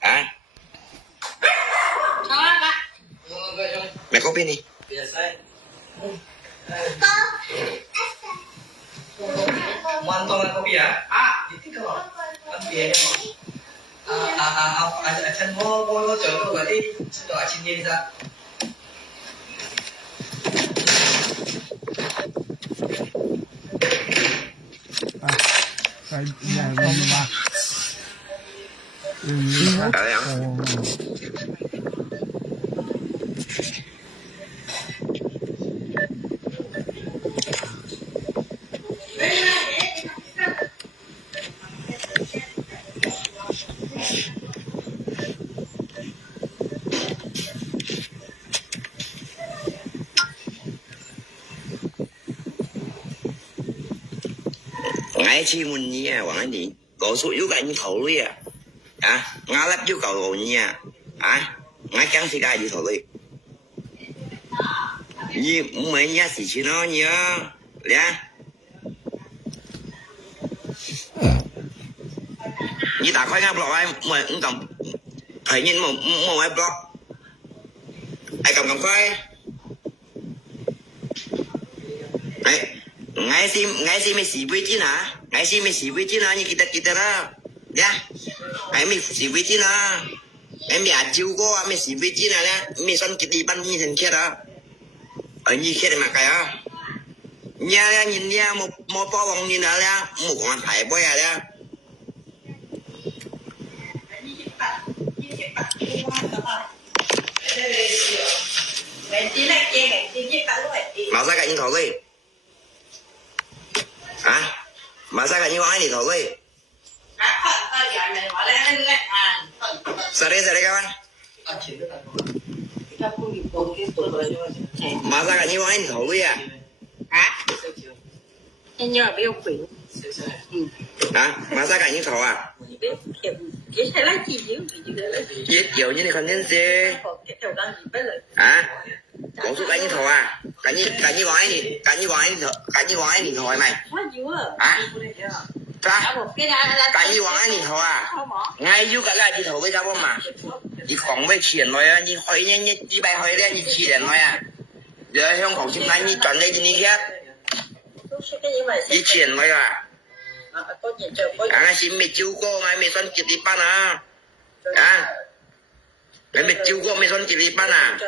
À, mẹ có biết đi. Mantongan kopi ya? Itu kalau kan biayanya mau. Acan mau coba berarti sudah acin dia bisa. Cái nhà con mà Ở đây không? Ngay chi mun nha, hoàng anh đi. Cổ số yếu cái như thầu đi à. Ngã lắp yêu cầu rồi nha. Ngã trắng thì cái gì thầu đi. Như mấy nhà thì chỉ nó nhớ. Lẽ. Như ta khói ngáp lọ ai mà cũng cầm. Thấy nhìn một ai block. Ai cầm khói. Đấy. Ngay si mày xỉ với chứ hả? Ngay si mày xỉ với chứ hả? Như kita đó. Ya. Ngay mày xỉ với chứ hả? Em bị chiêu cô mày xỉ với chứ hả? Mày son kita ban như thế kia đó. Ở như kia mà cái á. Nhà ra nhìn nha một bao bằng như nào ra. Một con phải bơi à ra. Mà ra cái như thổi đi. Mà ra cái như ai thì thổi đi. Sao đây các bạn? Mà ra cái như ai thì thổi đi à? Em nhớ biết quỷ. Mà ra cái như thổi à? Chị sẽ lấy gì chứ? Giết kiểu như này còn nên gì? Cổ số cái như thổi à? Cái như gói này, cái như gói này thổi mày. Cái như gói này thổi à? Ngay dù cái gì thổi với sao mà? Chị khổng với triển rồi á, như hỏi như chị bài hỏi lên như chị đến nói à? Giờ không khổng chim ngay như chọn đây thì như khác. Chị triển rồi à? Xin mẹ chú cô ngay mẹ son chị đi bán à? Mẹ chú cô mẹ son chị đi bán à?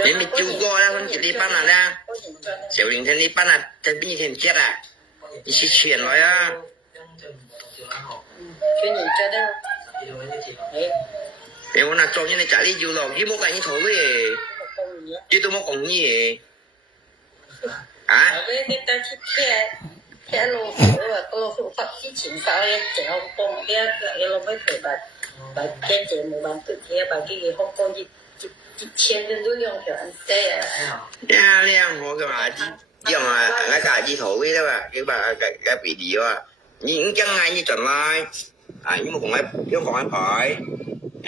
Mẹ chú cô là son chị đi bán à ra? Xỉu đình thân đi bán à? Thật bí như thế chết à? Chị triển rồi á. Em muốn là trộn như này chả đi dù lọc chứ một cái như thổi với chứ tôi một cổng như vậy. Cái lô phụ Phật cái chính sao em kéo con cái lô mới phải bà cái chế một bàn tự thế bà cái hông con chỉ千人都用票ăn tê à. Nha họ cái mà chứ mà cái cả chi thổi đó mà cái bị gì à những chân ngay như trần lai nhưng mà còn ai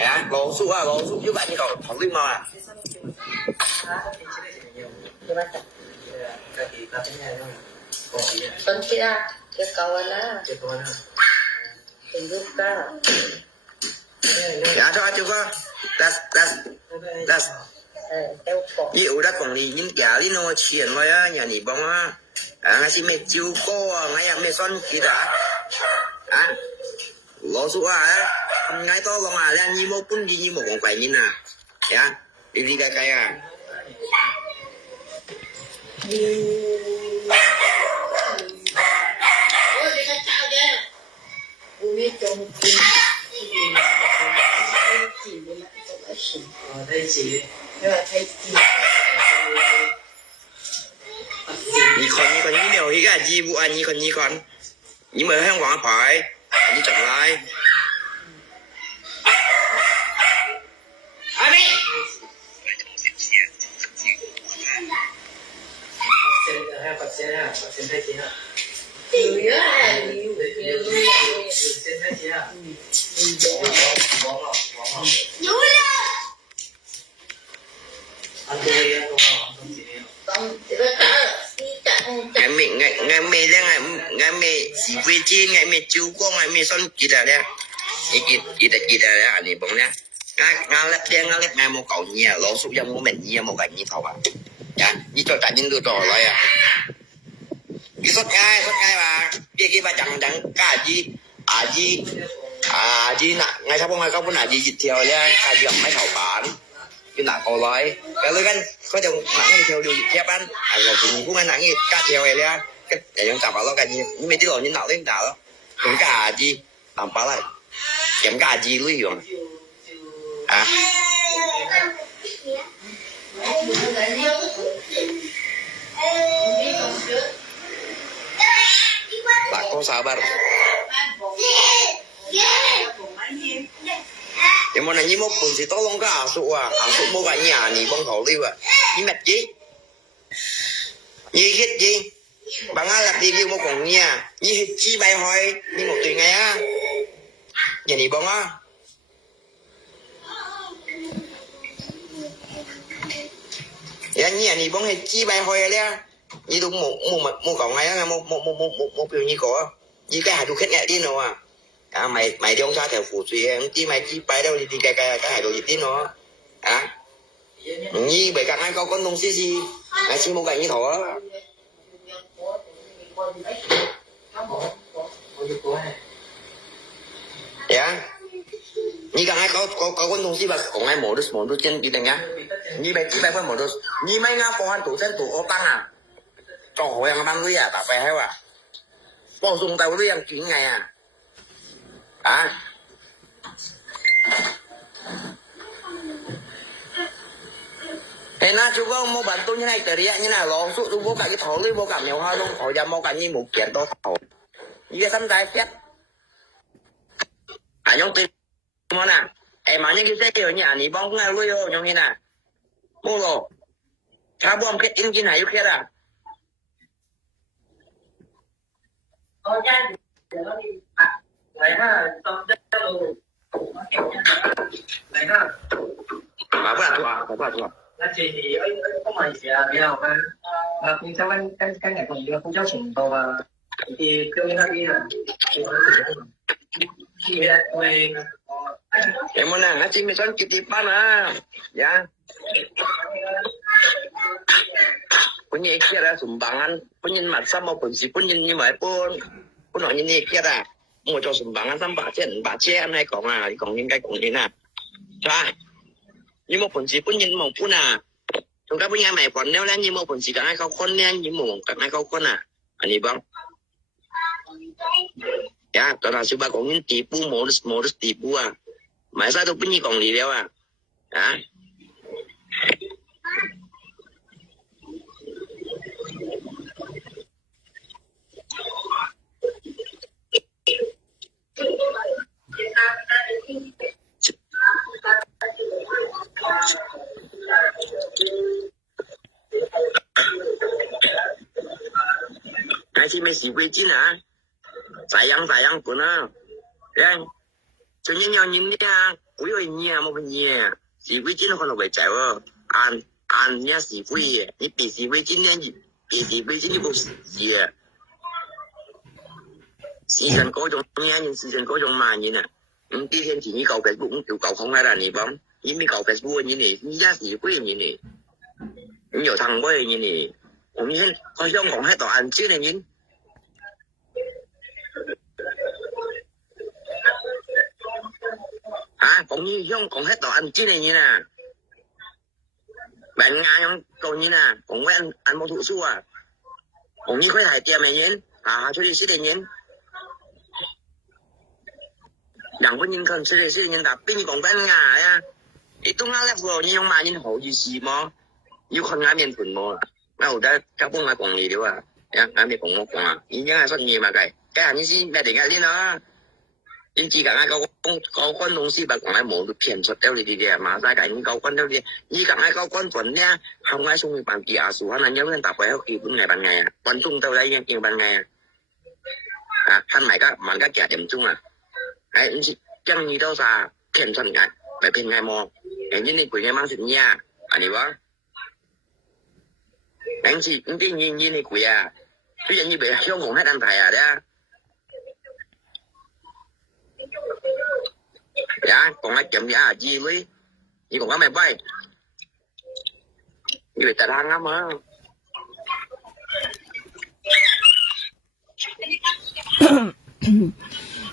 phải lỗ su chứ bạn như còn thổi đi mà Con kia cái kawan lah. Tunggu ka. Ya thôi chưa có that's nhiều đã còn đi những cả đi nó chuyện rồi á nhà nỉ bông á ngay khi mẹ chiếu cô ngay mẹ son kia đã lỗ su ngay to bằng là như một bún như một con quậy như nào ya đi cái Thấy chị. Nhị con như nhiều ý cả gì vụ nhị con nhưng mà không còn phải như chọn lại Sen thấy chị hả? Nhiều á. Sen thấy chị hả? Bóng rồi. Ăn tôi ăn không chị đi. Không, thì nó trả ngày mẹ đấy ngày mẹ chỉ với chi ngày mẹ chú con ngày mẹ son kỹ là đấy kỹ là đấy anh đi bông đấy ngay lép đen ngay lép ngày một cậu nhia lỗ sụp dòng một mình nhia một cái nhia thầu à dạ đi cho trả những đứa trò lại à đi sốt ngay mà kia bà chẳng cả gì nè ngày sau ngày không có nào gì dịch theo nha gì gặp mấy thầu bán cái nặng còn lại cái lưới anh có chồng nặng theo điều thép anh rồi thì cũng anh nặng như cá theo này nha cái để chúng ta bảo nó cái gì nhưng mấy thứ như nào đến nào đó cũng cả gì làm bảo lại kém cả gì lưu dụng à là có sao bạn nhưng mà này như một phần thì tôi không có ảo sụ mua cả nhà thì bông thổ lưu à như mệt gì như hết gì bằng ai làm đi kêu một con nhà như hết chi bay hỏi như một tuần ngày á nhà này bông á ya như này bông hết chi bay hỏi đấy như đúng một cọng ngày á một biểu như có như cái hạt du khách ngại đi nữa à mày đi ông ra theo phụ suy em chi mày chi bay đâu thì cái hạt đồ gì tí nữa à như bởi cả hai con nông xí mày chi một cái như thỏ dạ như cả hai có con nông xí mà còn ai mổ được chân gì nhá như mày chi bay con mổ được như mấy ngã con tủ sen tủ ô tăng à cho hỏi ăn ăn à tạ bè heo à bao dùng tàu đi ăn chuyện ngày à à thế na chú có mua bản tôi như này từ đi như nào lon suốt tôi mua cả cái thổ đi mua cả mèo hoa luôn hồi ra mua cả như một kiện to thổ như cái sắm trái phép à nhông tiền mua nè em mà những cái xe ở nhà này bóng ngay lui vô nhông như nè mua rồi cha bom cái in cái này yêu kia à Lấy ha, tâm đất luôn. Lấy ha. mà phải là thua Là chị thì ấy có mày sẽ đi nào mà cũng sao cái này còn không cháu chỉnh vào mà thì kêu người ta đi là thì về em muốn nè nó chỉ mới son kịp tiếp ba mà dạ có những kia là sủng bằng ăn có những mặt sao mà quần gì có những như vậy có nói như kia là mua cho sủng bằng ăn xăm bà che hay còn những cái cũng như nào cha nhưng mà quần gì có những màu cũng à chúng ta bây giờ mày còn nếu là như một quần gì cả hai câu con nha như một cả hai câu con à anh đi băng dạ tao là sư ba còn những tỷ phú một tỷ phú à mà sao tôi bây giờ còn gì đâu à hả ai chỉ mấy sĩ quý chín hả giải ăn của nó đấy cho nhân nhau nhìn đi à quý ơi nhia một cái nhia sĩ quý chín nó còn là vậy chạy à ăn nhia sĩ quý你比sĩ quý chín呢比sĩ quý chín你不sĩ啊時辰嗰種嘢，時辰嗰種慢嘢啊！咁啲天前呢舊 Facebook 咁叫舊空啦，你講呢邊舊 Facebook 嘢嚟，依家時歸嘢嚟，咁又騰歸嘢嚟，我們喺香港喺度按招嚟嘢，啊，講呢香港喺度按招嚟嘢啊，bạn Nga không còn như nào còn với anh mua thụ su à còn như khối hải tiệm này nhé à cho đi xí đề nhé đảng quân nhân cần xí nhân đạp bên như còn với anh Nga à itu Nga lẹp rồi nhưng mà nhân hậu gì xí mà như con Nga miền thuần mà nào đã các bông Nga còn gì đâu à Nga miền còn một à nhưng Nga rất nhiều mà cái anh gì mẹ để Nga đi nó chính chỉ cả Nga có con đồng sĩ bà còn lại một được tiền xuất theo đi kìa mà ra cái những câu con theo đi như cả hai câu con thuần nha không ai xung bàn kia số hắn là nhớ lên tập phải học kỳ cũng ngày ban ngày quan trung tao đây nhiều ban ngày à hắn này các mà các trẻ điểm chung à ấy chẳng như đâu ra tiền thuần ngày phải tiền ngày mò cái như này của ngày mang thịnh nha anh đi bác anh chị những cái như này của bây giờ như bị香港hết anh thầy à đó dạ còn ai chậm giá gì với như còn có mày bay như bị tạt hăng lắm á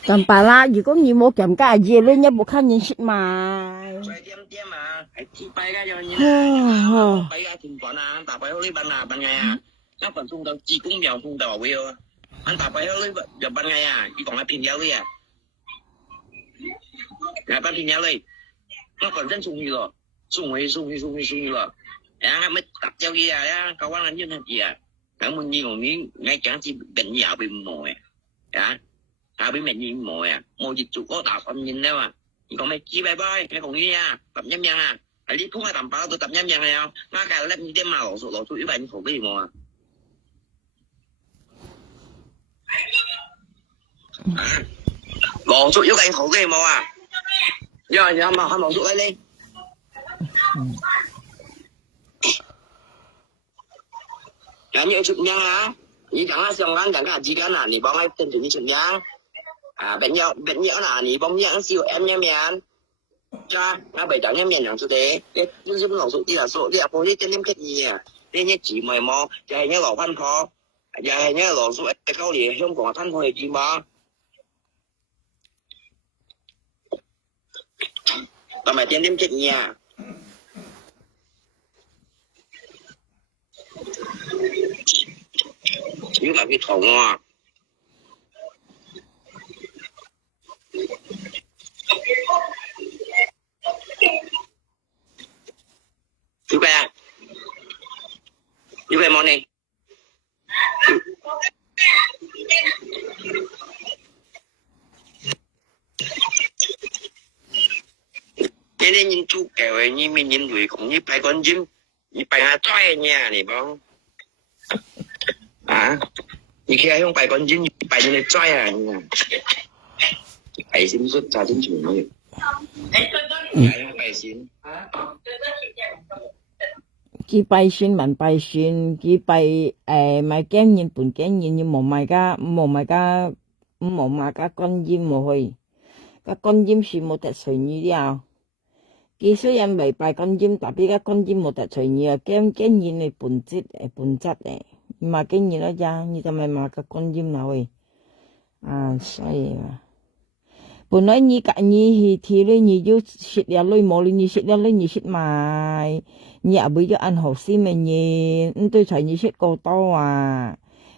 cầm bà la gì có nhiều mua cầm cái gì lên nhá bộ khăn nhìn xịt mà bay tiêm mà phải chi bay ra cho như bay ra thùng còn à anh tạt bay hơi ban ngày à nó còn thùng đầu chi cũng nhiều thùng đầu bây giờ anh tạt bay hơi giờ ban ngày à chỉ còn ai pin giáo đi à là ban pin giáo đi nó còn真送去了送去了然後咪搭咗幾日啊舊灣撚咗乜嘢啊咁滿意我面ngay chẳng chỉ bệnh dạo bị mồi à à bị mệt gì mồi à mồi dịch chuột có tạo âm nhìn đâu mà còn mày chi bye bye mày còn nghe à tập nhâm nhang à à đi cũng là tầm bao tôi tập nhâm nhang này không nó cả lớp như thế mà lộ số yếu bài như khổ cái gì mà à lộ số yếu bài khổ cái gì mà à giờ mà không lộ số đây đi Dạ như chụp nhang á, như chẳng là xong chẳng cả gì cả là nỉ bóng ai tên chụp như chụp nhang, à bệnh nhỡ là nỉ bóng nhang siêu em nhang miền, cha nó bày tỏ nhang miềnอย่างสุดthế, nhưng dùng lòng số thì là số thì là phố đi trên đêm kết gì à, đây nhé chỉ mày mò, giờ nhớ lò phân phó, giờ nhớ lò số cái câu gì không còn phân phó gì chỉ mà, tao mày trên đêm kết gì à. Nếu mà cái thầu ngon thứ ba món này cái này nhìn chú kẹo ấy như mình nhìn đuổi cũng như bài con chim như bài hai toai nha này bông à như khi không bài con chim bài như này toai à bài xin xuất ra chính chủ này bài xin chỉ bay xuyên bạn bay xuyên chỉ bay mày kém nhìn bùn kém nhìn như một mà cái con chim một hồi cái con chim xì một tẹt sợi như nào cái số em bị bài con chim tapi cái con chim một tẹt sợi như kém nhìn này bùn chất này mà cái nhìn nó ra như tao mày mà cái con chim nào vậy à sai à bữa nói như cả như thì lấy như vô xịt ra lấy mò như xịt ra lấy như xịt mà nhà bây giờ ăn học sinh mà như tôi thấy như xịt cầu to à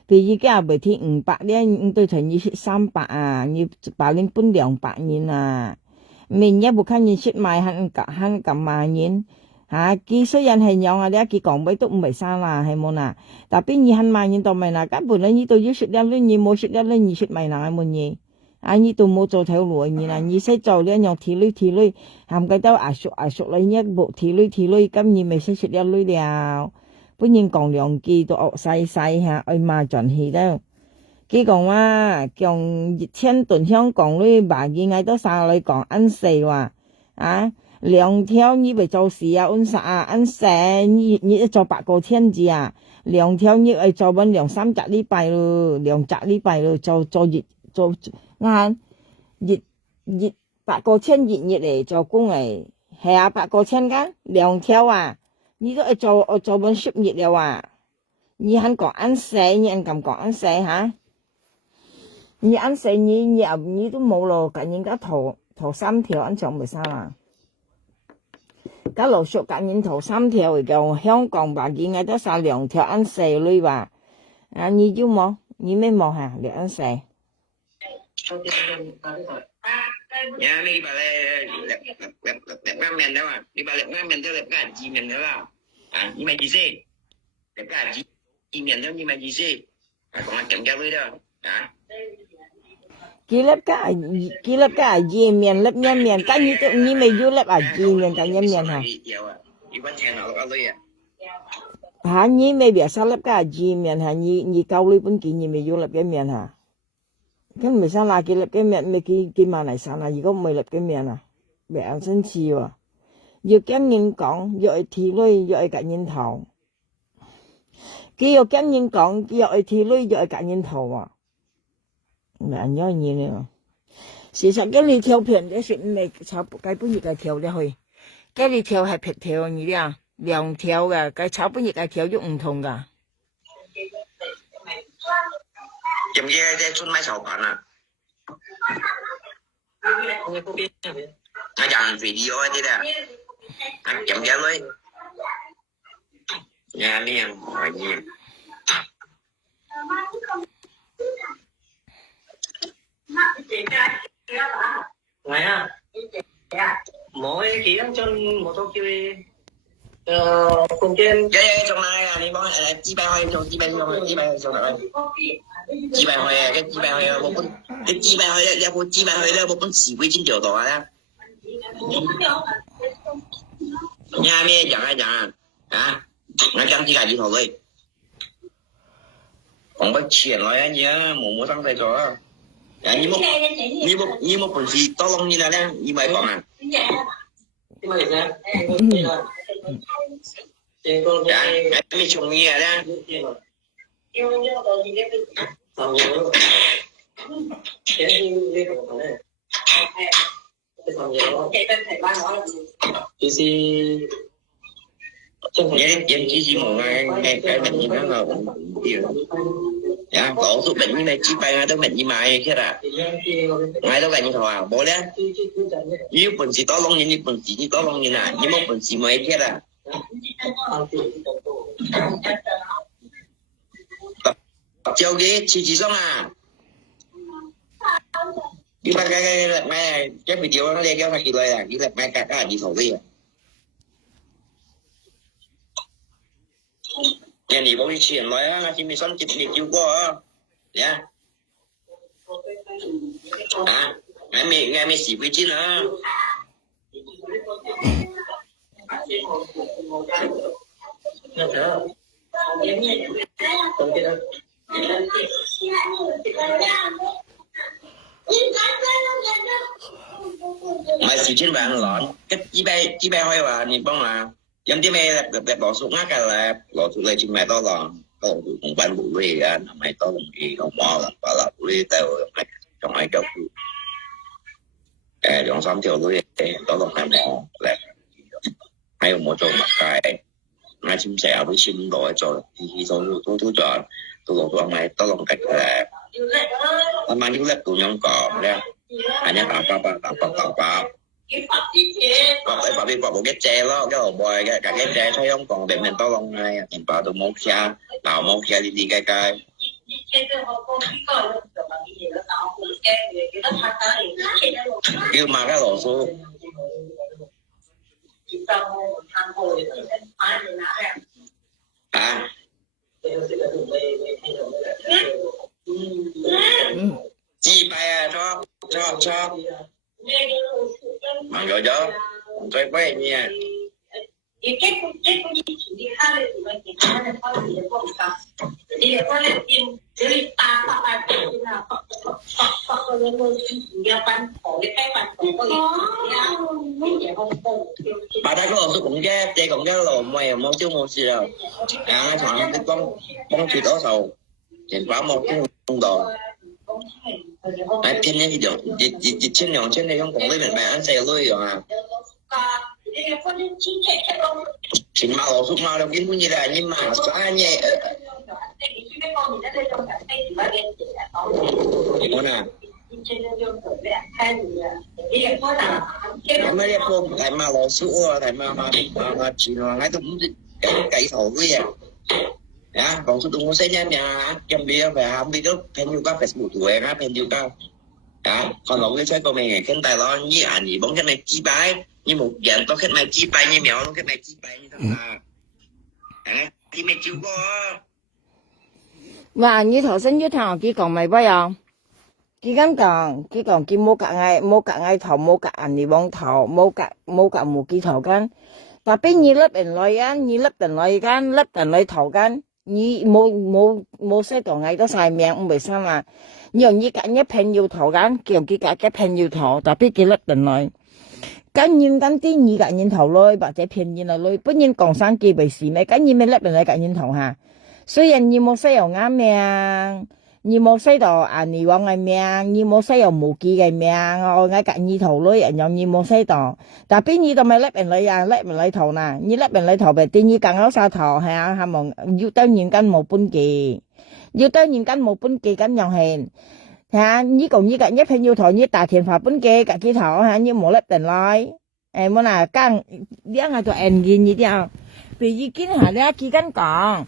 vì như cái bởi thì bạc đấy tôi thấy như xịt 300à như bà lên 200như nè mình nhớ bukan như xịt mà hắn cả mà nhìn hả cái số dân hay nhau à đấy cái còn mấy tụi mấy sao là hay môn à tapi như hắn mà nhìn tụi mày là các bữa nói như tôi vô xịt ra lấy như mua xịt ra lấy như xịt mày là môn gì anh như tôi mua cho theo lúa như là như sẽ cho lên nhau thì lưới hàm cái tao sụt lấy nhất bộ thì lưới cắm như mày sẽ xịt ra lưới đào bữa nhiên còn lượng kỳ tôi say ha ơi mà chọn hì đâu cái còn 1000吨香港咧百幾嗌都晒你講ăn四話啊2條你咪做事啊按啥啊按四你做8個天字啊2條你係做緊2-3隻禮拜咯2隻禮拜咯做啱熱8個天熱嚟做工嚟係啊8個天間2條啊你都係做緊10日了啊你肯講ăn四你肯咁講ăn四嚇你ăn四你都冇咯，近年家頭3條ăn上咪生啦。家陸續近年頭3條就香港吧，見嗌得晒2條ăn四類吧。啊，你要冇？你咩冇嚇？你ăn四。nhà mấy bà này lẹp men đó mà đi bà lẹp men đó lẹp cả gì men đó là à nhưng mà gì gì lẹp cả gì men đó nhưng mà gì gì còn ăn chậm cao lưới đó à kí lép cái gì miền lép nhân miền cái như mày vô lép gì miền cái nhân miền hả hả như mày biết sao lép cái gì miền hả như cao lưới bên kia như mày vô lép cái miền hả cái mày sao là cái lép cái miền mày cái mà này sao là gì có mày lép cái miền à mẹ ăn sinh chi à giờ cái nhân講giờ thì lưới giờ cái nhân thầu 佢又跟人講，佢又愛睇女，又愛揀人頭啊，咪安樣嘢咯。事實跟你條片嘅是唔係炒雞半日嘅條咧去，跟你條係平條你啊，兩條嘅，佢炒半日嘅條都唔同噶。記唔記得隻春米炒飯啊？我嗰邊入邊。我人 video 嗰啲咧，記唔記得女？nhà này mọi người Này à, mỗi kỹ năng chân một số kia cùng trên cái trong này là đi bón chi bay hơi trong chi bay trong chi bay trong này chi bay hơi cái chi bay hơi một con cái chi bay hơi là một chi bay hơi là một con xì quy trên tiểu đó đó nhà này chẳng hả nó chẳng chỉ là đi thôi thôi còn bắt chuyện nói nhớ một tháng tay rồi như một phần gì to lông như là đấy như vậy bọn à cái mà gì dạ mấy chồng nghe đấy nhớ đến chỉ một ngày cái bệnh như nó là điều dạ cổ tụ bệnh như này chỉ bay ngay tới bệnh như mày kia à ngay tới bệnh như thằng bố đấy như phần gì to lông như phần gì như to lông như này như một phần gì mấy kia à chiều ghế chỉ xong à cái ba cái mày cái video nó đây cái phải kịp lời à cái mày cả cái gì thầu đi à nhà này bố đi chuyện nói á chỉ mình xong chụp điện chịu qua á à nghe mày xỉ với chứ nữa mày xỉ trên bàn lọn cái chỉ bay hơi vào nhìn bông à giống tí mẹ đẹp bỏ xuống ngắt là bỏ xuống lên trên mẹ to là có cũng bán bụi đi à mày to làm gì không bỏ là bỏ là bụi tao mày trong mày đâu dọn xong theo lưới to làm cái mỏ là hay một chỗ mặt cái ngay chim sẻ với xin đổi cho thì tôi chọn tôi lột vào mày to làm cách là nó mang những lớp của nhóm cỏ ra anh nhớ tạo còn phải phạm vi một cái tre đó cái hồ bòi cả cái tre thấy không còn để mình to lòng này mình bảo tụi mốt xa bảo mốt xa đi cay kêu mà cái lỗ số à chi bay cho mà gọi cho tôi quay nha bà ta có lộn tôi cũng ghé đây còn cái lộn mày mong chứ mong gì đâu à thằng cái con thịt đó sầu tiền phá một cái không đồ ai pin này thì được chị trên nhỏ trên đây không còn lấy bạn ăn xe lôi rồi à chỉ mà ở giúp mà đâu kiến cũng như là nhưng mà xóa nhẹ con à mấy cái phone tại mà lò sữa tại mà chỉ là ngay tôi cũng cậy thầu với à ya còn số đúng sẽ nhà trong bia về ham đi đó thêm nhiều các Facebook của em thêm nhiều cao ya còn lỗi cái của mình cái tài lo như ảnh gì bóng cái này chi bài như một dạng có cái này chi bài như mèo cái này chi bài như thế nào thì mày chịu có và như thọ sinh với thằng kia còn mày bây giờ cái còn kia mua cả ngày thọ mua cả ảnh gì bóng thọ mua cả một kia thọ cái tapi như lớp ảnh lôi kan như lớp ảnh lôi thọ kan như冇識講嗌得晒命，唔係生啊！用依家一片要頭緊，叫幾架一片要頭，特別幾粒定來。跟住跟啲二架人頭來，或者片人來，不然講生幾倍事咩？跟住咩粒定來架人頭下，雖然你冇使用啱命，你冇使到你往嘅命，你冇使用無記嘅命，我嗌隔你頭女人用你冇使到，但邊你都咪甩人你啊，甩人你頭嗱，你甩人你頭咪電你更好晒頭係啊，係冇要當然跟冇本記，要當然跟冇本記咁樣係。嚇！呢個呢個一片要頭呢大田法本嘅隔幾頭嚇，呢冇甩人來，冇嗱更呢個就按件呢啲啊，譬如見下咧幾根講，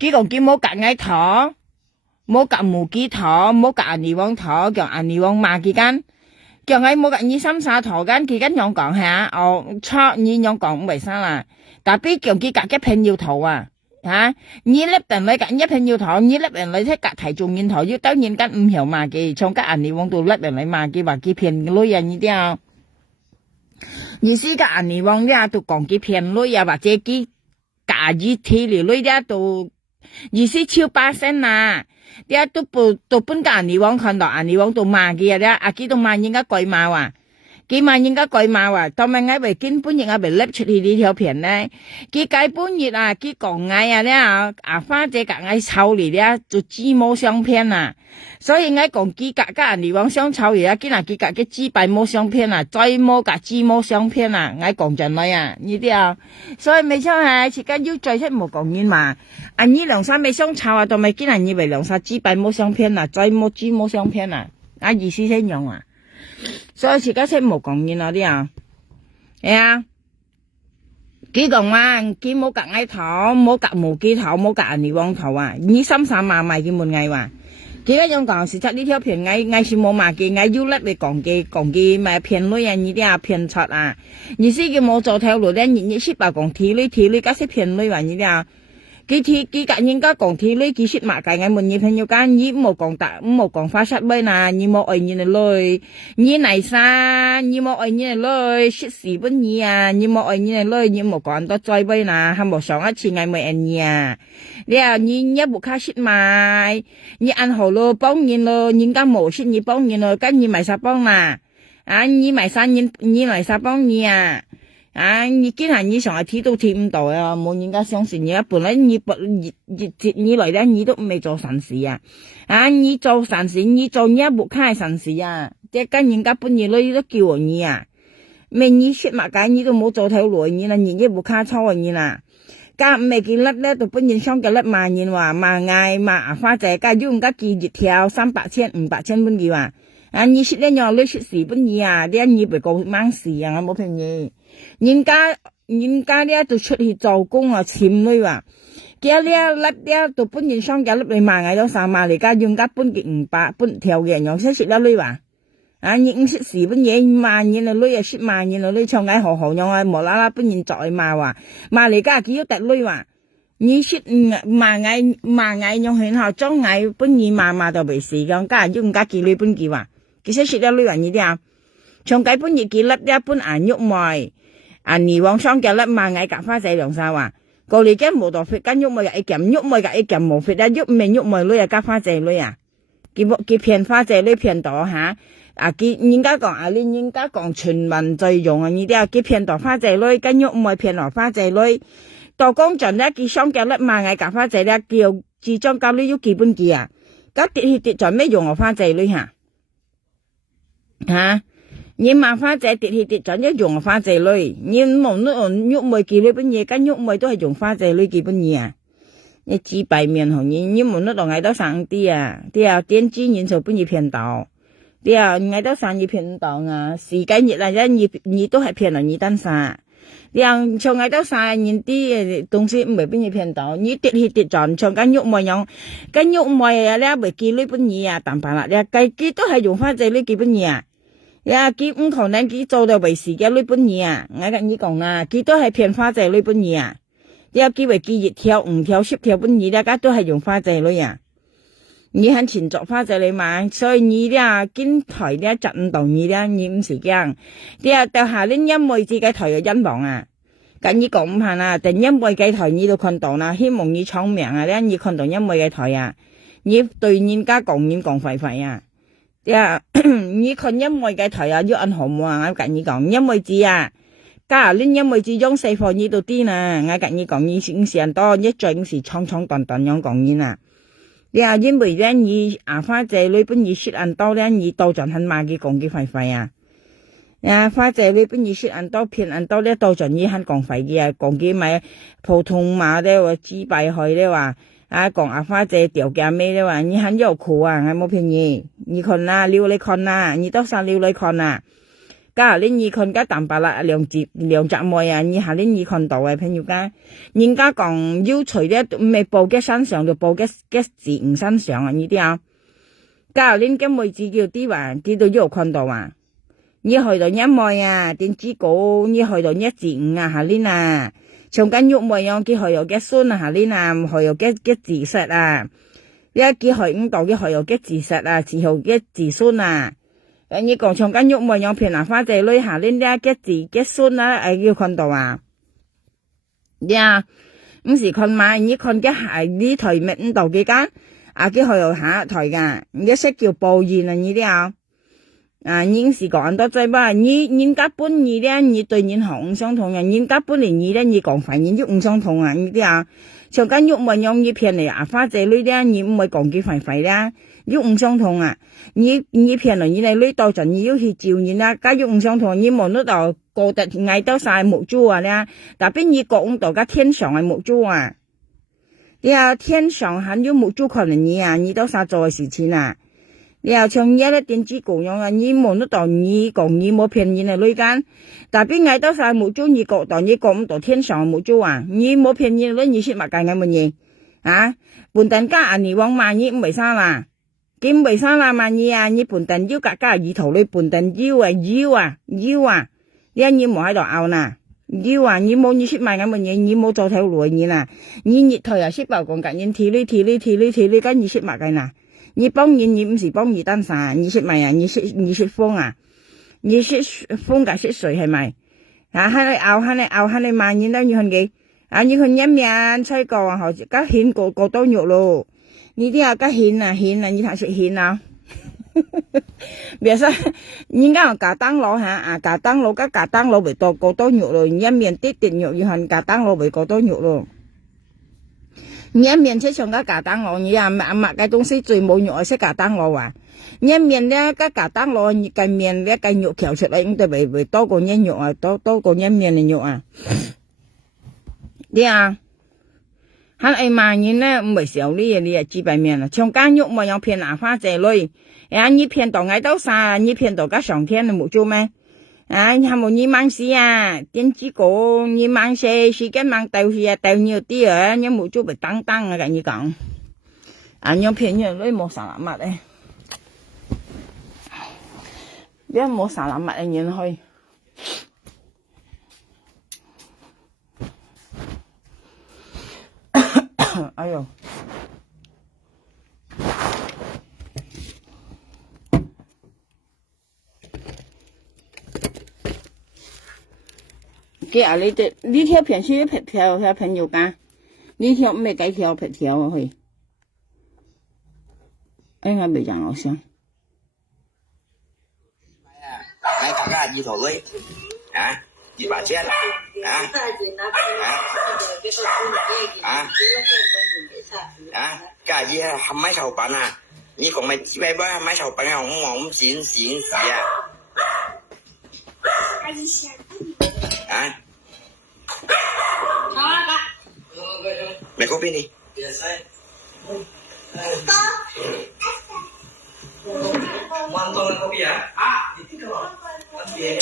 幾個見冇隔矮頭，冇隔無幾頭，冇隔銀二王頭，叫銀二王罵幾根，叫矮冇隔二三沙頭間幾根樣講下，錯呢樣講唔為生啦，但係叫幾隔一片要頭啊！嚇！你粒人嚟緊一片要頭，你粒人嚟睇隔題仲現頭，要當然跟唔條罵嘅，從隔銀你往度粒人嚟罵嘅話幾片女人呢啲啊，意思隔銀你往呢度講幾片女啊，或者幾假意貼嚟女啲度，意思超8%啊！啲都本隔銀你往看到銀你往度罵嘅呀，啊幾度罵應該貴罵話。幾萬應該貴嘛話，當咪嗌為根本亦嗌為拎出去呢條片咧，幾解本熱啊，幾講嗌啊咧花姐夾嗌臭嚟咧，做雞毛相片啊，所以嗌講幾格家人嚟往相臭而家，幾嗱幾格嘅雞敗毛相片啊，再毛格雞毛相片啊，嗌講盡嚟啊呢啲啊，所以咪錯係設計要最出冇講完嘛，呢兩三味相臭啊，當咪幾人以為兩三雞敗毛相片啊，再毛雞毛相片啊，意思先用啊。所以而家先冇講嘢啦啲啊，係啊，幾講啊，幾冇隔矮頭，冇隔無幾頭，冇隔人哋黃頭啊，你心散麻埋嘅門嗌話，幾個樣講實質呢條片嗌是冇麻嘅，嗌要甩你講嘅咪騙女人呢啲啊騙賊啊，意思叫冇做條路咧，你識白講貼女加識騙女人呢啲啊。幾隔應該講貼呢幾識馬計嘅門業朋友間，你冇講發出嚟嗱，你冇愛你嘅女，你嚟晒，你冇愛你嘅女，識時本你啊，你冇愛你嘅女，你冇講多再位嗱，係冇上一次嗌冇愛你啊，你一部卡識買，你按好咯，幫你咯，人家冇識你幫你咯，跟你買啥幫啦，你買啥你買啥幫你啊？你今日你上係睇都睇唔到啊！冇人家相信你啊！本來你你來咧，你都未做善事啊！你做善事，你做一步開善事啊！即跟人家本嘢女都叫你啊！咩你識乜解？你都冇做條路你啦，你一步開錯你啦！家未見甩咧，就本人雙腳甩萬人話萬嗌萬花仔，家要人家記熱跳300千500千本嘅話，你識咧樣女識時本嘢啊！啲你被告掹事啊！我冇騙你。人家呢就出去做工啊，潛女話，佢呢甩呢就本人雙腳甩你萬嗌咗3萬嚟，家人家本嘅500本條嘅人又識説啦女話，你唔識時本嘢萬人啊女啊説萬人啊女唱嗌何樣啊無啦啦本人作你罵話，罵嚟家幾多特女話，你説萬嗌用勸後裝嗌本人罵到未死咁，家人家幾女本嘅話，其實説啦女話呢啲啊，唱計本嘢幾甩一本眼喐埋。你往雙腳甩萬嗌夾花仔兩沙話，個嚟緊冇度血跟喐咪一撳喐咪一撳冇血啊喐咪喐咪女啊夾花仔女啊，佢騙花仔女騙到嚇，佢人家講人家講全民最用啊呢啲啊，佢騙到花仔女跟喐咪騙落花仔女，到講盡咧佢雙腳甩萬嗌夾花仔咧，叫自裝教女要基本嘅啊，咁跌在咩用啊花仔女嚇？你麻花仔跌咗一用花仔女，你冇喐妹幾呢本嘢，跟喐妹都係用花仔女幾本嘢啊！你紙幣面紅你冇得當嗌得上啲啊！啲啊點知人就本嘢騙到，啲啊嗌得上嘢騙到啊！時間熱啊，你都係騙嚟你單晒，啲啊唱嗌得晒人啲東西唔係本嘢騙到，你跌咗唱跟喐妹用，跟喐妹啊咧未幾呢本嘢啊，但辦啦，你計幾都係用花仔女幾本嘢啊！佢唔可能佢做到為時嘅呢本嘢啊！我跟你講啦，佢都係騙花仔呢本嘢啊！佢為佢熱跳5跳10跳本嘢，大家都係用花仔女啊！你喺前作花仔你買，所以你咧見台咧窒唔到你咧，你唔時驚。到下年因為自己台又因亡啊！跟你講唔怕啦，但因為嘅台你都看到啦，希望你聰明啊！咧你看到因為嘅台啊，你對人家講廢廢啊！你看因為嘅台啊，要按號碼啊，我跟你講，因為字啊，家下恁因為始終細貨呢度啲啦，我隔你講呢時人多，一再是衝衝斷斷樣講呢啦。你話因為咧，你花姐裏邊你識人多咧，你到盡很馬嘅講嘅費費啊！花姐裏邊你識人多騙人多咧，到盡你很講費嘅啊，講嘅咪普通話咧話幾百去咧話，講花姐條件咩咧話，你很有苦啊，我冇騙你看啦，撩你看啦，你都想撩你看啦。家下你看家淡白啦，兩隻妹啊，你下你看到嘅朋友家，人家講要除咧未報嘅身上就報嘅字唔身上啊，呢啲啊，家下你今位置叫啲話，叫到要看到啊，你去到一妹啊，點知講你去到一字五啊，下你啊，從間喐妹樣佢去又嘅孫啊，下你啊，去又嘅字實啊，一佢去五度嘅去又嘅字實啊，之後嘅字孫啊。你講從間喐妹樣片啊，花姐女下恁啲嘅字嘅孫啊，要看到啊，呀，唔是看嘛，你看嘅係呢台咩五度嘅間，佢去又下一台噶，你識叫報現啊呢啲你是講多嘴巴，人家本意咧，你對人行唔相同嘅，人家本嚟你咧，你講反應就唔相同啊呢啲從間喐妹樣你片嚟花姐女咧，你唔會講幾快快咧。喐唔相同啊！你騙人，你嚟呢度就你要去照人啦，家喐唔相同，你望得到過得嗌得晒木珠啊咧，但邊你講到家天上係木珠啊，你話天上很有木珠可能你啊，你都晒做嘅事情啊，你話像一啲電子股樣啊，你望得到你講你冇騙人嘅女間，但邊嗌得晒木珠，你覺到你講唔到天上木珠啊，你冇騙人嘅女，你識乜計嘅乜嘢啊？半頓家啊，你往萬億唔係啥啦。見為啥啦嘛你啊，你半頓腰格加二頭你半頓腰啊，你冇喺度拗啦，腰啊，你冇你識買咁嘅嘢，你冇做條路嘢啦，你熱頭又識爆講緊，你跳你，跟你識買緊啦，你幫人你唔是幫二單晒，你識買啊，你識風啊，你識風架識水係咪？喺你買嘢都要看佢，你看一面吹過啊，學家顯個多肉咯。你啲家顯啊，你睇識顯啊，別說人家假當佬假當佬為多過多肉咯，一面啲肉要係假當佬為過多肉咯，你一面出上假當佬，你啊買嘅東西最冇肉係識假當佬啊，一面咧假當佬計面咧計肉條出嚟，應該為多過一肉啊，多過一面嘅肉啊，啲啊。喺愛萬人咧，唔係少呢嘢，你係幾百面啦。從間喐咪有騙拿花姐女，你騙到嗌到晒，你騙到家上天你冇做咩？係冇你忙事啊？點知講你忙事，時間忙到時啊，到nhiều啲啊，你冇做咪當啊，咁你講。有騙人女冇散物咧，你冇散物嘅人去。哎呦！嘅呢條片先拍條朋友間，呢條咩幾條拍條去？我未講我先。Ai cả cái gì thôi đấy, gì bà chết, cái gì hầm máy sầu bắn à, như còn mày chỉ bay ba máy sầu bắn không xịn gì mày có biết đi. Mantongan kopi ya? Itu kalau kan biayanya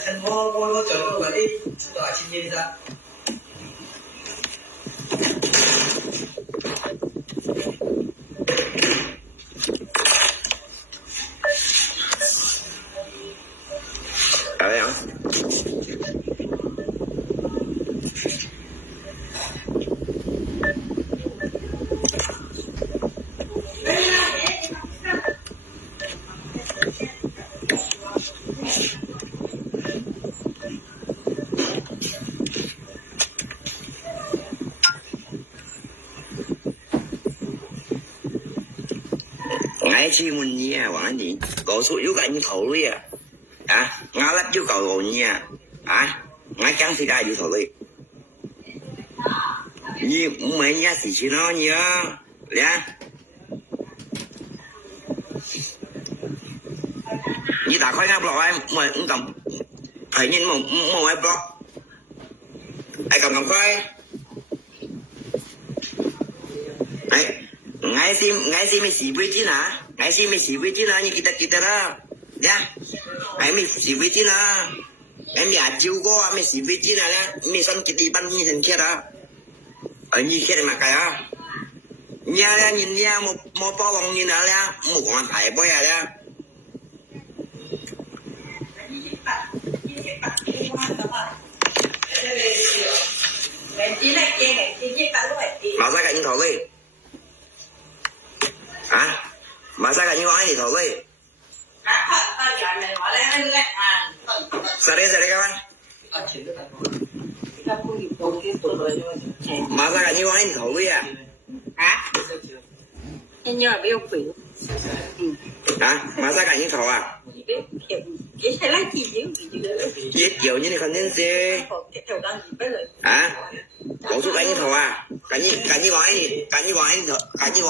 akan mau jodoh berarti sudah cinta bisa. Ada yang? Ngay khi mình nhé, bạn gì, có số yếu cảnh thấu đi à. ngáo lách chú cầu rồi nha ngái trắng thì ai đi thôi đi như mấy nhá thì chỉ nó nhớ nhá như ta khói ngáp rồi mà cũng cầm phải nhìn một ai block ai cầm khói đấy ngay si mình xì với chứ nè ngay si mình xì với chứ nè như kita đó nhá ngay mình xì với chứ nè em bị chịu có mình xì với chứ nè mình xong cái đi bắn như thế kia đó ở như kia mà cái á nhà ra nhìn nha một to bằng như nào ra một con thải bơi ra mà ra cái như thổi đi mà ra cái như nói thì thổi đi ra đây các bạn mà ra cái như nói thì thổi đi nhưng mà biết quỷ mà ra cái như thổi chỉ hay lấy gì giết kiểu như này còn nên gì bổ sung cái như thổi cái như gói thì thổi mày cái như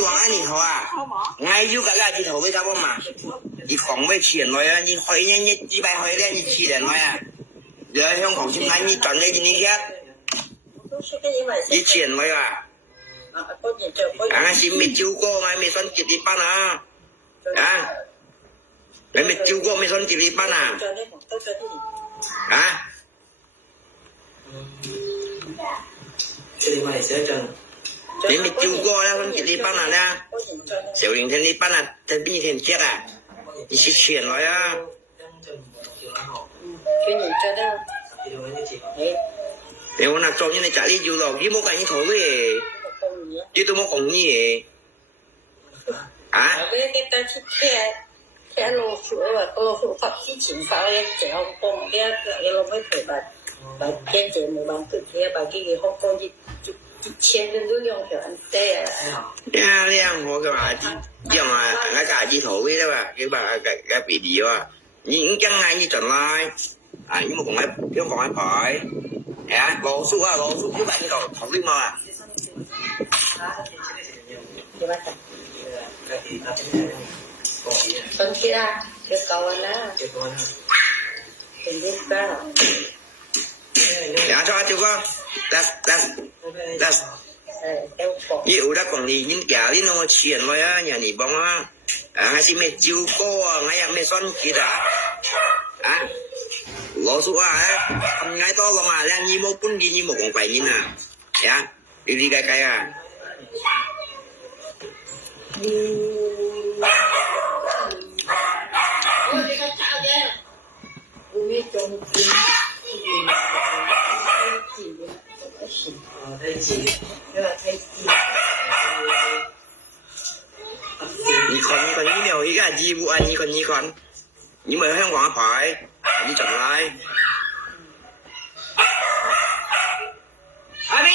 gói thì thổi ngay dù cái gì thổi với tao mà đi phòng với tiền rồi đi hỏi như đi bài hỏi đây như tiền rồi giờ không còn chúng anh như chọn đây như khác đi tiền rồi xin mình chiếu cô ngay mình son kịp đi bán mình chiếu cô mình son kịp đi bán mình chiếu cô là son kịp đi bán ra tiểu đình thiên đi bán thế bây giờ chết đi xin tiền rồi nếu nào cho như này trả đi dù rồi chứ một cái như thôi với chứ tôi muốn còn gì cái ta chỉ theo lô số phát triển chính xác cái kéo công cái lô mới phải bài编chế một bằng tự thế bài cái học công几千人都用上对我个嘛因為我家己頭嘅啦佢話個 BB 啊你真係你進來你冇講一排羅叔要擺呢度頭啲嘛分析啊叫kawan lah tunjuk dah ya cho chú con das nhiều đã còn đi những kẻ đi nó chuyện rồi á nhà nỉ bóng á hay xin mẹ chiếu cô ngay mẹ son kia đã lỗ số ngay to lòng đang như một bún như một con quậy như nào đi cái你còn như điều ý cái gì vụ anh như còn nhưng mà香港phải đi chọn lại đi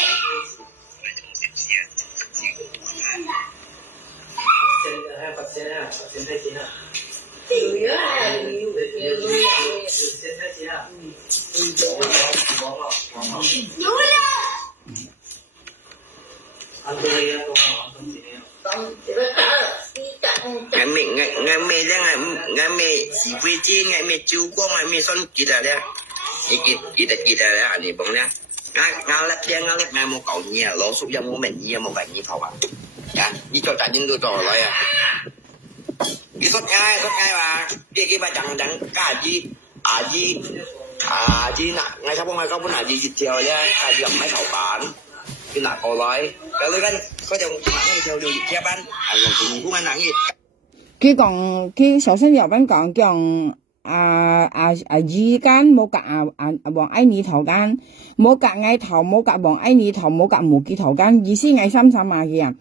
ngày mẹ chỉ quay trên ngày mẹ chú có ngày mẹ son kita đấy kita đấy anh ấy bông đấy ngao lách ngày một cậu nhỉ lỗ sụp ra một mình nhỉ một cái nhỉ thầu đi cho trả nhân đôi trò lại đi sốt ngay mà cái bà chẳng cả gì nè ngay sau ngày có bữa nào gì dịch theo nhá cái gì mấy thầu bản cái nào còn lại cái lấy cái có chồng nặng theo điều theo ban rồi thì cũng ăn nặng gì佢講佢首先有班講二間冇夾黃愛尼頭間冇夾嗌頭冇夾黃愛尼頭冇夾無記頭間意思嗌三嘛嘅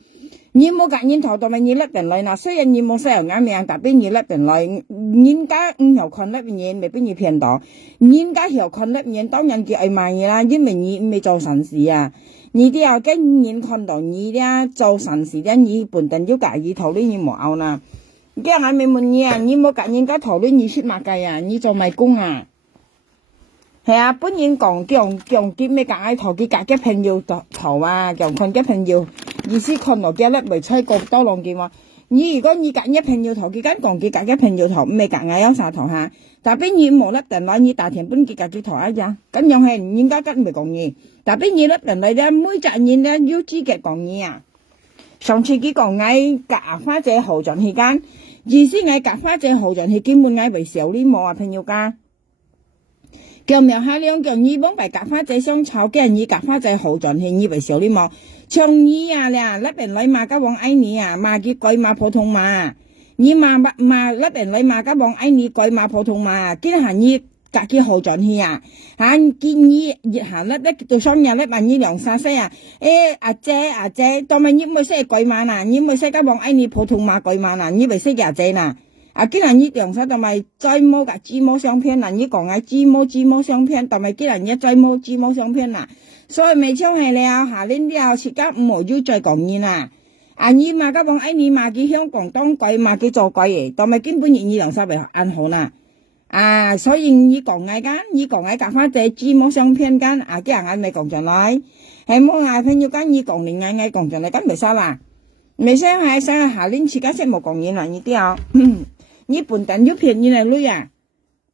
你冇夾煙頭，同埋你甩定來嗱，雖然你冇細人眼命，但俾你甩定來，人家唔有看甩嘢，未俾你騙到，人家有看甩嘢，當然叫愛賣嘢啦，因為你未做善事啊，你都要跟人看到你咧做善事咧，你本身要夾意頭咧，你冇เอา啦，叫人未問你啊，你冇夾人家頭咧，你出馬計啊，你做賣工啊。係啊，本人講叫咩夾愛頭，佢夾嘅朋友頭啊，講看嘅朋友，意思看落嘅咧，咪吹個多浪嘅話，你如果你夾一朋友頭，佢間講佢夾嘅朋友頭，唔係夾愛有啥頭嚇，但俾你冇甩定來，你大田本佢夾嘅頭一樣，咁樣係人家跟咪講嘢，但俾你甩定來咧，每隻人咧要資格講嘢啊。上次佢講愛夾花姐後陣期間，意思愛夾花姐後陣期根本愛為少啲冇啊朋友家。叫苗下兩叫你幫白夾花仔相炒，叫你夾花仔好盡氣，以為少啲冇。從你啊啦，甩人來罵家往愛你啊，罵佢鬼罵普通罵，你罵甩人來罵家往愛你鬼罵普通罵，今下你夾佢好盡氣啊，嚇見你熱下甩到三日甩萬你兩三歲啊，阿姐，當咪你冇識鬼罵嗱，你冇識家往愛你普通罵鬼罵嗱，你咪識阿姐嗱。啊！既然你兩手同埋再冇個紙模相片啦，你講係紙模相片，同埋既然你再冇紙模相片啦，所以未唱係了，下年了，時間唔好要再講嘢啦。啊！你嘛家講哎，你嘛佢香港當鬼嘛佢做鬼嘅，同埋根本你兩手咪按好啦。啊！所以你講係間，你講係夾翻隻紙模相片間，啊！啲人係咪講上來？係冇啊！朋友間你講你嗌講上來，咁咪收啦。未聲係聲下年時間先冇講嘢啦，呢啲啊。你本身要騙人嚟女啊，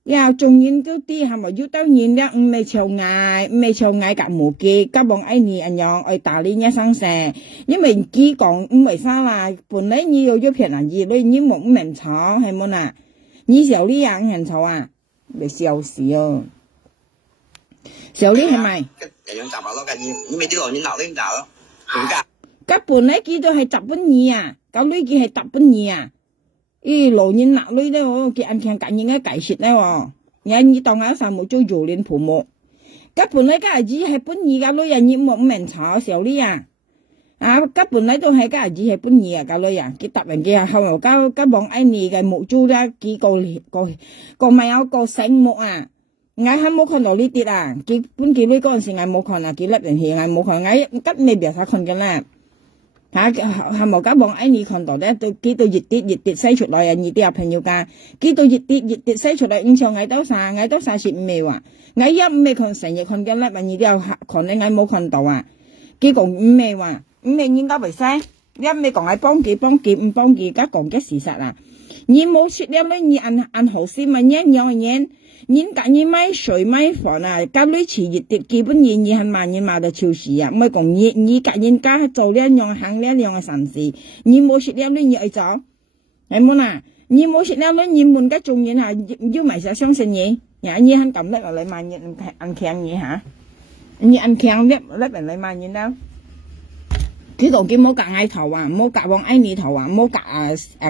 要中人嗰啲係咪要當然咧？唔係潮嗌夾無記，夾望愛你一樣愛打你一生聲，因為佢講唔係啥啦，本來你要騙人二女，你冇唔明炒係冇啦，你小呢樣很炒啊，咪笑死哦，小呢係咪？咁樣夾下咯，咁你咪啲來年鬧啲鬧咯，點解？佢本來佢就係日本語啊，嗰女佢係日本語啊。老人男女咧，我見人聽緊應該解釋咧喎，人你當下上冇做幼年父母，咁本來家兒係本意嘅女人，你冇明炒少啲啊，咁本來都係家兒係本意啊個女人，佢答人嘅後來交往愛你嘅木珠咧，幾個咪有個醒目啊，我係冇看到呢啲啊，佢本佢女嗰陣時我冇看啊，佢甩人氣我冇看，我急未別曬看嘅啦。嚇係冇家望愛你看到咧，都幾到熱啲西出來啊！熱啲啊朋友家，幾到熱啲西出來，唔像嗌到晒雪味話，嗌一味看成日看緊咧，問熱啲又看你嗌冇看到啊！幾個唔味話，唔味應該為曬，一味講係幫佢唔幫佢，而家講嘅事實啊！你冇説咧，你按好先嘛，一樣嘢。人家你買水買飯啊，家裏持熱啲，基本嘢你係萬人買到超市啊，唔係講你家人家做呢一樣行呢一樣嘅神事，你冇食呢一你愛做，係冇啦，你冇食呢一你門家仲人係要埋實相信嘢，你肯咁叻嚟萬人ăn強嘢嚇，你ăn強叻人嚟萬人啦，佢講佢冇夾嗌頭啊，冇夾往愛你頭啊，冇夾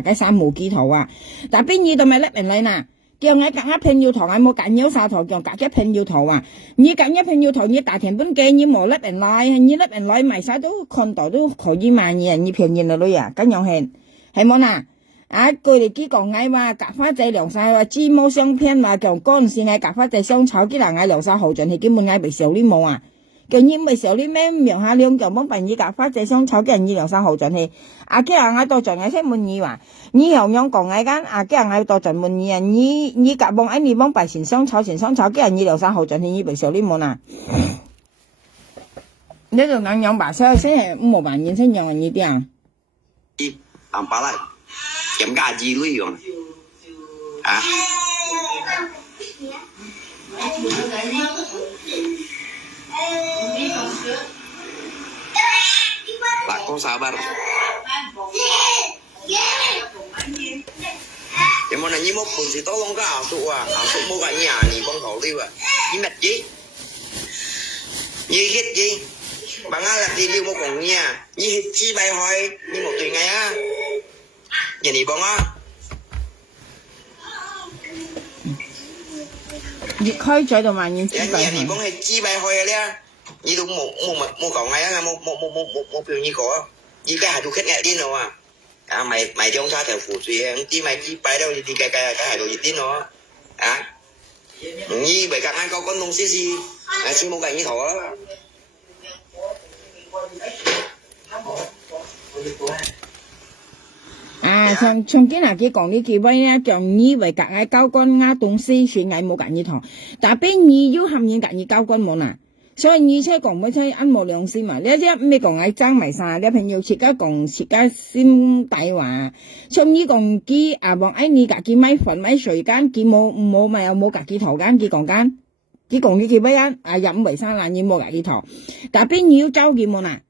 cái三無機頭啊，但邊嘢都咪叻人嚟嗱。叫我夾一片要頭，我冇夾腰沙頭，叫夾一片要頭啊！你夾一片要頭，你大田本嘅，你冇甩人來，你甩人來埋晒都看到都可以賣嘢，你騙人嚟女啊！咁樣係冇啦！啊，佢哋幾講嗌話夾花仔涼晒話紙模相片話叫嗰陣時嗌夾花仔相炒，幾難嗌涼晒後盡係基本嗌被少啲冇啊！叫你咪少啲咩苗下兩就幫笨耳夾花仔相炒，嘅人要涼晒後盡係啊！幾人嗌到盡嗌識滿意話。你又樣講嗌間啊？啲人嗌到盡滿意啊！你夾望愛你幫白前相炒，啲人要留晒後盡，你被少啲冇啦。呢度硬樣白色，先係冇辦法先樣呢啲啊。làm ba lại kiếm gà gì luôn rồi à bà con sao bà cái món này như một phần thì tốt không có ảo tụ mua cả nhà thì con thổ lưu à như mệt gì như hết gì bằng ai là đi lưu một con nhà như hết chi bay hỏi như một tuổi ngày á nhà này bông á越開嘴就萬言之nhà này bông hết chi bay hỏi à như đúng một cậu ngày á một biểu như có 依家係到傾日啲咯啊，咪將沙條湖水啊，啲咪啲擺到你啲計係到熱啲咯啊，唔依為隔硬個觀眾試試，先冇計呢頭啊。像今日佢講呢幾位咧，就以為隔硬交關啱東西，算係冇隔呢頭，但係邊你要含嘢隔呢交關冇嗱。所以你車講乜車啱冇良心嘛？你一咩講嗌爭埋晒，你朋友切家講切家先大話，從呢講機啊望嗌你隔幾米粉米水間，佢冇咪又冇隔幾頭間，佢講間，佢講呢幾乜人啊入埋晒啦，你冇隔幾頭，但邊你要周佢冇嗱？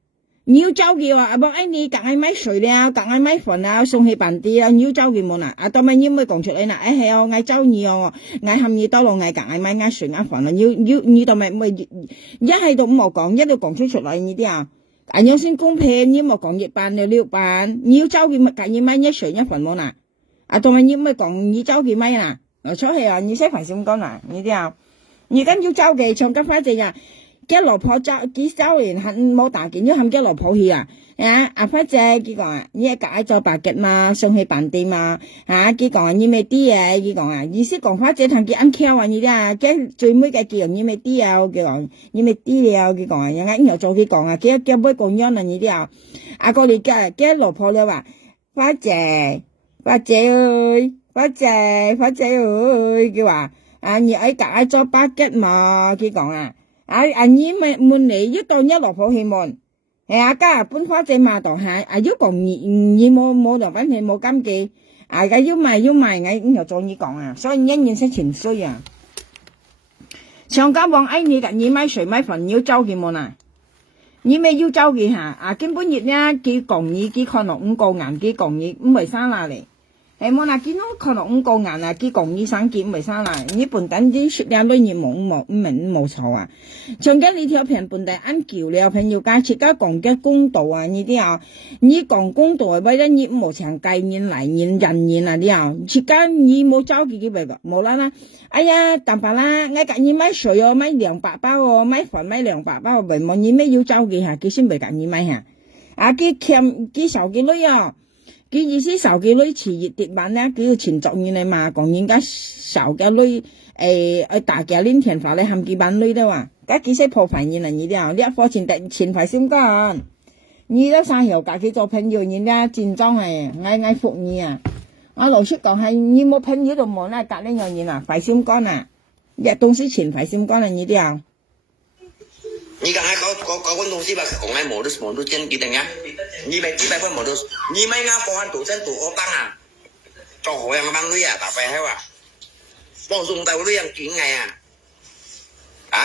你要周佢話啊望嗌你隔嗌米水啦，隔嗌米粉啊，送去辦啲啊，你要周佢冇嗱？啊當咪你咪講出嚟嗱，係哦，嗌周你哦，嗌含你多咯，嗌隔嗌米嗌水嗌粉啊，你當咪咪一係都冇講，一都講出嚟呢啲啊，啊有先公平，你冇講一半就六半，你要周佢咪隔二米一水一粉冇嗱？啊當咪你咪講你周佢米嗱？啊出去啊，你識份先講嗱呢啲啊，而家要周嘅唱吉花正啊。cái lò phô cháu ký cháu liền hắn mô tả kiểu như hắn cái lò phô hi à phát chế cái còn như cái cho bà kịch mà xong hay bàn tiền mà cái còn như mấy tí cái còn ý識講發chế thằng kia ăn keo như thế cái最尾cái kiểu như mấy tí cái còn như mấy tí cái còn những cái nhỏ做cái còn cái bữa còn nhon là như thế có đi cái lò phôเลยว่ะphát chế ơi phát chế ơi cáiว่าnhư ấy cả cho bà kịch mà cái còn anh mới muốn lấy giúp tôi nhớ lọc phổ hi môn cả bốn khóa trên mà tổ hai giúp còn nhị mua được vấn đề mua cam kì cái giúp mày ngay nhiều cho như còn所以nhân sẽ chỉnh suy上家望哎你個你買水買粉要周佢冇呐？你咩要周佢下根本熱呢佢講你佢看落5個銀佢講你唔係生啦嚟。冇嗱，見到可能5個銀啊，佢講醫生見唔生啦，你本等啲雪兩女冇錯啊。從緊呢條片本地按橋了朋友家切家講嘅公道啊，呢啲啊，你講公道係為咗你冇長計年嚟年人年啊啲啊，切家你冇找佢嘅冇啦，哎呀，但係啦，我隔你買水哦，買200包哦，買粉買200包，為乜你咩要找佢下，佢先未隔你買下，佢受幾女啊？佢意思受幾女遲熱跌板咧，佢要前作業嚟嘛，講人家受嘅女大嘅連田法咧含幾板女都話，家幾識破反應啦呢啲啊，呢一課前排先幹，你都生後家佢做朋友，人家戰爭係嗌服你啊，我老實講係你冇朋友都冇啦，隔呢樣嘢啊，快先幹啊，日東西前快先幹啦呢啲啊。你講嗰個東西吧，講喺冇都真決定啊！你咪只係分冇都，你咪啱放喺度真度我當啊，做好樣嘅班女啊，大費係話，放送到呢樣件藝啊，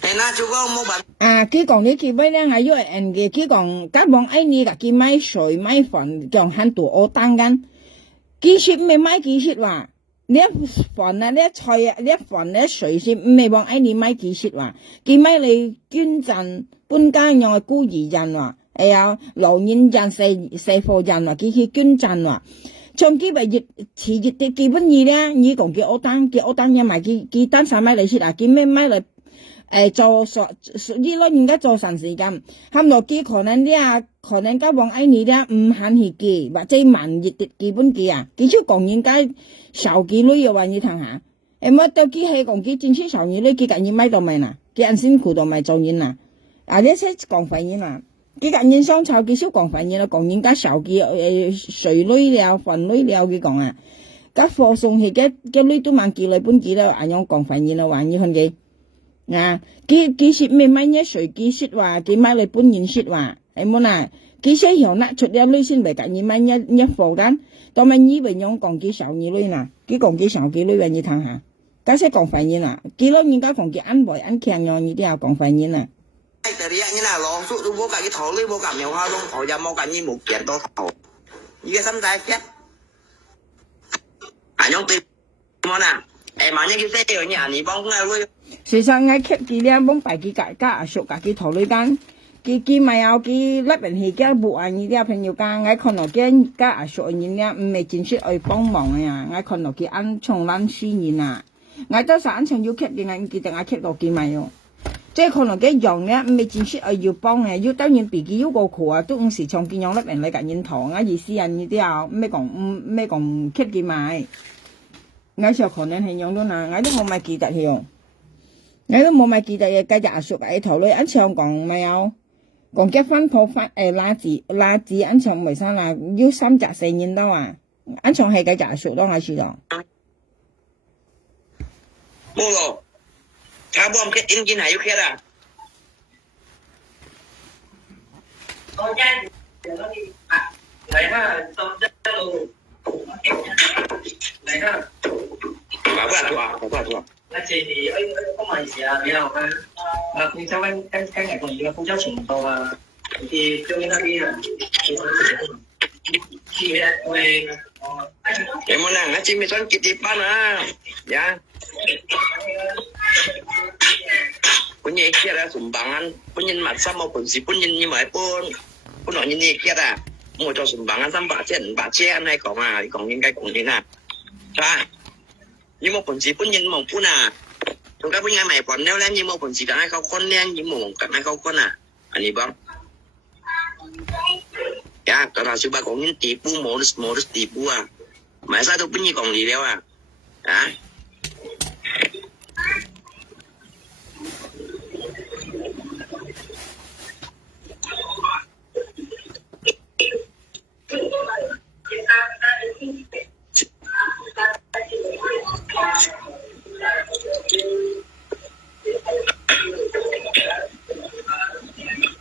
係那做個冇辦。佢講呢幾位咧係因為人嘅，佢講家幫哎你個佢買水買粉，講喺度我當緊，佢説未買佢説話。你一份啊，你一菜啊，你一份你一水先，未幫哎你買幾説話，幾買你捐贈搬家用嘅孤兒人話，老年人社貨人話，佢捐贈話，從幾為熱遲熱啲基本嘢咧，你講叫我單嘢買幾單曬買嚟説啊，幾咩買嚟做呢咯，人家做神時間，冚落幾可能啲可能家往哎你咧唔肯去記，或者慢熱啲基本記啊，幾少講人家。少幾女又話你睇下，乜到幾係講幾正式少幾女幾個人買到咪啦？幾人辛苦到咪做人啦？呢些講廢嘢啦，幾個人相湊幾少講廢嘢啦？講人家少幾水女了粉女了佢講啊，家貨送去嘅女都萬幾女半幾啦，樣講廢嘢啦，話你看幾幾時咩買嘢水幾時話幾買嚟半年時話係冇啦。幾時後嗱出咗女先嚟隔二蚊一貨間，當咪以為樣講幾少幾女啦，幾講幾少幾女嘅你睇下，家先講廢嘢啦，幾多人家講幾安排安強樣你都要講廢嘢啦。第一呢攞出都冇隔幾頭女冇隔苗花窿頭又冇隔呢冇見到頭，而家心大嘅，樣對我啦，萬一叫爹樣嘢你幫佢女。事實我劇幾兩幫大幾家阿叔家幾頭女間。佢咪有佢甩人氣嘅部啊！呢啲朋友家，我看到佢家阿叔人哋唔係正式去幫忙呀，我看到佢按從爛書人啊，我都是按從要劇嘅，我記得我劇到佢咪喲。即係可能嘅樣咧，唔係真係要幫嘅，要當然自己要個苦啊，都唔時常見樣粒人嚟夾煙糖啊，意思人呢啲啊，咩講棘嘅買，我就可能係樣都嗱，我都冇買記得嘅，我都冇買記得嘅，繼續熟喺頭裏，一場講咪有，講結婚破翻垃圾，一場未生啦，要34年多啊，一場係繼續熟多下次咯。冇咯。Cá bom kết in kinh hay kết à? Đấy ha, xong chất đồ. Đấy ha. Bảo thua. Là chị thì anh có mày gì à, biết không? Cũng theo anh ngày còn gì là không cháu chỉnh tàu à. Thì kêu người ta đi là thì về Cái món này nó chỉ mới toán kịp bán à. Dạ. Punya kira sumbangan punya masa mau pun si punya ni mai pun nói như kira mua cho sumbangan sama bạc chen hay còn những cái cũng như nào ra nhưng mà pun si punya mau pun à chúng ta punya mày còn nếu lên nhưng mà pun si cả hai câu con lên nhưng mà cả hai câu con à anh đi bang ya kalau si bang còn những tipu modus tipu à mà sao tôi punya còn gì đâu à hả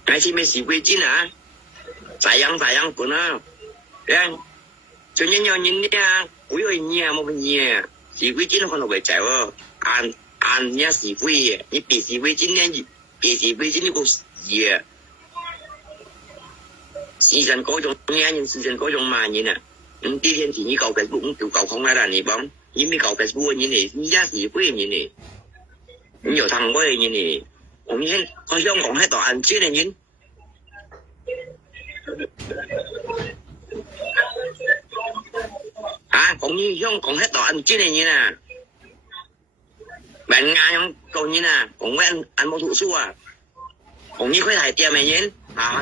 Ngày xưa mấy sĩ quý chín à, sayang của nó, đấy, cho nên nhau nhìn nha, quý ơi nha, một nhà, sĩ quý chín không phải chạy vào, ăn nha sĩ quý, như bị sĩ quý chín nha, bị sĩ quý chín có gì à, sĩ dân có trong nghe nhưng sĩ dân có trong mà như nè, đi thiên thì như cầu Facebook cũng cầu không ai là gì bóng, như mấy cầu Facebook như này, như giá sĩ quý như này, nhiều thằng có như này, cũng như có giống còn hết tòa ăn chứ này nhỉ. À, cũng như không còn hết tòa ăn chứ này như nè bạn Nga không còn như nè cũng với anh mua thụ xua à cũng như khối thải tiền mày nhến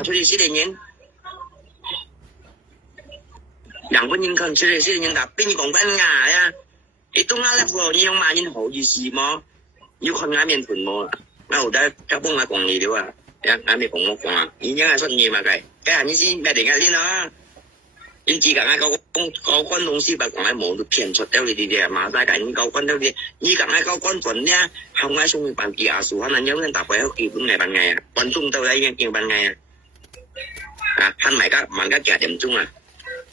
cho đi xí đây nhến đảng có nhìn không xí đây nhưng gặp bên như còn với anh Nga ya ít tung ra vừa như không mà nhìn hổ gì xì mà như con ngã miền phun mò đâu đã các bông là còn gì đâu à ya ngã miền còn một còn à như nhớ là xuất gì mà cái hành như gì mẹ để ngay đi nó因自家高官公司把講喺網度騙出掉你哋嘅馬仔緊高官掉啲，依家喺高官份咧，後尾送去辦幾廿數，可能有人搭喺屋企本嚟辦嘅啊，運中到已經叫辦嘅啊，慳埋家萬家幾點鐘啊，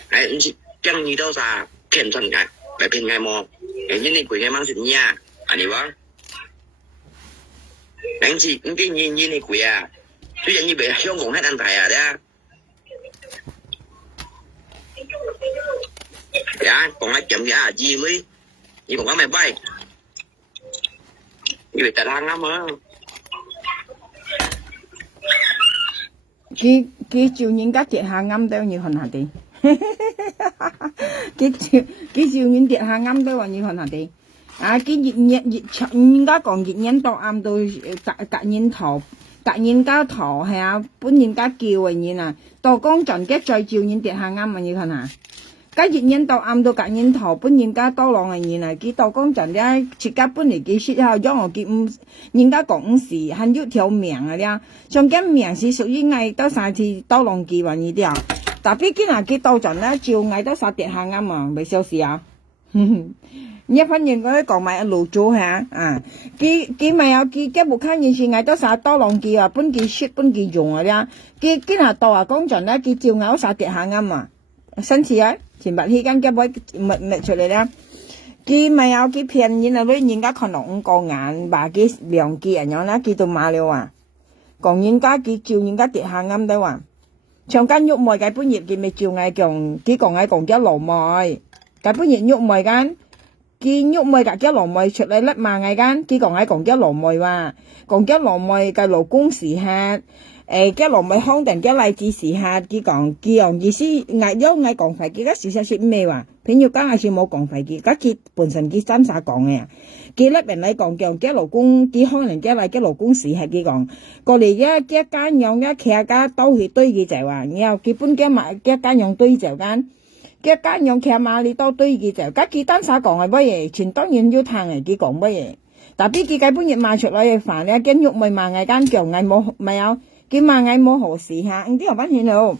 係唔知將遇到啥騙出嘅，嚟騙嘅麼？誒，因你攰嘅掹算呀，係咪話？兩次唔經驗你攰啊，最近要俾香港黑人睇啊，咧。Dạ, còn ai chậm dạ gì mới như còn có mày bay như vậy ta đang lắm á cái chiều những các chị hàng ngâm đâu như hòn hạt đi cái chiều những chị hàng ngâm đâu như hòn hạt đi à cái những các còn những nhân tàu am tôi cả những cao thọ hay à bốn những các kiều vậy như nè tàu con chọn cái trời chiều những chị hàng ngâm mà như hòn hạt cái dịch nhân tàu âm到隔nhân頭本人家多浪嘅嘢嚟，佢到講陣咧，設計本嚟佢説後，因為佢唔人家講是係要條命嘅咧，上緊命是屬於嗌到曬次多浪機運呢啲啊，特別佢嗱佢到陣咧，照嗌到曬跌下啱啊，未消事啊，一分人嗰啲講埋一路做下啊，佢咪有佢部卡件事嗌到曬多浪機啊，本佢説本佢用嘅咧，佢嗱到啊講陣咧，佢照嗌到曬跌下啱啊，新次啊！前日期間嘅位密出嚟啦，佢咪有佢騙人啊！人家可能個眼把佢兩記人樣啦，佢到馬了啊！講人家佢照人家跌下啱到啊！長間喐梅嘅本業佢咪照嗌講，佢講嗌講咗羅梅，嘅本業喐梅間，佢喐梅嘅羅梅出嚟甩馬嗌間，佢講嗌講咗羅梅話，講咗羅梅嘅勞工時限。cái lò mày không đền cái lại chỉ時下佢講意思嗌講法，佢而家少少說咩話？譬如講係算冇講法嘅，而佢本身佢真實講嘅，佢咧邊嚟講叫嘅老公，佢可能嘅嚟嘅老公時係佢講，過嚟嘅間樣嘅企家都係堆嘅就話，然後基本嘅買嘅間樣堆就間。嘅間樣企馬里都堆嘅就，佢單手講係乜嘢？全當然要聽人佢講乜嘢。但係佢基本嘢賣出嚟嘅飯咧，跟肉咪賣嗌間叫嗌冇咪有。佢賣嗌冇何事嚇，啲學翻錢咯。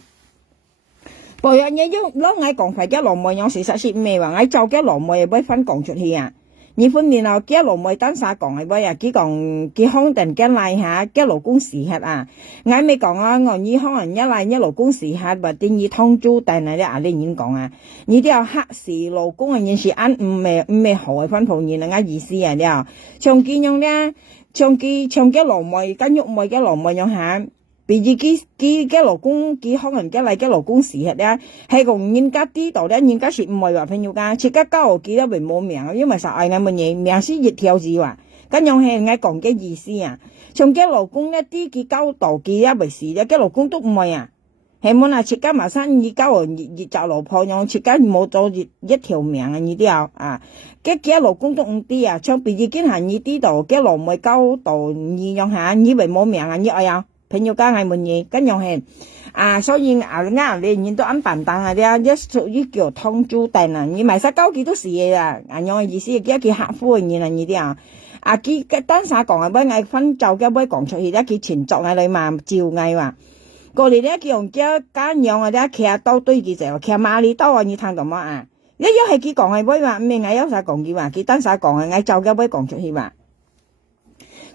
不過嘢要攞嗌講費嘅羅梅有事實是咩話？嗌做嘅羅梅又俾分講出去啊！你分面後嘅羅梅單晒講係乜啊？佢講佢可能嘅賴下嘅勞工時刻啊！嗌未講啊，我呢可能一賴一勞工時刻或者你通租但係咧啊，你已經講啊！你啲有黑市勞工嘅嘢是按唔係好嘅分佈嘢啊！意思啊，你啊，長期用咧，長期羅梅跟肉梅嘅羅梅用下。比如佢嘅勞工，佢可能嘅嚟嘅勞工時日咧，係講人家啲度咧，人家是唔係話朋友間，切家交幾多為冇名，因為實係咁嘅嘢，名是一條字話，咁樣係我講嘅意思啊。從嘅勞工咧，啲佢交度幾多為事咧，嘅勞工都唔係啊，係冇啊，切家麻生意交熱就老婆用，切家冇咗一條命啊，呢啲啊，嘅勞工都唔啲啊，像比如見係呢啲度嘅勞務交度你用下，以為冇命啊，呢啊。朋友間係乜嘢？咁樣係啊，所以你都安辦單啊啲，一屬於叫通租訂啊，你賣晒交幾多時嘢啊？咁樣嘅意思，佢客戶嘅嘢啊，呢啲啊，佢嘅單晒講係俾嗌分就嘅俾講出去咧，佢全作嗌你嘛照嗌話，過嚟咧佢用嘅間樣啊啲，佢都堆幾隻，佢馬里多啊，你聽到冇啊？一係佢講係俾話，咩嗌有晒講嘅話，佢單晒講係嗌就嘅俾講出去話。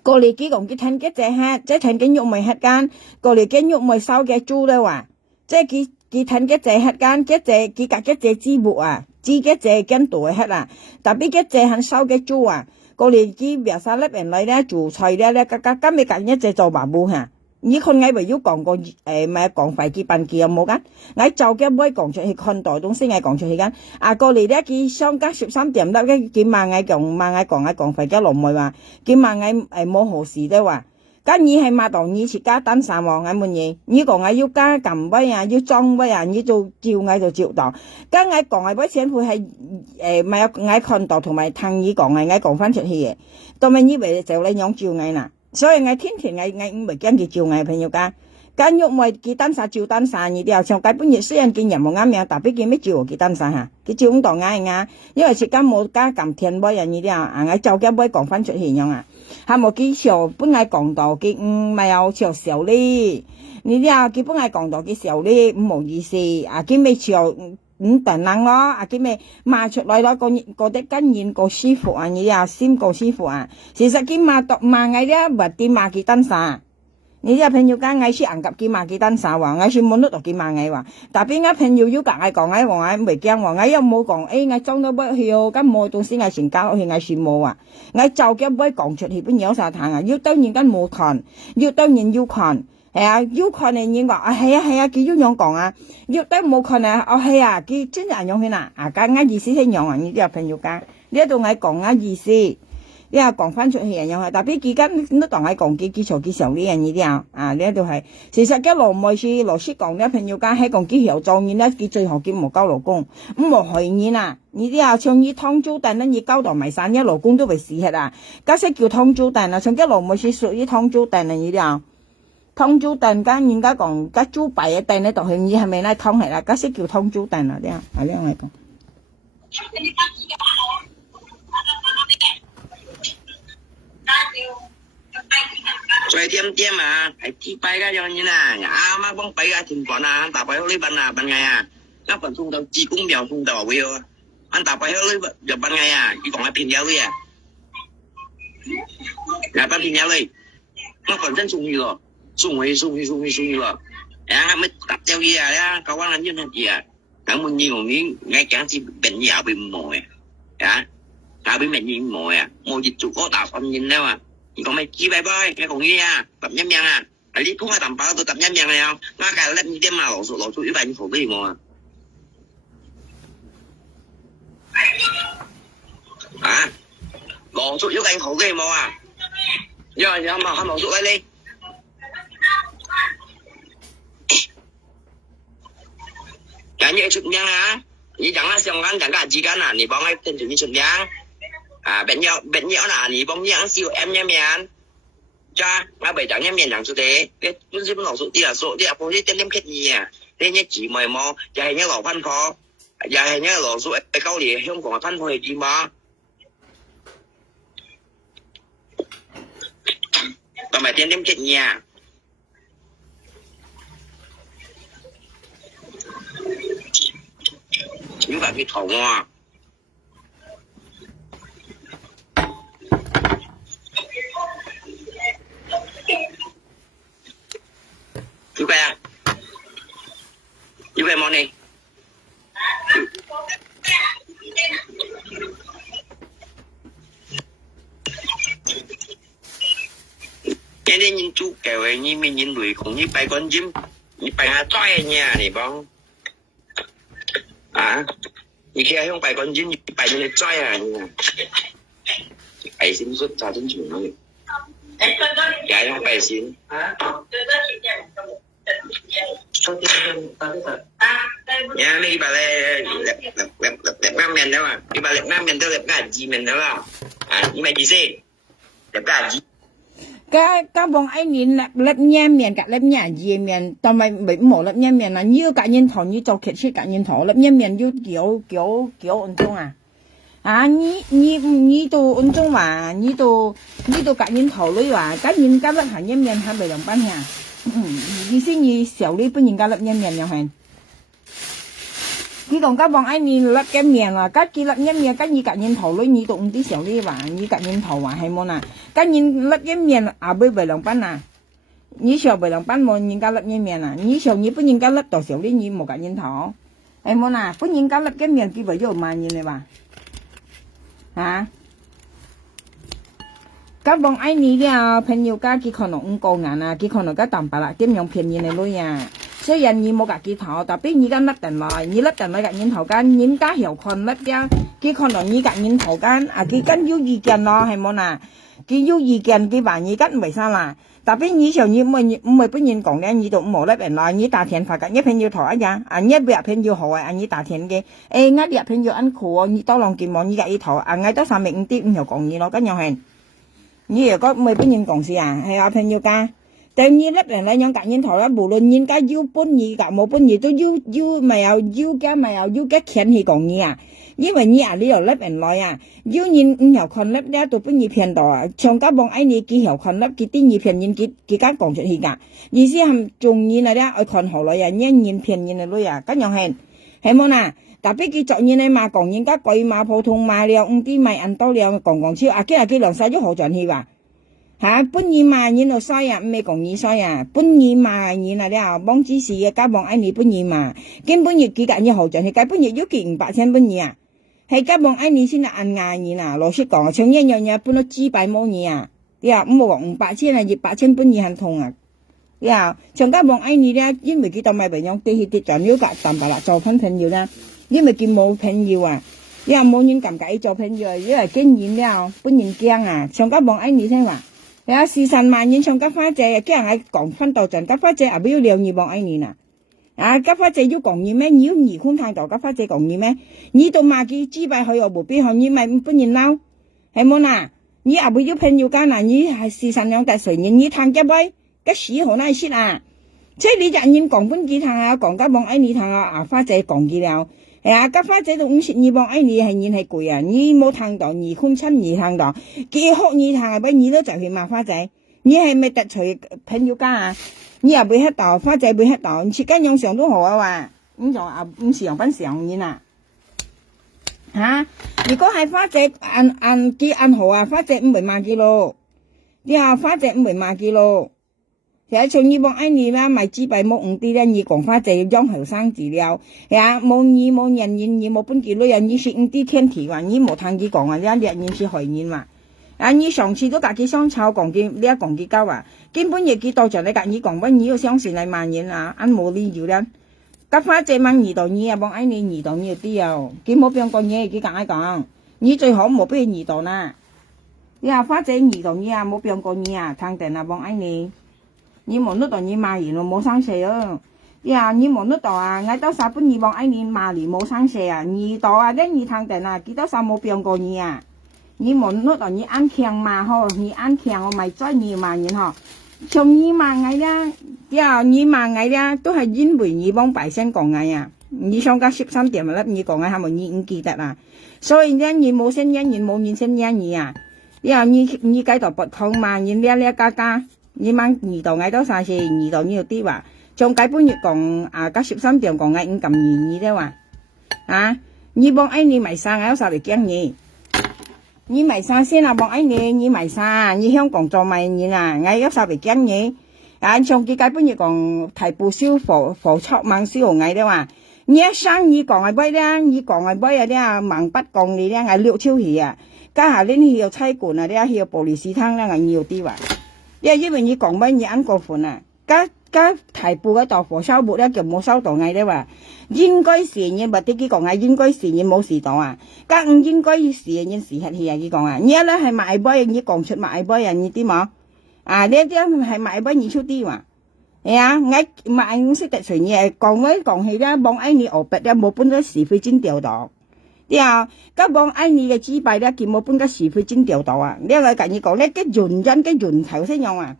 過嚟佢講佢聽嘅隻客，即係聽緊肉味客間，過嚟緊肉味收嘅豬咧話，即係佢聽嘅隻客間，佢隔嘅隻支付啊，支嘅隻跟度嘅客啊，特別嘅隻肯收嘅豬啊，過嚟佢別晒粒人嚟咧做菜咧，今日隔一隻做麻布嚇。你看我為要講個咪講費佢辦佢有冇間？我就嘅唔可以講出去看待東西，我講出去間。過嚟咧，佢商家13點得嘅，佢問我講費嘅羅梅話，佢問我冇何事咧話。咁你係買到你自家單曬喎，我問嘢，你講我要加撳威啊，要裝威啊，你做照我就照到。咁我講我俾錢佢係咪我看到同埋聽你講我講翻出去嘅，同埋以為就你樣照我啦。所以我天天我唔係跟佢照我朋友家，間肉咪佢單晒照單晒呢啲啊，上街本嘢雖然見人冇啱命，特別見咩照佢單晒嚇，佢照咁當啱啊，因為食間冇加撳天威人呢啲啊，我就嘅威講翻出去樣啊，係冇幾少本來講到佢咪有潮少咧，呢啲啊佢本來講到嘅時候咧唔好意思啊，佢咪潮。等等咯，佢咪賣出嚟咯，嗰啲經驗個師傅啊，你啊先個師傅啊，其實佢賣嗌咧，唔係賣幾單晒，你啲朋友間嗌是硬夾佢賣幾單晒話，嗌是冇得同佢賣嗌話，但係邊個朋友要夾嗌講嗌話嗌未驚話，嗌又冇講，嗌裝到不去哦，咁冇東西嗌成交去嗌算冇啊，嗌就嘅唔可以講出去，邊有晒談啊，要當然間冇看，要當然要看。係啊，要看你應話係啊，佢要樣講啊，要得冇看啊，係啊，佢真係樣去啦，啱意思係樣啊，呢啲朋友間呢度我講啱意思，呢講翻出去樣係，特別佢間都當我講佢基礎嘅時候呢樣呢啲呢度係，其實嘅羅梅是羅斯講呢朋友間喺講基礎狀元咧，佢最後佢冇交勞工，咁冇去年啊，呢啲像依湯租訂咧，你交到埋散，一勞工都會死hết啊，家些叫湯租訂啊，像嘅羅梅是屬於湯租訂啊呢啲通租訂間人家講家租幣嘅訂咧，就係你係咪咧通係啦？家識叫通租訂啊啲啊，呢樣嚟講。再點啊，係啲幣嘅樣嘢啊，啱啱幫幣嘅情況啊，大幣好呢份啊，份藝啊，一份送到自公廟送到會啊，按大幣好呢又份藝啊，佢講係便友嘅啊，又份便友嚟，我本身送去咯。送去咯，啱咪搭咗嘢啊，搞翻緊啲乜嘢啊？咁滿意我呢，我講是病也會唔好嘅，也會病也唔好嘅，我越做嗰大份嘢啦嘛，你講咩幾百倍？我講嘢啊，揼一命啊，你講下揼包到揼一命啊，我計叻呢啲嘛，攞數一百你好俾我啊，攞數一百好俾我啊，因為有冇攞數嚟你？ Jangan như chụp nhang á, như chẳng là xong ngắn chẳng cả gì cả nè, nì bóng ấy tên chủ như chụp nhang. Bên nhẽo nè, nì bóng nhang siêu em nhé miền. Cha, mà bảy chẳng nhé miền chẳng số thế, biết lúc gì cũng nổ số tí là phố tên liêm kết nhì à. Thế nhé chỉ mời mò, giờ hay nhé lò phân phó. Giờ hay nhé lò số ấy câu lì, không còn phân phó hay gì mà. Còn mày tên liêm kết nhì à. Chính là cái thầu ngoà. Chú cái món này. Cái này nhìn chú kèo ấy, như mình nhìn đuổi cũng như bài con chim. Như bài hát toài nha này bóng. Như khi không bài con chim, như bài như này toài à nha. Bài xin rút ra chân chủ này. Cái không bài xin. Nha, mấy bà lệ lẹp nam miền đó mà. Mấy bà lẹp nam miền đó lẹp cả gì miền đó là. Nhưng mà chị xê. Lẹp cả gì. Các bọn anh nhìn lấp nha miền cả lấp nhà gì miền tao mày bị mổ lấp nha miền là như cả nhân thổ như cho kết chết cả nhân thổ lấp nha miền như kiểu ổn chung à như đồ ổn chung mà như đồ cả nhân thổ lấy mà các nhân các lấp hàng nha miền hai bảy đồng bán nhà như xin như xẻo đi bên nhân các lấp nha miền nhau hèn khi còn các bọn anh nhìn lấp cái miền là các kia lấp nha miền các như cả nhân thổ lấy như đồ ổn tí xẻo đi mà như cả nhân thổ mà hay món à các nhìn lấp cái miền à bên bảy đồng bán à như sầu bảy đồng bán một nhìn cá lấp như miền à như sầu như bên nhìn cá lấp tổ sầu đi như một cả nhân thổ em món à bên nhìn cá lấp cái miền kia bây giờ mà nhìn này bà hả các bọn anh đi ra朋友家佢可能5個人啊，佢可能家當白啦，點樣便宜你女啊？雖然你冇夾佢頭，但係你而家甩定來，你甩定來夾人頭間，人家又看甩嘅，佢可能你夾人頭間啊，佢跟有意見咯，係冇嗱？佢有意見，佢話你跟唔係生啦。但係你時候你唔係本人講嘅，你都冇甩定來，你大田發嘅，你朋友頭一樣，啊你別朋友好啊，你大田嘅，誒我啲朋友安酷啊，你多兩件望你夾佢頭，啊我多300啲唔又講你咯，咁樣係。你如果每本人講事啊，係阿朋友家，但你甩人嚟樣夾人頭啦，無論人家要本意夾冇本意都要咪有錢去講你啊，因為你啊你又甩人來啊，要人唔又看甩咧，都本意騙到啊，像家幫愛你幾又看甩，幾啲意騙人幾間講出去㗎，意思係仲人嚟咧，愛看好來啊，人騙人嚟啊，咁樣係冇嗱。但係佢作嘢咧嘛，講人家貴嘛，普通嘛了，啲咪按多了，講超，啊，佢兩曬咗好賺去哇，嚇，本意嘛，人就衰啊，唔係講你衰啊，本意嘛，人啊了，幫指示嘅，加幫愛你本意嘛，根本要幾間嘢好賺去，根本要要幾500千本意啊，係加幫愛你先係按壓人啊，老實講，像一樣嘢本都幾百毛嘢啊，呀，唔好話500千啊，200千本意很痛啊。呀，像加幫愛你咧，因為佢當咪俾樣地鐵站了㗎，淡白啦，做朋友啦。因為佢冇朋友啊，因為冇人咁解做朋友，因為經驗了，本人驚啊，上家望愛你聽話，呀40萬人上家花姐，驚人係講翻到陣，家花姐啊不要兩二望愛你啦，啊家花姐要講你咩？你要二寬態度，家花姐講你咩？你到罵佢支敗佢又無必學，你咪本人嬲，係冇嗱，你啊不要朋友間嗱，你係42大水人，你談一位，個屎好難説啊，即係你人人講本幾談啊，講家望愛你談啊，花姐講佢了。係啊，家花姐都52磅，你係人係貴啊！你冇聽到2寬7你聽到，幾好你聽啊！俾你都就去罵花仔，你係咪特隨朋友家啊？你又未喺度，花仔未喺度，切間樣上都好啊話，咁就啊唔是樣品上癮啊！嚇！如果係花仔按好啊，花仔唔會罵佢咯，啲啊花仔唔會罵佢咯。係從你幫愛你啦，咪資幣冇5啲咧，你講花仔養後生治療，係啊，冇你冇人你冇本幾多人，你是5啲天體話，你冇聽佢講啊，你人是害人嘛，啊，你上次都隔佢相炒講佢，你一講佢交啊，根本亦佢到場你隔你講乜，你要相信你萬人啊，按冇理由啦，夾花仔掹2度你啊，幫愛你2度你啲啊，佢冇變過嘢，佢講一講，你最好冇俾佢2度啦，你話花仔2度你啊，冇變過你啊，聽定啊，幫愛你。你冇得到你罵人咯，冇生氣咯。呀，你冇得到啊！我到三本二望，年馬年冇生蛇啊！二到啊，啲二趟定啊，幾多三冇變過你啊！你冇得到你安強嘛吼，你安強我咪再二萬年吼，從二萬嗌啦，呀二萬嗌啦，都係因為你幫百姓講嗌啊！你上家13點咪粒你講嗌係咪你唔記得啊？所以咧你冇聲音，你冇面聲音你啊！呀你繼續撥通嘛，你叻加，你掹二到嗌到三四二到你就啲話。trong cái bốn nhiệt còn các 13 điểm còn ngay cầm gì đấy mà như bọn anh đi mày sang áo sao để kén nhỉ như mày sang xem là bọn anh đi như mày sang như香港做mày như là ngay áo sao để kén nhỉ trong cái bốn nhiệt còn thầy bù siêu phổ chọc mang siêu ngay đấy mà nhé sang như còn ngay bây giờ mang bắt còn đi ngay liệu chiêu hỉ à cả hà lên hiểu thay của này đấy hiểu bộ lý sĩ thang là nhiều tí vậy như vậy như còn bây giờ ăn cổ phần à các thầy bù cái tàu phổ sao bù đó kiểu冇收到ngay đấy mà 應該是人或者佢講啊，應該是人冇事到啊，咁唔應該是人事係係啊，佢講啊，而家咧係賣杯，你講出賣杯人呢啲嘛，呢啲係賣杯你出啲嘛，係啊，我賣識得隨嘢講起咧，幫愛你學白咧冇搬咗是非真掉到，啲啊，咁幫愛你嘅紙幣咧，佢冇搬咗是非真掉到啊，呢個緊要講咧，嘅原因嘅源頭先用啊。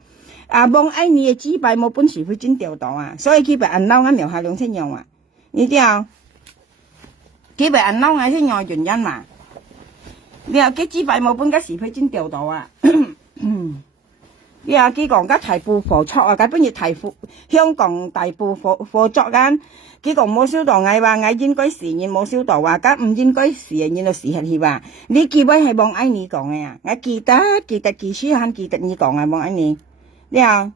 幫愛你嘅紙幣冇本事會真掉到啊，所以佢被人撈啱留下兩千樣啊，你知啊？佢被人撈啱先樣原因嘛？你話佢紙幣冇本嘅時會真掉到啊？你話佢講嘅提部貨錯啊，佢本要提部香港大部貨作間，佢講冇收到嗌話嗌應該是人冇收到啊，咁唔應該是人就是係佢話，你記位係幫愛你講嘅啊，我記得記書肯記得你講啊，幫愛你。呀，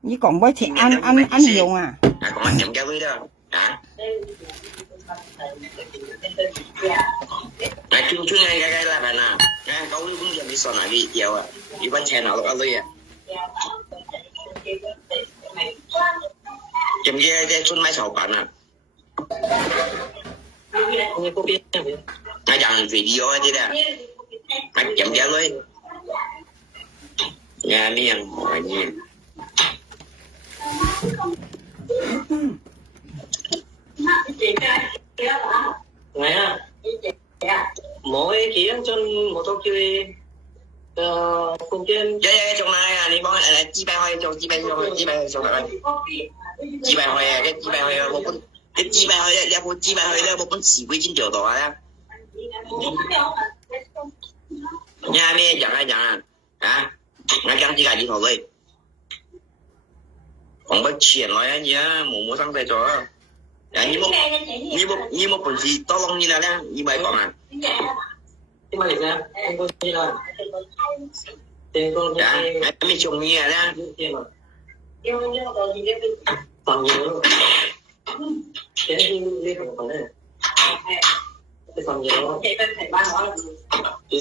你講乜嘢安用啊？講乜點解會đó chung chung ngay cái là bạn à, có cũng giờ đi soi lại đi nhiều à, đi bán chè nào lúc ấy à, chấm cái chung mấy sầu bạn à, ngay chẳng video ấy đi nè, ngay chấm cái luôn. Nhà miệng hỏi nhìn này à mỗi kia chân một tô kia cùng trên trong này à đi bón chi bài hỏi cho chi bài cho lại chi bài hỏi cái chi bài hỏi một con cái chi bài hỏi là một chi bài hỏi là một con chỉ quy trình điều đó á nhà miệng chẳng hả ngay chẳng chỉ là gì thôi còn bất chuyện nói anh nhá mua sang tay cho như một phần gì to lông như là nha như vậy còn à cái mà ra anh có gì là tiền con anh mới trồng như là nha còn nhiều tiền đi không còn này còn nhiều thì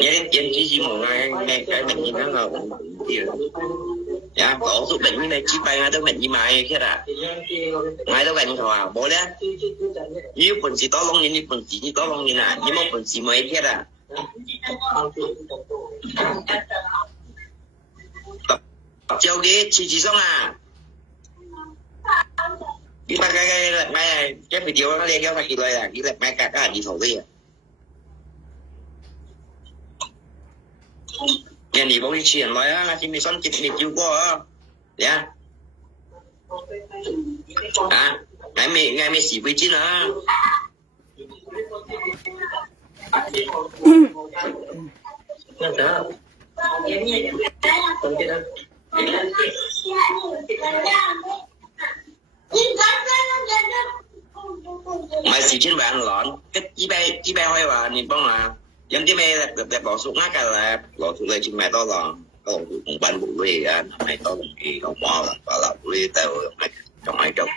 nhé chỉ một ngày cái bệnh gì đó là dạ có tụ bệnh như này chỉ bay ngay tới bệnh như mày kia à ngay tới bệnh thôi à bố đấy như phần gì to lông như phần gì như to lông như này như một phần gì mấy kia à tập chiêu đi chỉ xong à cái video nó lên kéo thật kỳ lời là cái mấy cái gì thổi đi à nhà này bố đi chuyện nói á, chỉ mình xong chụp mình chịu qua á, dạ, ngày mình xỉ với chứ nữa, Nè sao? Còn kia đâu? mày xỉ trên bàn lọn, cái chỉ bay hơi vào nhìn bông là dân tí mê là đẹp bỏ xuống ngắt là bỏ xuống đây trên mẹ to là có một bạn bụng đi à này to một cái không mò là và là đi tao mày trong mày trong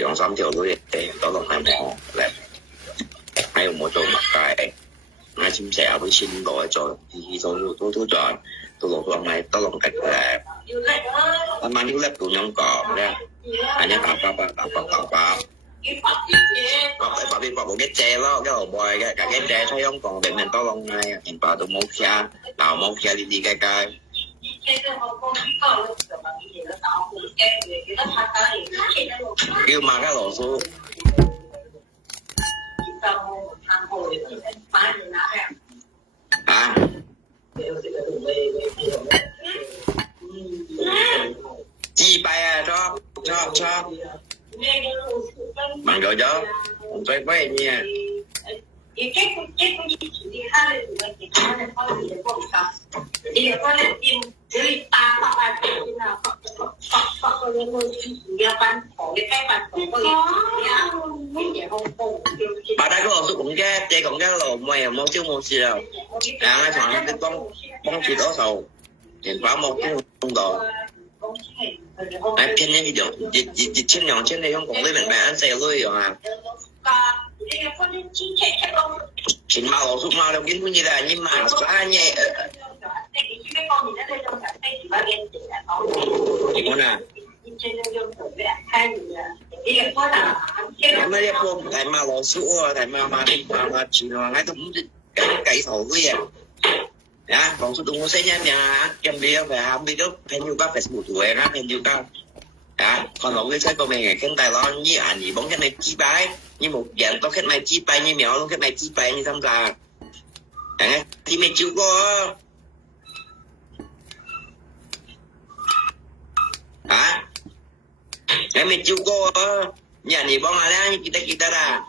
dọn xong theo tôi để to lòng em mò là hay một chỗ mặt cái ngay chim sẻ với xin gọi cho thì tôi chọn tôi lột lòng này to lòng cách là anh mang những lớp của nhóm cỏ ra anh nhớ bảo phải bỏ một cái tre đó cái hồ bòi cả cái tre thấy không còn bệnh mình to lòng này hiện tại tôi mua xe đào mua xe đi cái 叫馬家羅叔啊，chi bay à cho bằng đồ cho tôi quay nha bà đã có sự cũng cái chơi cũng cái lỗ mày một chứ một gì đâu hai thằng cái bông chỉ đó sầu thì bảo một cái không đồ ai偏那个一千两千的香港那边买安谁都有啊。前馬羅叔馬兩件半嘢啦，你買啥嘢？點講啊？咁啊一個唔係馬羅叔啊，係馬前話喺度唔知計頭嘅嘢。Ya, bang su tunggu saya nya kem dia về ham đi đó pen juga Facebook tuổi á pen juga ya còn lỗi cái của mình cái tài lo như ảnh gì bóng cái này chi bài như một dạng có cái này chi bài như mèo luôn cái này chi bài như thăm là thì mình chịu có hả em mình chịu có nhà gì bóng là như kita là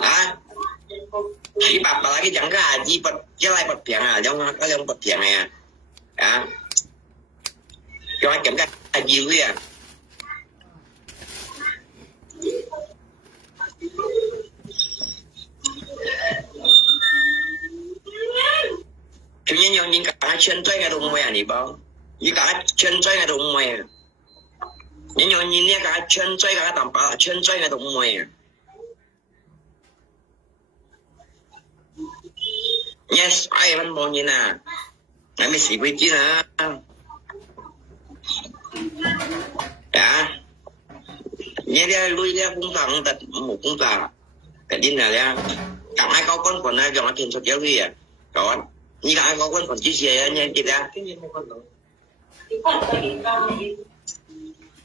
hả khi bà lagi chẳng có gì bật cái lại bật tiếng à trong bật tiếng này à cho anh kiểm tra gì vậy chủ nhân những cả chân chơi cái đồng mày này bao những cả chân chơi cái đồng mày những nhìn cả chân chơi cái tầm bạ chân chơi cái đồng mày yes ai vẫn mong như nào ngày mới xỉ với chứ nè đã nhớ ra lui ra cũng thằng tật một cũng tà cái đi nào ra cả hai có con còn ai cho nó tiền số kéo gì à còn như cả hai có con còn chia sẻ nha chị ra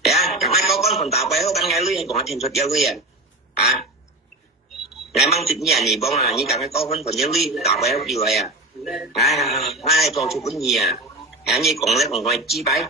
dạ cả hai có con còn tạo bé ban ngày lui hay còn tiền số kéo gì à ngày mang thịt nhà nhỉ bông à như cả cái con vẫn còn nhớ đi tạo béo gì vậy à hai con chụp cái gì à như còn lấy còn ngoài chi bái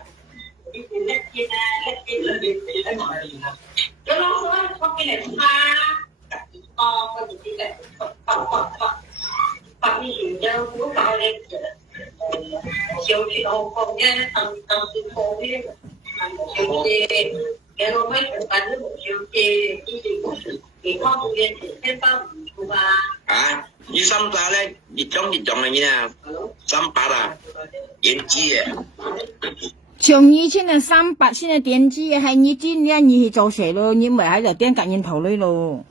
như xăm ta đấy dịch trong này như nào xăm bà là點知啊？從以前嘅300先係點知嘅，係你今年你去做蛇咯，你咪喺度點隔煙頭裏咯。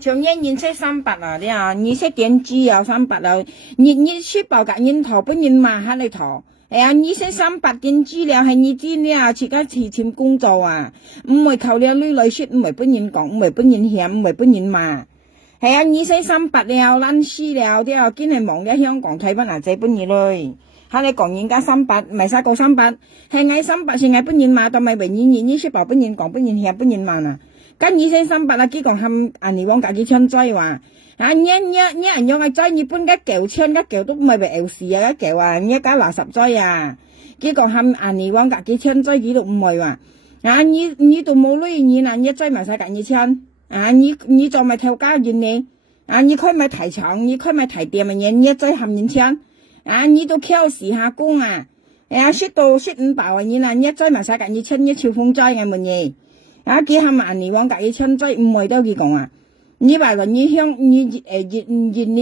從一年識300啊，你識點知啊300啊？你出爆隔煙頭，本人嘛喺你頭。係啊，你識300點知了，係你知了，自家提前工作啊，唔係靠你女來說，唔係本人講，唔係本人險，唔係本人嘛。係啊，你識300了，爛死了，啲啊，堅係忙咗香港睇不嗱這本嘢嘞。喺你講人家300，唔係晒個300，係嗌300是嗌本人嘛，但係永遠你出爆本人講，本人險，本人嘛嗱。咁你識300啊，幾講冚人哋往自己槍追話。啊！你人用個追，你搬一嚿槍一嚿都唔係為有事啊！一嚿啊，一家垃圾追啊！結果冚人哋往自己槍追，佢都唔係話啊！你都冇女你嗱，你追埋晒自己槍啊！你做咪跳家園你啊！你開咪提廠，你開咪提店嘅嘢，你追冚人槍啊！你都敲時下工啊！啊，説5爆啊！你嗱，你追埋晒自己槍，你超風追嘅乜嘢啊！佢冚人哋往自己槍追，唔係都佢講啊！你話論你香你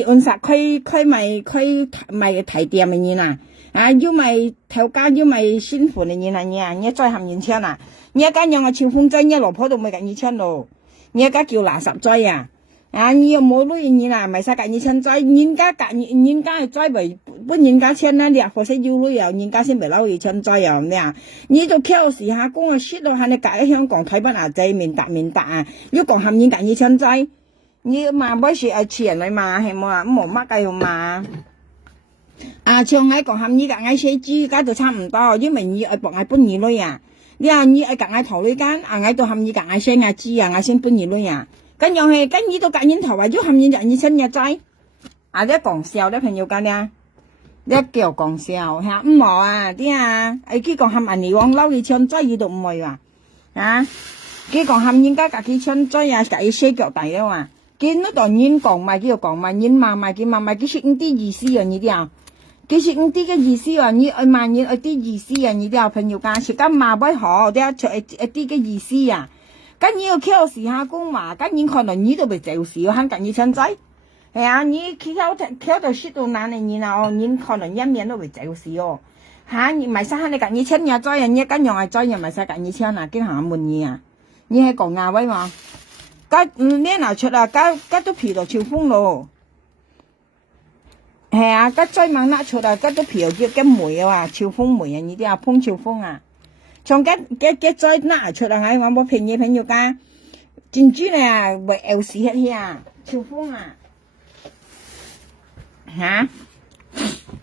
按實開咪提店嘅嘢嗱，啊要咪頭家要咪辛苦嘅嘢嗱，你再含人槍嗱，你而家用個超風追，你老婆都咪緊你槍咯，你而家叫垃圾追啊，啊你又冇女嘢嗱，咪曬緊你槍追，人家係追為本人家槍啦，你或者要女又人家先咪撈你槍追又咩啊？你都靠時下工啊，説到喺你隔喺香港睇不下仔面達啊，要講含人緊你槍追。你嘛不是愛錢來嘛，係冇啊，冇乜計用嘛。像喺講含呢個嗌寫豬家就差唔多，因為你愛博嗌搬二女啊，你話你愛夾嗌頭女間，嗌到含呢個嗌寫嗌豬啊，嗌先搬二女啊，咁樣係跟呢度夾煙頭啊，要含呢就二親日仔，你講笑咧朋友間咧，你叫講笑嚇，唔好啊啲啊，佢講含人哋往嬲你唱仔呢度唔會話，佢講含人家夾佢唱仔啊，夾佢寫腳底啊嘛，佢嗰度人講埋叫講埋人罵埋佢識啲意思啊呢啲啊。其實唔啲嘅意思啊，你愛罵人愛啲意思啊，你啲朋友間食緊罵不好，啲出一啲嘅意思啊，咁你要挑時下講話，咁你可能你都未做事，肯緊你親仔，係啊，你挑到識到難嘅然後，你可能一面都未做事哦，你咪使你緊你親日仔，你緊用係仔，又咪使緊你親啊，經行滿意啊，你係講亞威嘛，咁你嗱出啊，咁都皮到超風咯。係啊，吉追猛甩出嚟，吉都嫖叫吉梅啊，超風梅啊，呢啲啊，碰超風啊，從吉追甩出嚟，我冇平嘢朋友家，珍珠咧啊，為 L 四一啊，超風啊，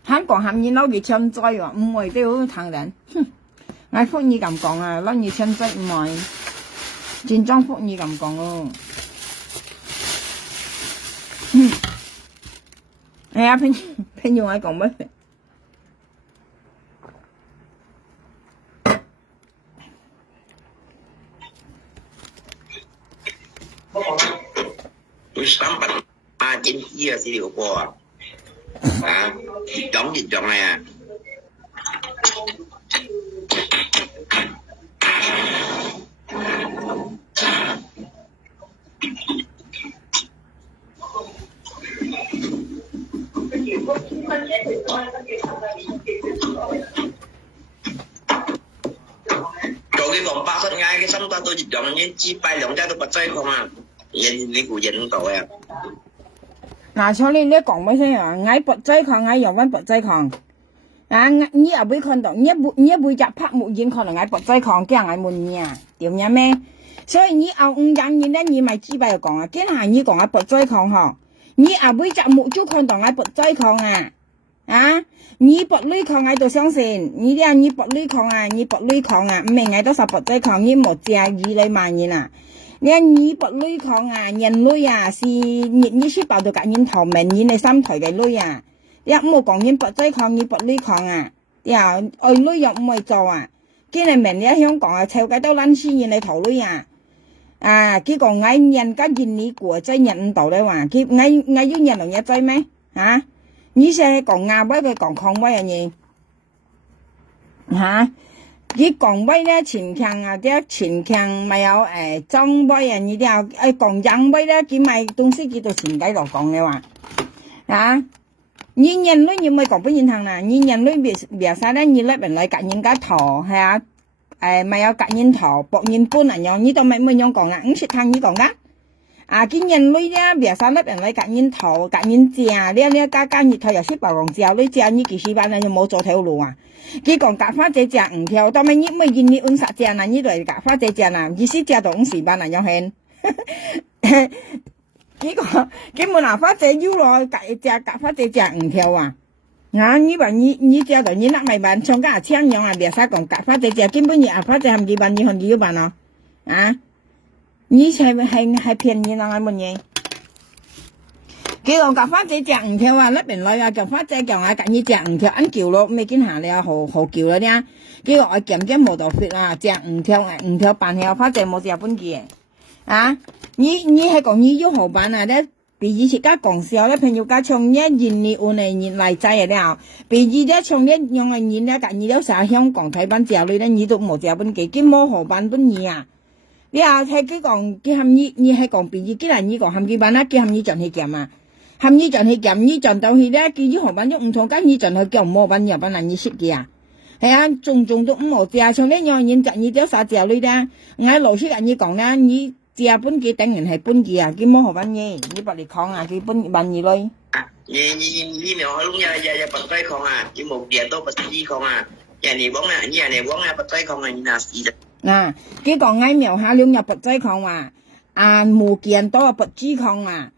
香港含嘢撈住槍追喎，唔會都好疼人，我福爾咁講啊，撈住槍追唔會，戰裝福爾咁講咯。係啊，朋友愛講乜？tôi sampai agensi si điều qua chống dịch chọn này à rồi cái vòng ba phân ngay cái xong ta tôi dịch chọn như chi bay lỏng ra tôi bật chơi không à你估人到啊？嗱，所以你講乜先啊？嗌拔劑礦，嗌用翻拔劑礦。你又會看到，你會入拍木影可能嗌拔劑礦，驚嗌滿意啊？點樣咩？所以你後五間嘢咧，你咪知白講啊，驚係你講嗌拔劑礦嗬，你又會入木就看到嗌拔劑礦啊？你拔鋁礦嗌到相信，你啲你拔鋁礦啊，你拔鋁礦啊，唔係嗌到十拔劑礦，你冇借二你萬嘢啊！你拔鋁礦啊，人鋁啊，是你書包到隔人頭明你三台嘅鋁啊，你冇講人拔劑礦，你拔鋁礦啊，愛鋁又唔會做啊，見你明你喺香港啊，臭雞都撚絲人嚟頭鋁啊，佢講嗌人家見你過真人唔到咧話，佢嗌要人同一劑咩？你成日講亞威佢講抗威啊你，佢講威咧前強啊，啲前強咪有裝威啊，呢啲啊講洋威咧，佢咪東西叫做前計落講嘅話，你人類你咪講不認同啦，你人類別晒咧，你咧邊嚟夾人家頭係咪有夾人頭博人搬啊樣，你都咪樣講啦，唔識聽你講噶。見人類咧，別晒咧，人嚟夾人頭、夾人正，呢家熱頭又識白黃照，呢正呢幾時班啊，又冇做條路啊！佢講夾花姐正唔跳，但係你咪見你五十正啊，呢度係夾花姐正啊，意思正到50班啊，有限。佢講佢冇拿花姐腰落夾花姐正唔跳啊！你話你正到你甩咪辦，唱家唱樣啊，別晒講夾花姐正，根本你花姐係唔幾班，你看你要辦啊？你係騙人啊！乜嘢？佢講夾花姐隻唔跳啊，甩邊來啊！夾花姐叫我夾你隻唔跳，按叫咯，未見下你啊，好叫啦啲啊！佢話我減冇到血啊，隻唔跳扮跳花姐冇隻本嘅你係講你要何辦啊？咧，比以前家講笑咧，朋友家唱一現你換嚟現嚟制啊啲啊，比以咧唱一用嚟現咧夾你都成香港睇班之後你咧，你都冇隻本嘅，佢冇何辦本嘢啊！你係佢講，佢含你係講別意，既然你講含幾班啦，佢含你盡去減啊，含你盡去減，你盡到去咧，佢啲河班都唔同，咁你盡去減冇班又班人你識嘅種都唔好食，像呢樣嘢就你都殺掉你咧，我老師人你講咧，你食本嘅等人係本嘅佢冇河班嘢，你白嚟講佢本班嘢類。你苗開窿ya bật tay không chứ một điểm都bật gì không nhà này bóng bật tay không你哪死啫？佢講嗌苗下兩日拔劑礦話，無見多拔支礦話，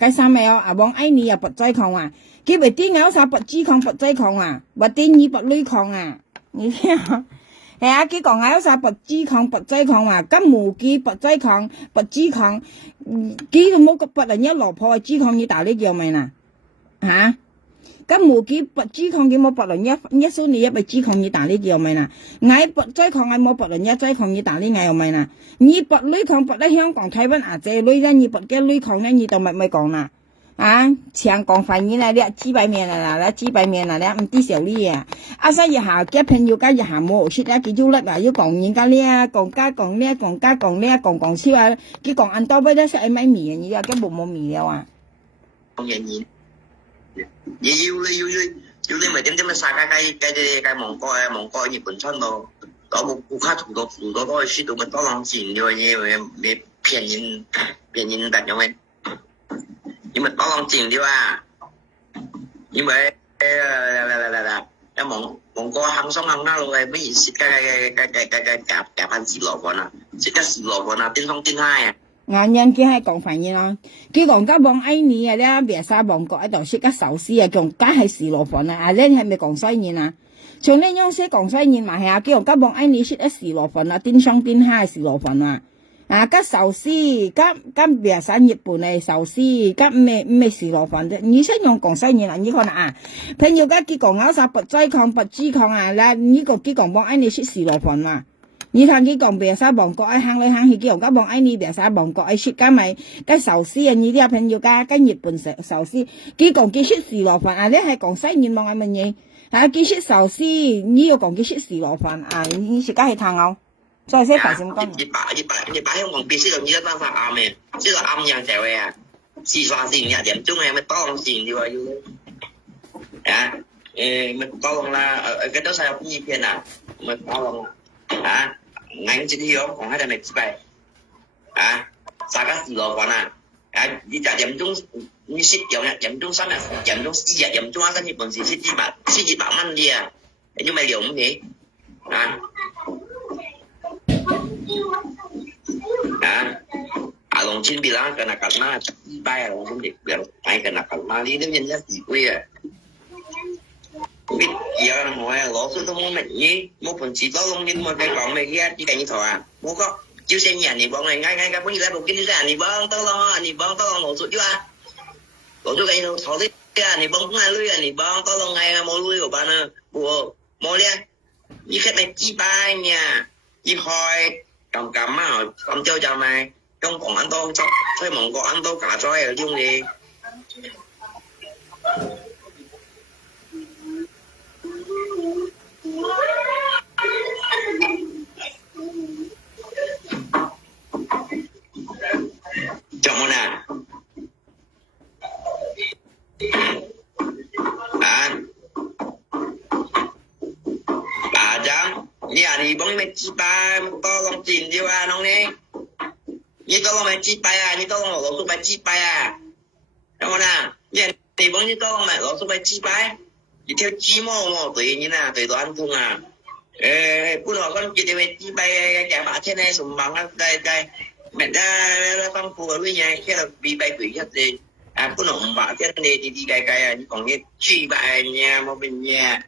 cái sao mèo bọn ấy nì bật dây không cái bể tí ngáo sao bật chi không bật dây không bật tí nhí bật lưới không như thế hả cái còn ngáo sao bật chi không bật dây không cái mù kia bật dây không bật chi không cái một cái bật là nhớ lọp thôi chi không như tạo lý kiểu mày nè hả cái mù kia bật chi không cái một bật là nhớ số này bật chi không như tạo lý kiểu mày nè ngay bật dây không ngay một bật là nhớ dây không như tạo lý ngày mày nè nhí bật lưới không bật ở香港台灣這lưới ra nhí bật cái lưới không này nhí tao mày講nè香港反應嚟咧幾百年啦，幾百年啦咧，唔啲小哩啊！所以下嘅朋友家日下冇識咧，佢就叻啊！要講人家咧，講超啊！佢講按多俾得食咪味嘅，而家根本冇味了啊！講人言，要你咪點晒cái Mong Coi Nhật Bản thân咯，嗰個顧客同到都去輸到咪多兩錢嘅嘢，咪騙人大眾嘅。nhưng mà có con tiền đi à nhưng mà cái mong co hàng sống hàng nào rồi mấy gì xịt cái phần xịt lọ còn à xịt cái xịt lọ còn à tin không tin hai nhân kia hay còn phải như nó cái còn các bọn ấy nè là别啥bọn có ở đó xịt cái寿司còn cái hay xịt lọ còn à lên hay咪còn衰nhiên à從呢樣些講衰nhiên mà係cái còn các bọn ấy nè xịt cái xịt lọ còn à tin không tin hai xịt lọ còn à cái壽司cái别啥日本嘅壽司cái咩時羅飯啫，你識用講西嘢啦，你看啊，譬如cái講咬啥不追抗不支抗啦，呢個佢講幫愛你識時羅飯嘛，你睇佢講別啥幫國愛行來行去，佢講幫愛你別啥幫國愛識cái咪cái壽司啊，你啲朋友cái日本壽司，佢講佢識時羅飯你係講西嘢望係乜嘢？佢識壽司，你要講佢識時羅飯你識係탕牛。所以先排先講。你把香港別識到而家單發啱嘅，即係啱樣就係啊，4刷線日點鐘係咪多線啲喎要？咪多啦，cái đó sao cũng như thế nào? Mà to ngành chỉ hiểu còn hai đứa chỉ bài, sao cái gì lo còn đi trả điểm chung như xích kiểu này điểm chung sẵn điểm chung gì điểm chung sẵn thì bọn gì xích bạn ăn đi nhưng mà hiểu không thế? Long Chin bilang karena bayar Long Chin bilang karena ini nhân gì quê biết giờ là mọi lỗ số thông minh như một phần chỉ có Long Chin mà cái còn mấy cái chỉ cái như thọ mua có chiếu xem nhà này bọn này ngay cái vấn đề một cái này bọn tao lo lỗ số chứ lỗ số cái thọ đấy này bọn cũng ai lui này bọn tao lo ngay mỗi lui của bạn của mỗi liền như cái này chi bay nha chi hỏi cầm cầm cho mày trong còn ăn to sao thấy mong có ăn to cả rồi ở chung đi chồng con bà chăng nhà thì bóng mẹ chi ba to lòng chìm đi qua nông đi như to lòng mẹ chi ba như to lòng lỗ số ba chi ba đúng không nào nhà thì bóng như to lòng mẹ lỗ số ba chi ba thì theo chi mô tùy như nào tùy toán không bữa nào con chỉ để mẹ chi ba cả bà thế này sùng bằng đây mẹ đã phong phú ở với nhà khi là bị bay quỷ hết gì bữa nào bà thế này thì đi cái còn như chi ba nhà một bên nhà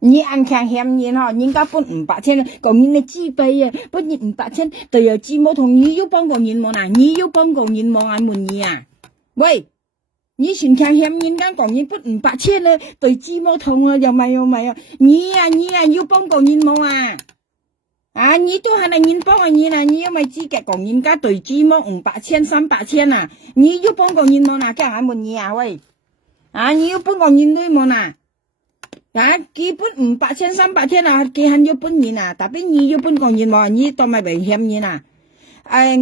你ăn看嫌你哈，人家分500,000，講人哋自卑不然500,000，對有字母同你要幫個人冇嗱，你要幫個人冇眼滿意喂，你全看嫌人家講人不500,000咧，對字母同又咪你要幫個人冇你都係人幫個人你又咪資格講人家對字母500,000、300,000你要幫個人冇嗱，驚眼滿意喂，你要幫個人女冇嗱。基本500,000、300,000佢係要本人tapi你要本個人喎，你當咪被嫌人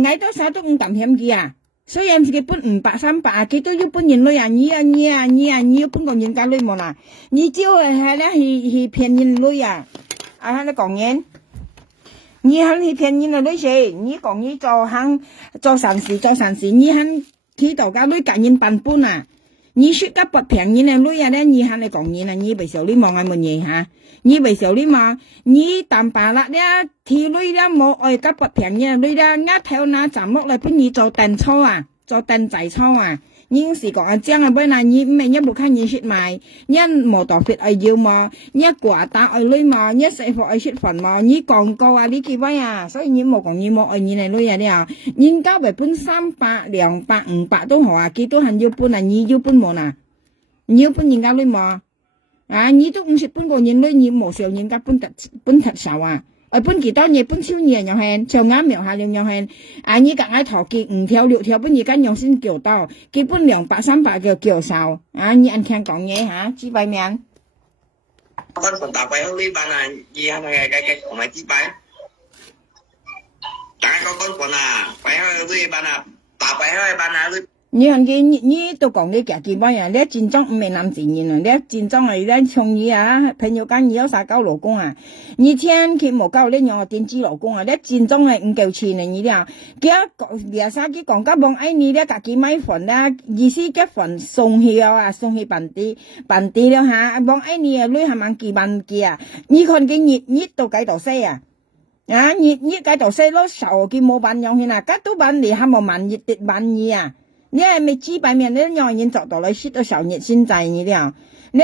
捱多少都唔敢嫌佢雖然佢本500、300佢都要本人女你要本個人家女冇你只係咧去騙人女喺度講人，你肯去騙人女時，你講你做善事，你肯去到家女夾人辦本你說得不平人女咧，你喺你講人你為少你望係乜嘢你為少你望，你但白啦咧，條女咧冇愛得不平人女咧，一條拿站落嚟俾你做訂錯做蛋仔操啊，你是講啊將啊本來你唔係一部看你識買，一無特別愛要嘛，一寡打愛女嘛，一細貨愛識份嘛，你廣告啊你幾位啊，所以你冇講你冇愛你嚟女啊了，人家為本300、200、500都好啊，幾多人要本啊，你要本冇呐，你要本人家女嘛，啊你都唔識本個人女，你冇時候人家本特少啊。本幾多嘢本超嘢又係，長啱苗下量又係，你夾硬頭結5條6條，本而家用先叫到，基本200、300叫少，你按聽講嘢嚇，知擺面。con phần tàu quay hơi ban là gì hay là cái của mày tí bay cái con phần à quay hơi ban là tàu quay hơi ban là你都講你夾幾班人，你戰爭唔係男子人啊，你戰爭係你從你啊，朋友間你有啥搞老公啊？你聽佢冇搞你用電子老公啊，你戰爭係唔夠錢啊你了，佢廿三幾講家幫愛你咧，夾幾買份啦，意思結份送去啊，送去本地了嚇，幫愛你啊，女係咪幾萬幾啊？你看佢熱到幾度西啊？熱幾度西咯，受佢冇辦用去嗱，吉都辦你係冇萬熱跌萬二啊！你係咪知擺面？你讓人做到來蝕到受熱先制你了。你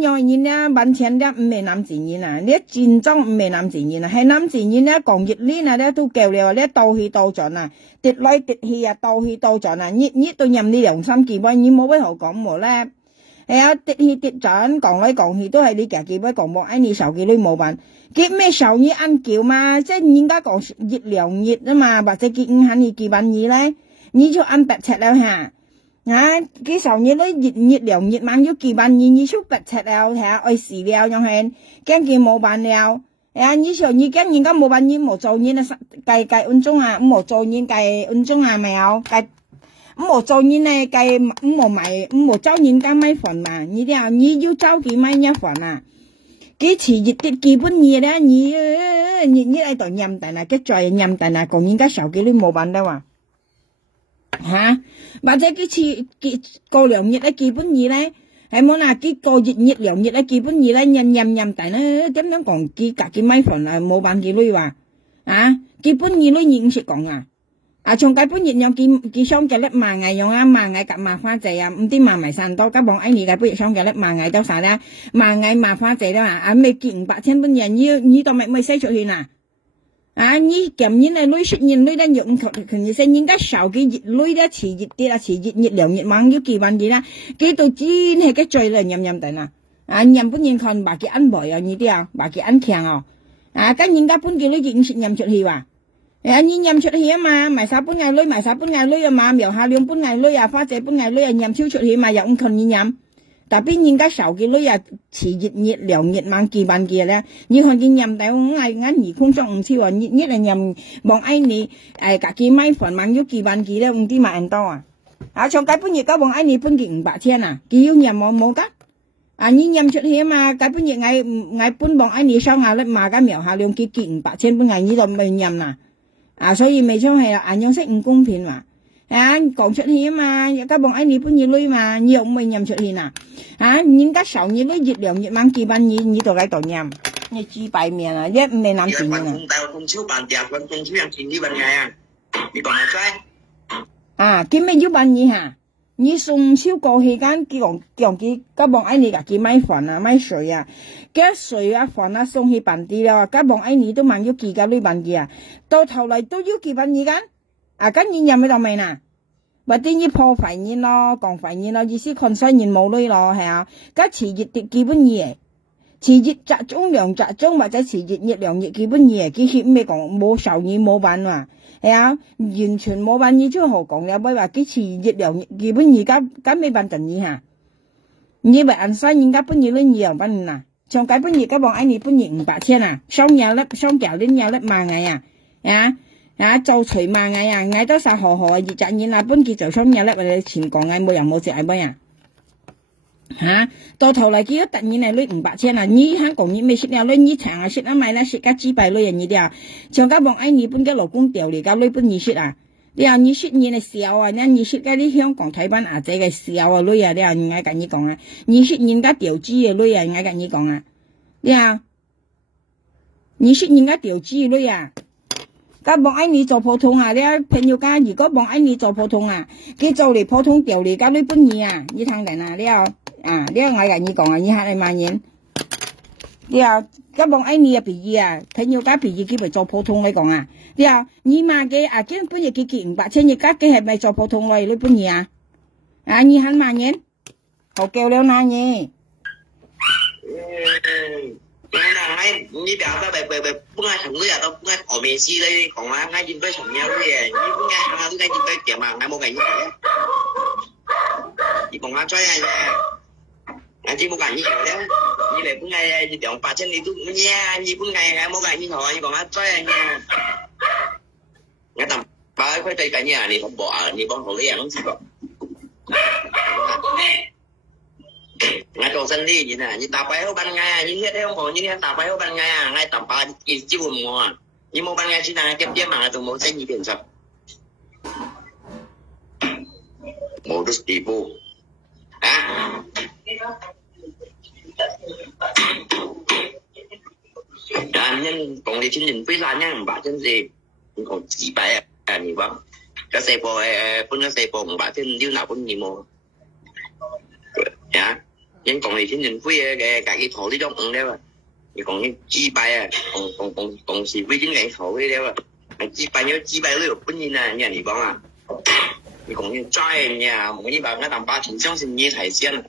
讓人咧揾錢咧唔係男子人啊！你戰爭唔係男子人啊，係男子人咧講熱呢啊咧都夠了，你到去到盡啊，跌來跌去啊，到去到盡啊！你對任你良心幾位，你冇乜好講冇咧。係啊，跌去跌盡，講來講去都係你夾幾位講冇，你受幾女冇辦，結咩受你按叫嘛？即係人家講熱涼熱啊嘛，或者結唔肯你幾萬二咧？你就按白尺了嚇，幾時候你都熱涼熱猛咗幾萬二，你出白尺了睇下愛時了又係，驚佢冇辦了，你時候你驚人家冇辦，你冇做人啊計按鐘啊，冇做人計按鐘啊咪有計，冇做人咧計冇招人家買份嘛，你要招幾買一份啊？幾時熱啲基本嘢咧，你喺度任定啊，佢再任定啊，講人家受幾你冇辦得話。嚇，或者過涼熱咧，基本二咧，係冇嗱過熱涼熱咧，基本二咧，任但咧點樣講？幾米份啊，冇辦幾女話，基本二女唔識講啊，從基本熱有幾雙嘅咧萬藝用啊，萬藝夾麻花仔啊，唔啲萬埋散多，加幫愛你嘅不如雙嘅咧萬藝都晒啦，萬藝麻花仔啦未結500千本人，你當咪使出去嗱？你咁樣嚟女出現女咧又唔確定嘅聲，人家受嘅熱女咧遲熱啲啦，遲熱涼熱猛要幾萬幾啦，幾到真係嘅最啦任定啦，任本人看把佢安排啊呢啲啊，把佢安強哦，跟人家本嘅女認識任出去話，你任出去啊嘛，埋晒本藝女啊嘛，苗下兩本藝女啊，花姐本藝女啊任超出去嘛，又唔確認任。但邊人家受嘅女啊，遲熱涼熱猛幾萬幾咧，你看見任大我嗌二空中唔超啊，一人任望愛你隔幾米份猛咗幾萬幾咧，唔啲萬人多啊！從解本月家望愛你本件500千啊，幾要任冇噶？你任出去啊嘛，解本月嗌本望愛你收下咧，嘛間苗下兩幾500千本嗌呢度未任啦，所以未出係啊，樣式唔公平嘛。講出去啊嘛，而家幫愛你本嘢女嘛，你又唔會任出去嗱，人家受你女熱涼熱猛幾萬你度喺度任，你知擺面啊，一唔係男子啊。con chiếu bàn tiệc con chiếu hàng chín đi bàn ngày你講係衰？叫咩要辦嘢嚇？你送超過期間叫佢家幫愛你㗎，佢買飯啊買水啊，嘅水啊飯啊送去辦啲啦，家幫愛你都萬要幾個女辦嘢啊，到頭嚟都要幾萬嘢緊。跟住任喺度未嗱？或者你破費嘢咯，降費嘢咯，意思看衰人冇女咯，係啊。家遲熱啲基本嘢，遲熱集中涼集中或者遲熱涼熱基本嘢，佢協咩講冇受嘢冇辦話，係啊，完全冇辦嘢出何講有冇話佢遲熱涼熱基本嘢咁咩辦陣嘢嚇？你為按衰人家本嘢呢又辦嗱？上屆本嘢家幫愛你本嘢500千啊，雙腳呢萬藝做除嘛嗌多晒河熱雜嘢啊，本結就雙嘢咧，或者全講嗌冇人冇隻嗌乜到頭嚟佢都突然係攞500千啊，你香港你未識了，你長啊識啊咪啦，識家幾百女人呢啲啊，上家幫愛你本嘅老公掉嚟家女本你識啊，你識你係笑啊，你識家啲香港台灣阿姐嘅笑啊女啊，你嗌緊你講啊，你識人家調資嘅女啊，嗌緊你講啊，你識人家調資嘅女啊。咁幫anh你做普通啊，你朋友家如果幫anh你做普通啊，佢做嚟普通掉嚟咁你本嘢啊，你聽人啊，你又我跟你講啊，你嚇你萬言，你又咁幫anh你啊便宜啊，朋友家便宜佢咪做普通你講啊，你又你買嘅啊，佢本嘢佢500千，而家佢係咪做普通嚟你本嘢啊？你嚇萬言，好叫了那嘢。Ngay là ngay như béo ta về bữa ngày thằng à tao bữa ngày ở Messi đây còn ngay nhìn với thằng nhau cái gì như bữa ngày hàng thứ ngay nhìn với kiểu mà ngay một ngày như thế thì còn ngay chơi này ngay chỉ một ngày như thế đấy như vậy bữa ngày thì tiểu bà trên đi tu nha như bữa ngày ngay một ngày như thôi còn ngay chơi nha ngay tầm ba ấy quay tay cả nhà thì không bỏ thì con hồ ly không gì bỏ ngay cầu sân đi như này như tàu bay ở ban ngày như thế không còn như thế tàu bay ở ban ngày ngay tàu ba chỉ buồn mùa như một ban ngày chỉ là tiếp mà tụi một sẽ như biển sập một đứa đi vô nhân còn đi trên nhìn với là nha bà chân gì còn chỉ bài như vậy cái xe bò phân cái xe bò bà trên như nào cũng nhiều mùa dạ nhưng còn thì nhìn với cả cái thổ đi trong đấy mà thì còn những chi bài còn chỉ với những ngày thổ đấy đấy mà chi bài nhớ chi bài lừa cũng như là nhà thì bọn thì còn như trai nhà một cái bạn nó làm ba thành trong sinh như thầy先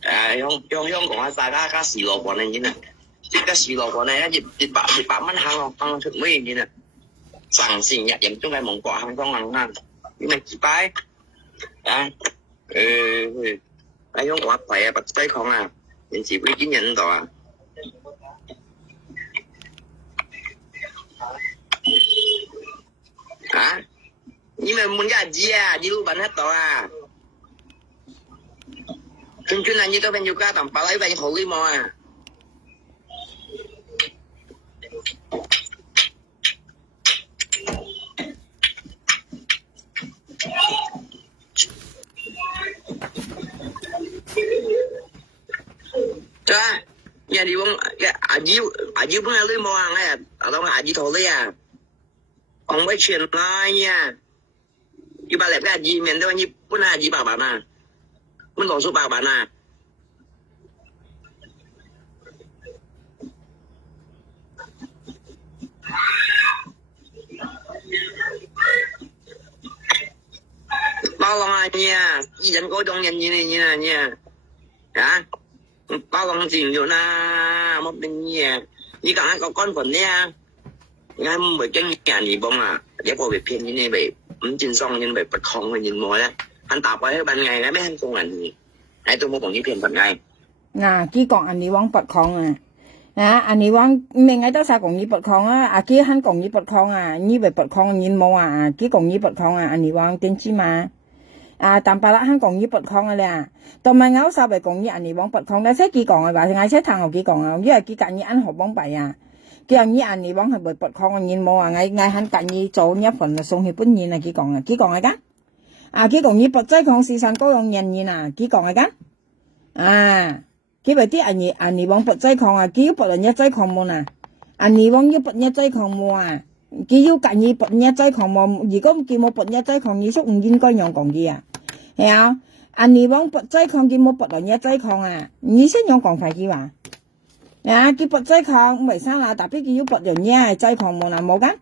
香港大家加時落運嚟嘅，即係時落運咧100蚊行出咩嘢啊？上線日人中係蒙國行當行啊，你咪幾擺喺香港貴啊，白西礦啊，人時會見人度啊。你咪muốn cái gì à? Đi lưu bắn hết rồi à? Chuyên là như tôi bên Yuka tầm bà lấy bên thủ đi mà. Cha, nhà đi bông aji bông lấy mà ngay ở đâu aji thủ đi à? Ông mới chuyển lại nha. Như bà lẹp cái aji miền đâu như bông aji bảo bạn à? Mình còn số bạc bạn à? Bao lòng à nha, chỉ dẫn có trong nhân như này nha. Hả? Bao lòng gì rồi na, một bên nha. Như cả có con phần nha. Ngay bởi chân nhà gì bông à? Để có việc phiền như này bị trên sông như vậy bật không rồi nhìn mồi á. Anh tập ở ban ngày đó mấy anh công ảnh gì hãy tôi mua còn những phiền ban ngày chỉ còn anh đi quăng bật không anh đi quăng mình ấy đó sao còn như bật không kia hắn còn như bật không như vậy bật không nhìn mồ kia còn như bật không anh đi quăng tên chi mà tạm bà hắn còn như bật không tao mày ngáo sao vậy còn như anh đi quăng bật không đã xét kia còn bà ngay xét thằng kia còn với kia cạnh như anh học bóng bậy kia như anh đi quăng係bật không nhìn mồ ngay hắn cạnh như chỗ nhấp phần là xong thì bún nhìn là kia còn ai cả cái còn như bật trái con市場嗰樣人員佢講係㗎佢咪啲人往拔劑礦佢要拔人一劑礦冇人往要拔一劑礦冇佢要近要拔一劑礦冇，如果佢冇拔一劑礦，你叔唔應該用講佢係人往拔劑礦佢冇拔人一劑礦你先用講快佢話佢拔劑礦唔係生啦，特別佢要拔人一係劑礦冇冇㗎，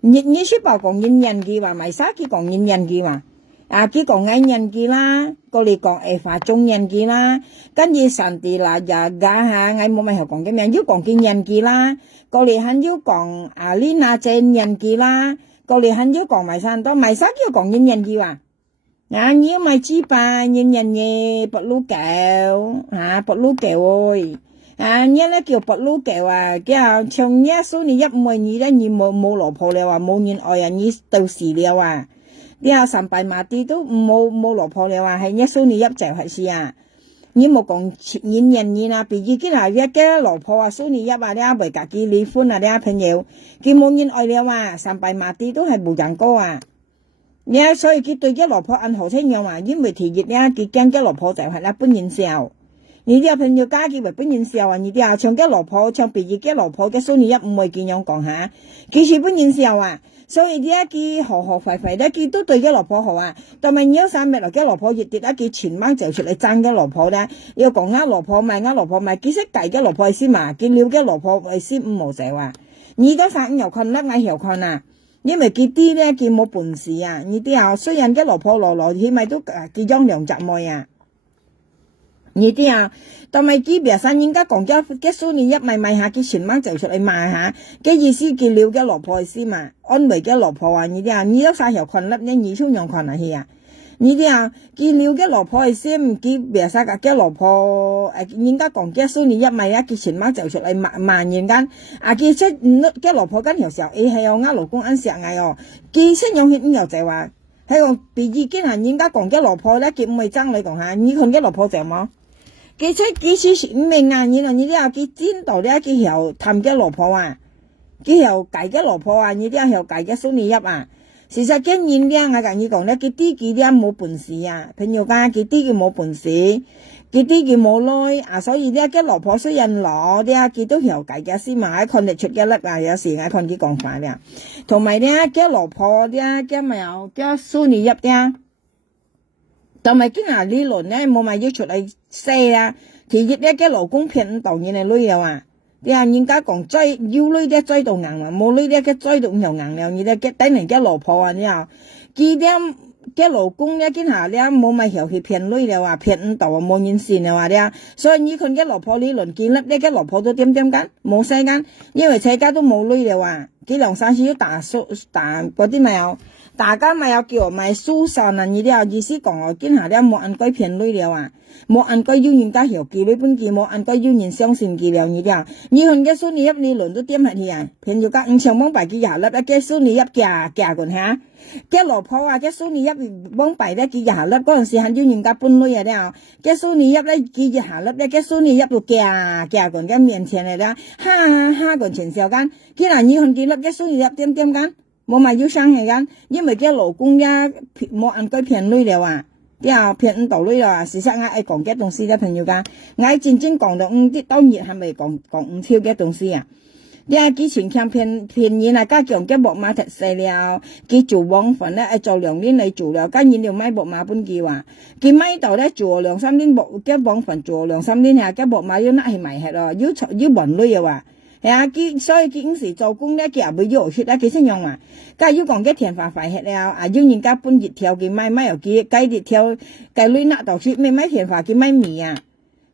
你先話講人佢話咪生佢講人佢話。佢講藝人嘅啦，個你講化妝人嘅啦，跟住神地啦又假下，藝冇咪係講嘅名，要講嘅人嘅啦，個你肯要講Lina正人嘅啦，個你肯要講埋山多，埋山要講人嘅話，你咪知吧，人嘅不魯狗不魯狗你咧叫不魯狗叫從耶穌你一每年咧你冇老婆了冇人愛你到時了你神拜馬啲都冇老婆了係耶穌你入就係事你冇講前人譬如佢嗱一嘅老婆蘇你入你為自己離婚你朋友佢冇人愛了神拜馬啲都係冇人歌你所以佢對嘅老婆按好聽樣因為提議佢驚嘅老婆就係本人笑你啲朋友家佢咪本人笑啊，你啲啊，唱嘅老婆，唱別嘅老婆嘅蘇尼一唔會見樣講下，佢是本人笑啊。所以啲佢學費費咧，佢都對嘅老婆好啊。但係有三日嚟嘅老婆熱跌啊，佢全晚就出嚟爭嘅老婆咧，要講老婆咪老婆咪，其實計嘅老婆係先嘛，佢了嘅老婆係先唔冇仔話。你都三又困甩嗌又困啊，因為佢啲咧佢冇本事啊，你啲啊雖然嘅老婆來起碼都佢養兩隻妹啊。你啲啊，但係佢別生人家講嘅蘇尼一賣下，佢全晚就出嚟賣下，嘅意思佢了嘅老婆先嘛，安慰嘅老婆啊，你啲啊，你都晒條裙甩咧，二冲樣裙啊去啊，你啲啊，佢了嘅老婆先，佢別生嘅老婆人家講嘅蘇尼一賣啊，佢全晚就出嚟賣人間，佢出嘅老婆跟條時候，係有老公啱食嗌哦，佢先用血又就話，係講別意見係人家講嘅老婆咧，佢唔會爭你講下，你看嘅老婆就冇。佢出唔明啊！你啲啊，佢知道咧，佢又氹嘅老婆啊，佢又計嘅老婆啊，你啲啊又計嘅蘇尼一啊。事實經驗咧，我同你講咧，佢啲佢啲冇本事啊，朋友家佢啲佢冇本事，佢啲佢冇耐啊，所以咧嘅老婆雖然攞啲啊，佢都又計嘅先嘛，喺看得出嘅粒啊，有時我看佢講法咧，同埋咧嘅老婆咧嘅咪有嘅蘇尼一咧。同埋今日呢輪咧冇咪要出嚟死啊！其實咧嘅老公騙到人哋女啊嘛，啲人家講追要女嘅追到硬啊，冇女嘅追到又硬了，你哋嘅等人嘅老婆啊，你啊，佢啲嘅老公咧今下咧冇咪又去騙女了話騙唔到啊，冇人信啊話啲，所以呢群嘅老婆呢輪見粒咧嘅老婆都點緊冇世間，因為世界都冇女了話，幾兩三次要打嗰啲咪有。大家咪有叫咪疏散啊！你啲有意思講我今下咧冇按規騙女了啊，冇按規要人家曉記你本記，冇按規要人相信記了你啲啊！你看嘅蘇尼一呢輪都點下去啊？騙咗家五千蚊幣幾廿粒，嘅蘇尼一夾過下，嘅老婆啊嘅蘇尼一蚊幣咧幾廿粒，嗰陣時係要人家搬女啊啲啊，嘅蘇尼一咧幾廿粒咧，嘅蘇尼一度夾過嘅面前嚟啦，哈個全時間，既然你看幾粒嘅蘇尼一點間。冇咪要生氣間，因為嘅老公呀冇按規騙女了啊，啲啊騙唔到女了啊。事實我係講嘅東西咧，朋友家，我真正講到啲當然係咪講唔跳嘅東西啊？啲啊之前聽騙人啊，家強嘅木馬踢死了，佢做網粉咧，做2年嚟做了，跟住條買木馬本記話，佢買到咧做2-3年木嘅網粉做2-3年下，嘅木馬要拿去賣去咯，要揾女啊話。係啊，所以佢時做工咧，佢又會要血啦，佢先用啊。假如講嘅田飯快吃了，要人家搬熱條佢買又佢計熱條，計女拿到血買田飯佢買米啊。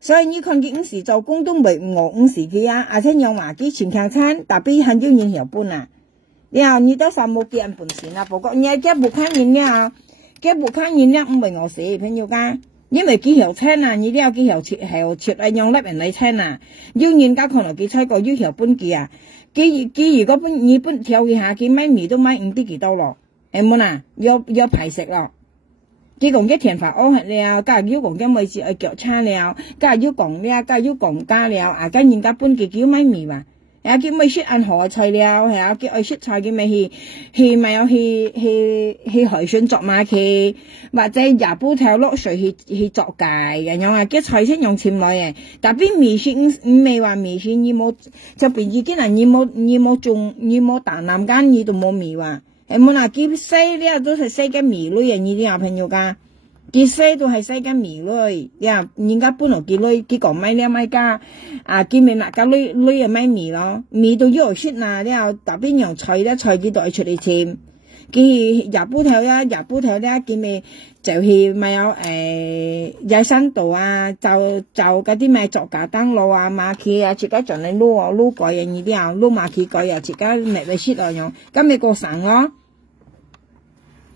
所以你看佢時做工都未餓時佢啊，而且用話佢全強餐，特別係要人曉搬啊。然後你都上冇見本事啦，不過你嘅不看人呀，嘅不看人呀唔係我死朋友家。因為佢曉聽啊，你啲有佢曉切啊，用粒人嚟聽啊，要人家可能佢猜過要曉搬佢啊，佢如果搬跳佢下，佢買米都買5啲幾多咯，係冇啦，要排食咯。佢講嘅田飯屙係了，假如要講嘅位置係腳叉了，假如要講了，假如要講加了，啊，跟人家搬佢叫買米嘛。啊！佢咪識按河菜了，係啊！佢愛識菜佢咪去咪有去海鮮作馬去，或者廿煲頭落水去作界嘅樣啊！嘅菜先用錢來嘅，但邊米線唔係話米線，你冇就邊已經係你冇種，你冇大南間你都冇米話，係冇啦！佢西呢都係西嘅米類啊！你啲小朋友家。佢西都係西嘅米類，呀，人家搬落佢類，佢講買呢買家，啊，佢咪拿家類啊買米咯，米都要識啦，然後特別用菜咧，菜佢都係出嚟簽，佢廿煲頭咧，佢咪就係咪有野生道啊，就嗰啲咪作假燈籠啊，馬齒啊，自己盡力撈改啊，呢啲啊，撈馬齒改啊，自己咪識來用，咁咪過省咯。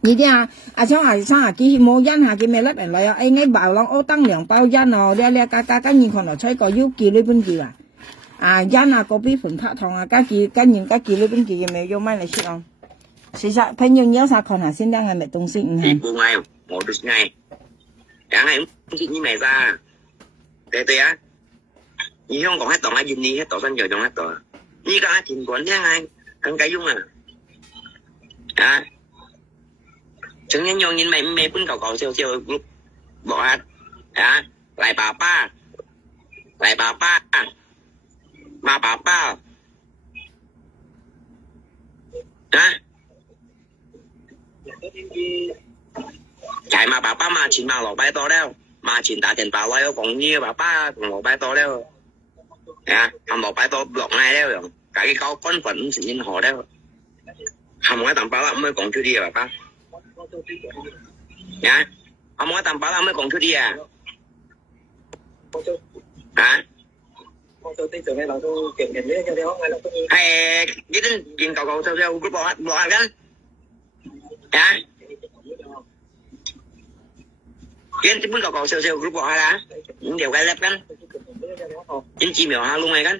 你啲啊，像佢冇因下佢咪甩人來啊！你包浪我當2包因哦，你家跟人看落吹個要記呢本記啊！啊因啊嗰邊盆拍糖啊，跟人家記呢本記嘅咪要買嚟食哦。其實朋友你有啥看下先，係咪東西唔係？4ngày, modus ngày, cả ngày cũng như mày ra, tê á, như không còn hết tỏng ai nhìn đi hết tỏng xanh giờ trong hết tỏng, như cả thìn quấn thế ngay, ăn cái dung à. Chứng nhân nhìn mày mày bún cầu siêu lúc bỏ lại bà Bảy bà ba mà bà ba hả chạy mà bà ba mà chuyện mà lò bay to đâu mà chuyện đã tiền bà lấy còn như bà ba còn lò bay to đâu à hầm lò bay to lọt ngay đâu rồi cái câu con phận sự nhân họ đâu hầm cái tầm bà lắm mới còn chưa đi bà ba nhá hầm cái tầm bà lắm mới còn chưa đi à hả hay cái đến chuyện cầu theo cái bỏ cái hả cái muốn cầu sale cái bỏ hả những điều cái lép cái chính chi miểu ha luôn này cái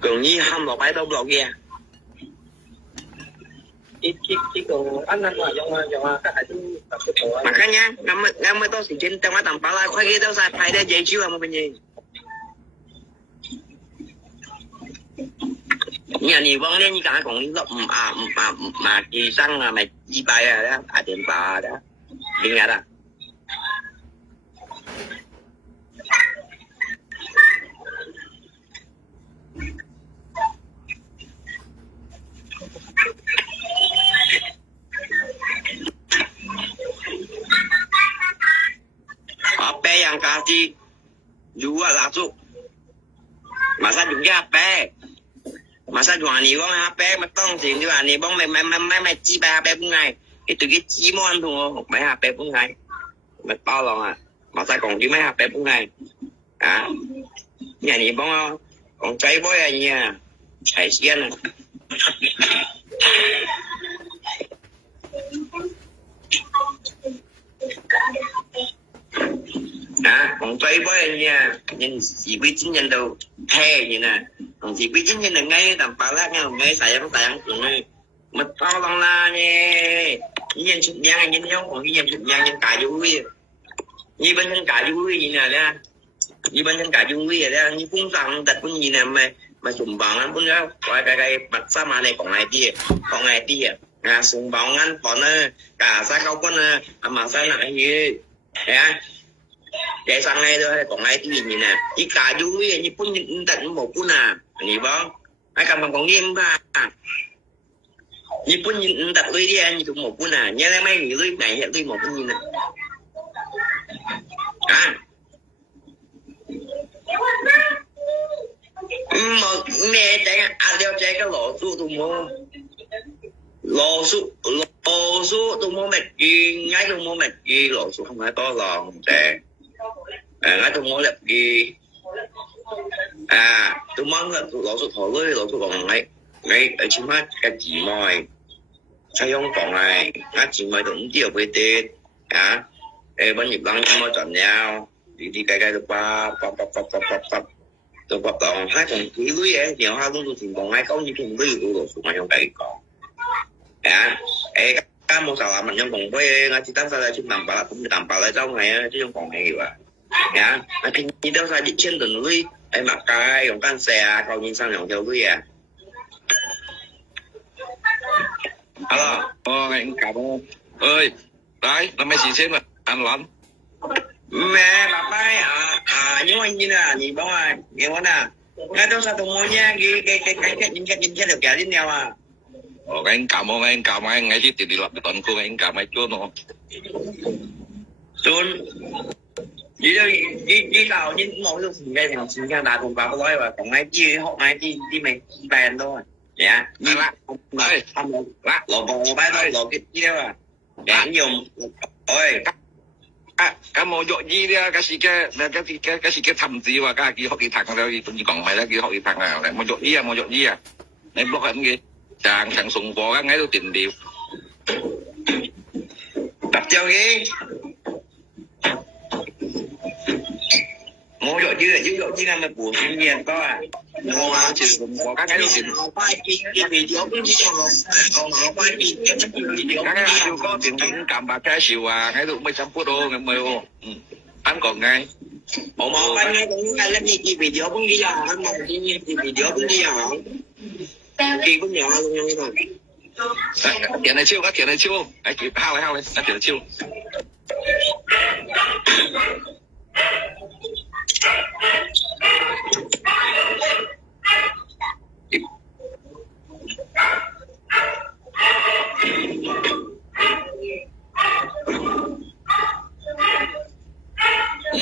cường nhi hâm lọt bãi đâu lọt kia mà cái nhá năm mươi tôi chỉ trên trong cái tầm phá lại khoai kia đâu sai phải để dây chiếu là một bên gì nhà nhiều vấn đề như cả còn những lúc mà gì xăng là mày chi bay à đó à tiền bà đó đi nghe đó HP yang kasih jual langsung masa juga HP masa jual nih bang HP metong sih jual nih bang mấy chi bài HP cũng ngày cái từ cái chi món thôi mấy HP cũng ngày mệt bao lòng à masa còn chứ mấy HP cũng ngày à nhà này bang còn cháy bói à nha cháy xiên à còn chơi với nha nhân chỉ biết chính nhân đâu thề như nè còn chỉ biết chính nhân là ngay tầm ba lát nha ngay xài nó tàn rồi ngay mệt to lòng la nha nhân sụt nhang nhân giống còn cái nhân sụt nhang nhân cà vui như bên nhân cà vui gì nè nha như bên nhân cà vui vậy đó như phun rằng tật phun gì nè mà sùng bằng anh phun đó coi cái mặt sa mà này còn này tia à sùng bằng anh còn cả sa câu con mà sa nặng gì nha để sang ngay thôi còn ngay cái gì nè chỉ cả vui như phun tận một phun à gì bông ai cầm bằng còn nghiêm ba như phun tận lưới đi anh như một phun à nhớ mấy người lưới này hiện lưới một phun gì nè à một mẹ chạy ăn đeo chạy cái lỗ su tụi mô lỗ su tụi mô mệt gì ngay tụi mô mệt gì lỗ su không phải to lòng để ngay tụi mô đẹp gì à tụi mong là tụi lỗ su thổi lưới lỗ su còn ngay ở trên mắt cái chỉ mồi sai không còn này ngay chỉ mồi đúng chiều với tết à bên nhịp băng môi chọn nhau đi cái được ba tôi bắt đầu hai còn quý lưới ấy nhiều hai luôn thì còn hai câu như thùng lưới của đồ xuống mà trong cái còn à các mô sao mình trong còn với ngay chỉ tán ra chúng nằm bảo cũng nằm bảo lại trong này chứ không còn hay mà à khi nhìn đâu ra đi trên từng lưới em mặc cái còn can xe còn nhìn sang nhỏng theo lưới à alo anh cảm ơn ơi đấy là mấy chị xem mà ăn lắm mẹ bà bay nhưng anh nhìn là nhìn bóng ai nghe món à ngay đâu sao tụi môi nha cái nhìn được cả đến nhau à anh cảm ơn anh ngay khi đi lập cái tuần cô anh cảm ơn chuột nó chuột đi vào nhìn món lúc đây nào xin ra đà cùng vào cái nói và còn ngay chi họ ngay chi mày bèn thôi dạ đi lạ lọ bò bay thôi lọ cái chi đâu à dạ dùng ôi cái mô dội gì đó cái gì cái thầm gì và cái họ đi thằng đâu thì cũng còn mày đó kia họ đi thằng nào này mô dội gì à này block hẳn gì thằng sùng bò cái ngay đâu tiền điều tập chơi đi mô dội chứ là chứ dội chứ là mày buồn thiên nhiên có à mô áo chỉ sùng bò cái ngay đâu tiền cái video cái còn họ quay video cái siêu có tiền tiền cầm bạc cái siêu à ngay đâu mấy trăm phút đô ngày mười ô anh còn ngay bộ mò quay ngay cũng ngay lên gì video cũng đi à anh mong thiên nhiên thì video cũng đi à khi cũng nhỏ luôn nha tiền này chiêu anh chỉ hao lên anh tiền chiêu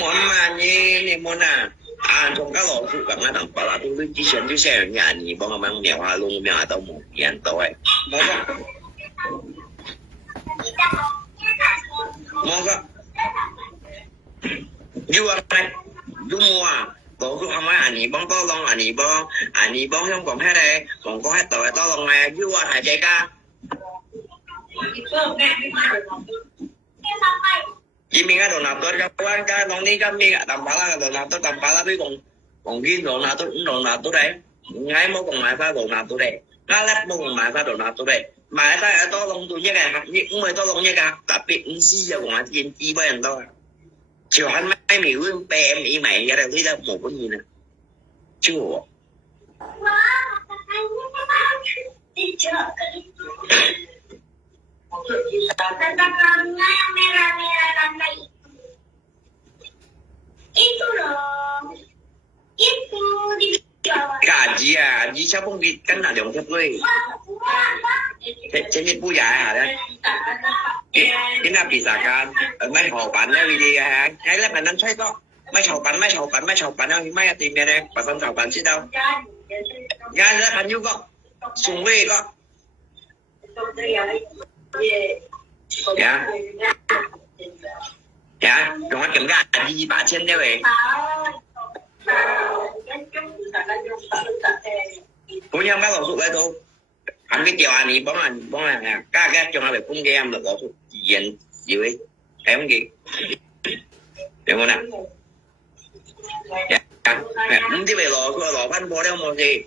món mà như món à trong các lò phụ bằng thằng bà là tôi đi xem chứ xe nhà nhỉ bông mang mèo hà luôn mèo tao một tiền tao ấy món đó du này du mùa tổ du không ai nhỉ bông to lông nhỉ bông không còn hết đây còn có hết tỏi to lông này du này chạy ca chỉ mình cái đồ nào tốt các quan cái nó đi cái mình tầm bả là đồ nào tốt tầm bả là với còn ghi đồ nào tốt đấy ngay mỗi còn mãi pha đồ nào tốt đấy ngay lát mỗi còn mãi pha đồ nào tốt đấy mãi pha ở to lông tôi như này những người to lông như cả đặc biệt những gì giờ còn tiền chi với anh to chiều hắn mai mình ương pe em ý mày ra đây thấy là một cái gì nè chưa cả gì à gì sao không biết cái nào giống thế thôi thế nên bu già hả đấy cái nào bị già gan ở mấy hồ bạn đấy vì đi hả hay là mình ăn thấy đó mấy hồ bạn đâu thì mấy tìm đây bà con hồ bạn chứ đâu gan ra bạn nhiêu có sùng về có dạ dạ còn ăn kiểm gà gì bà trên đây vậy cũng như các lò sụp đây thôi anh cái chiều anh bóng là các trong là cũng game là lò sụp diện gì vậy em không gì được không nào không thì về lò phân bố đâu một gì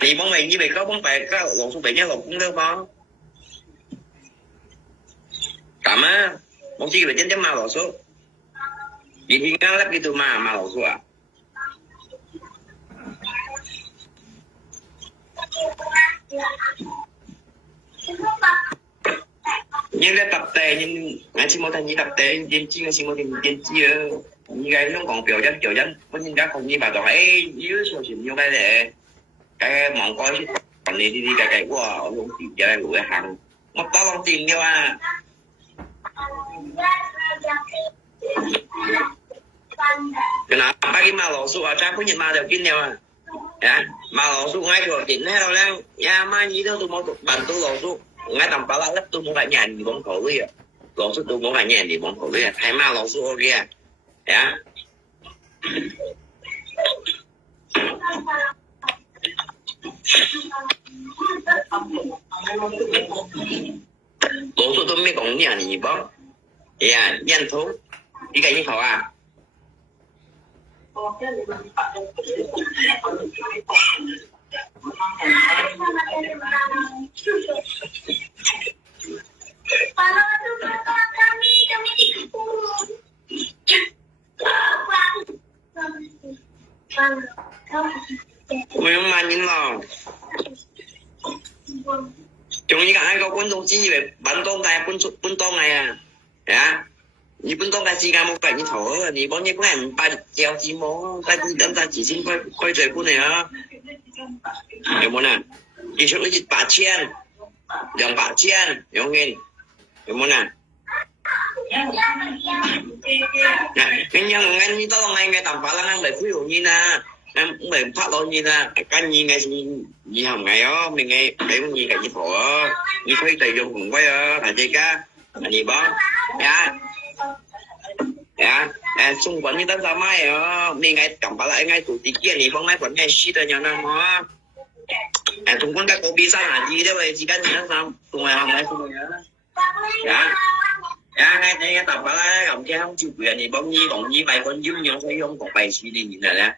thì bóng mình như vậy có bóng phải các lò sụp vậy nhá lò cũng đâu có cảm á bóng chi về trên mà lò sụp vì thì ngang lắp cái từ mà lò sụp à nhưng cái tập tệ nhưng ngày xin một thành như tập tệ nhân chi ngày xin một thành nhân chi như cái nó còn biểu dân có những cái không như bà nói ấy dưới số chuyện như cái để cái món coi còn đi cái của luôn tìm chơi của cái hàng mất bao bằng tiền nhau à cái nào ba cái mà lỗ số ở trang có nhận mà đều kinh nhau à dạ mà lỗ số ngay rồi chỉnh hay đâu đang ya mai gì đâu tôi mau bàn tôi lỗ số ngay tầm ba lắp tôi muốn phải nhà gì bóng khổ đi lỗ số tôi muốn phải nhà gì bóng khổ đi hay mà lỗ số kia dạ lỗ số tôi mới còn nhà gì bóng dạ danh thú đi cái như họ à Ui mà nhìn nào chúng như cả hai câu quân đồng chí về bắn tôm tay quân tôm này à dạ như bên con ta chỉ ra một cái như thổ thì bao nhiêu cái ba treo chỉ mó ta cũng ta chỉ xin quay trời của này á hiểu không nào chỉ số lấy bả chen dòng bả chen hiểu không nghe hiểu không nào cái nhân anh như tao ngày ngày tầm phải là ăn để quý dụ như na em cũng để phát luôn như na cái gì ngày gì hồng ngày đó mình nghe để gì cái như thổ như thấy tài dùng cùng với thằng chơi cá là gì đó nha dạ xung quanh như tao sao mai đi ngay cầm bà lại ngay tụi tí kia thì bóng ngay vẫn ngay shit rồi nhau nó xung quanh các cô biết sao là gì đó vậy chỉ cần nữa sao tụi mày không lại xung quanh nữa dạ ngay tập bà lại cầm che không chịu quyền thì bóng nhi còn nhi bài con dưng nhau thấy không còn bài suy đi nhìn là nè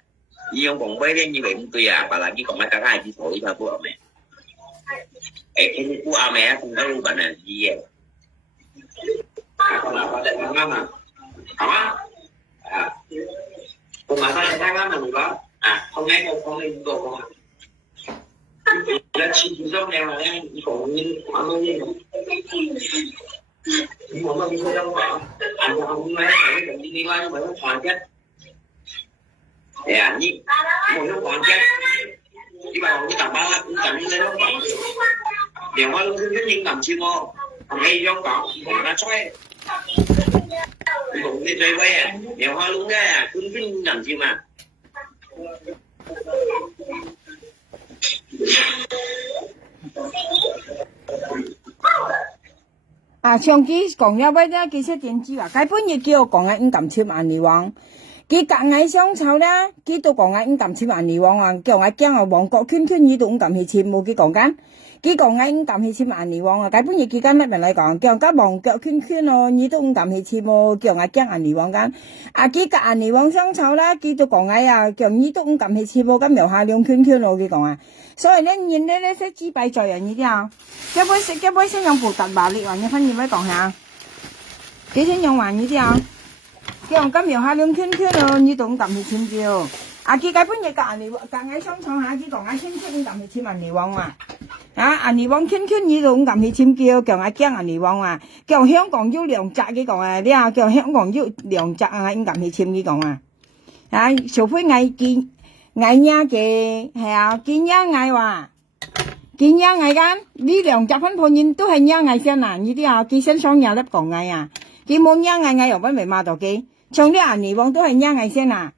nhi không còn với như vậy cũng tùy à bà lại chỉ còn mấy cái hai chỉ thổi thôi của mẹ cái của mẹ không có luôn bà nè gì vậy còn là bà lại ngon mà hả cùng mà sao lại thang lắm mà mình có không nghe không nghe đồ không là chỉ trong này mà em còn như mà như nhưng mà mình không đâu mà anh không nghe phải đi qua bởi nó hoàn chết như một nó hoàn chết chứ mà cái tầm ba cũng tầm như thế nó điều mà luôn thứ nhất nhưng tầm chiêu mô ngay trong cỏ nó xoay cũng đi chơi quay à nhiều hoa luôn đấy à cũng kinh làm gì mà上期講咗俾咧，其實點知啊？佢本嘢叫我講嘅5.7萬里王，佢隔嗌相湊咧，佢都講嘅5.7萬里王啊，叫我驚啊，旺角圈圈呢度5.7冇佢講緊，佢講嘅5.7萬里王啊，佢本嘢佢跟乜人嚟講，叫我家旺角圈圈咯，呢度5.7冇，叫我驚萬里王緊，佢隔萬里王相湊咧，佢都講嘅啊，叫呢度5.7冇，咁描下兩圈圈咯，佢講啊。所以咧，人咧識知擺在人呢啲啊，一杯先用葡萄牙列話，你分二位講下，幾先用還呢啲啊？叫人今描下兩圈圈咯，呢度5.7千叫，佢本嘢隔人哋隔嗌相創下，佢講嗌圈圈5.7萬里王啊，人哋王圈圈呢度5.7千叫嗌驚人哋王啊，叫香港要兩隻佢講啊，你啊叫香港要兩隻啊5.7千佢講啊，除非嗌見。嗌呀嘅係啊，見呀嗌話，見呀嗌間呢兩隻分判員都係呀嗌先啊，呢啲啊佢先上呀粒講嗌啊，佢冇呀嗌又搵未罵到佢，從啲人嚟講都係呀嗌先啊，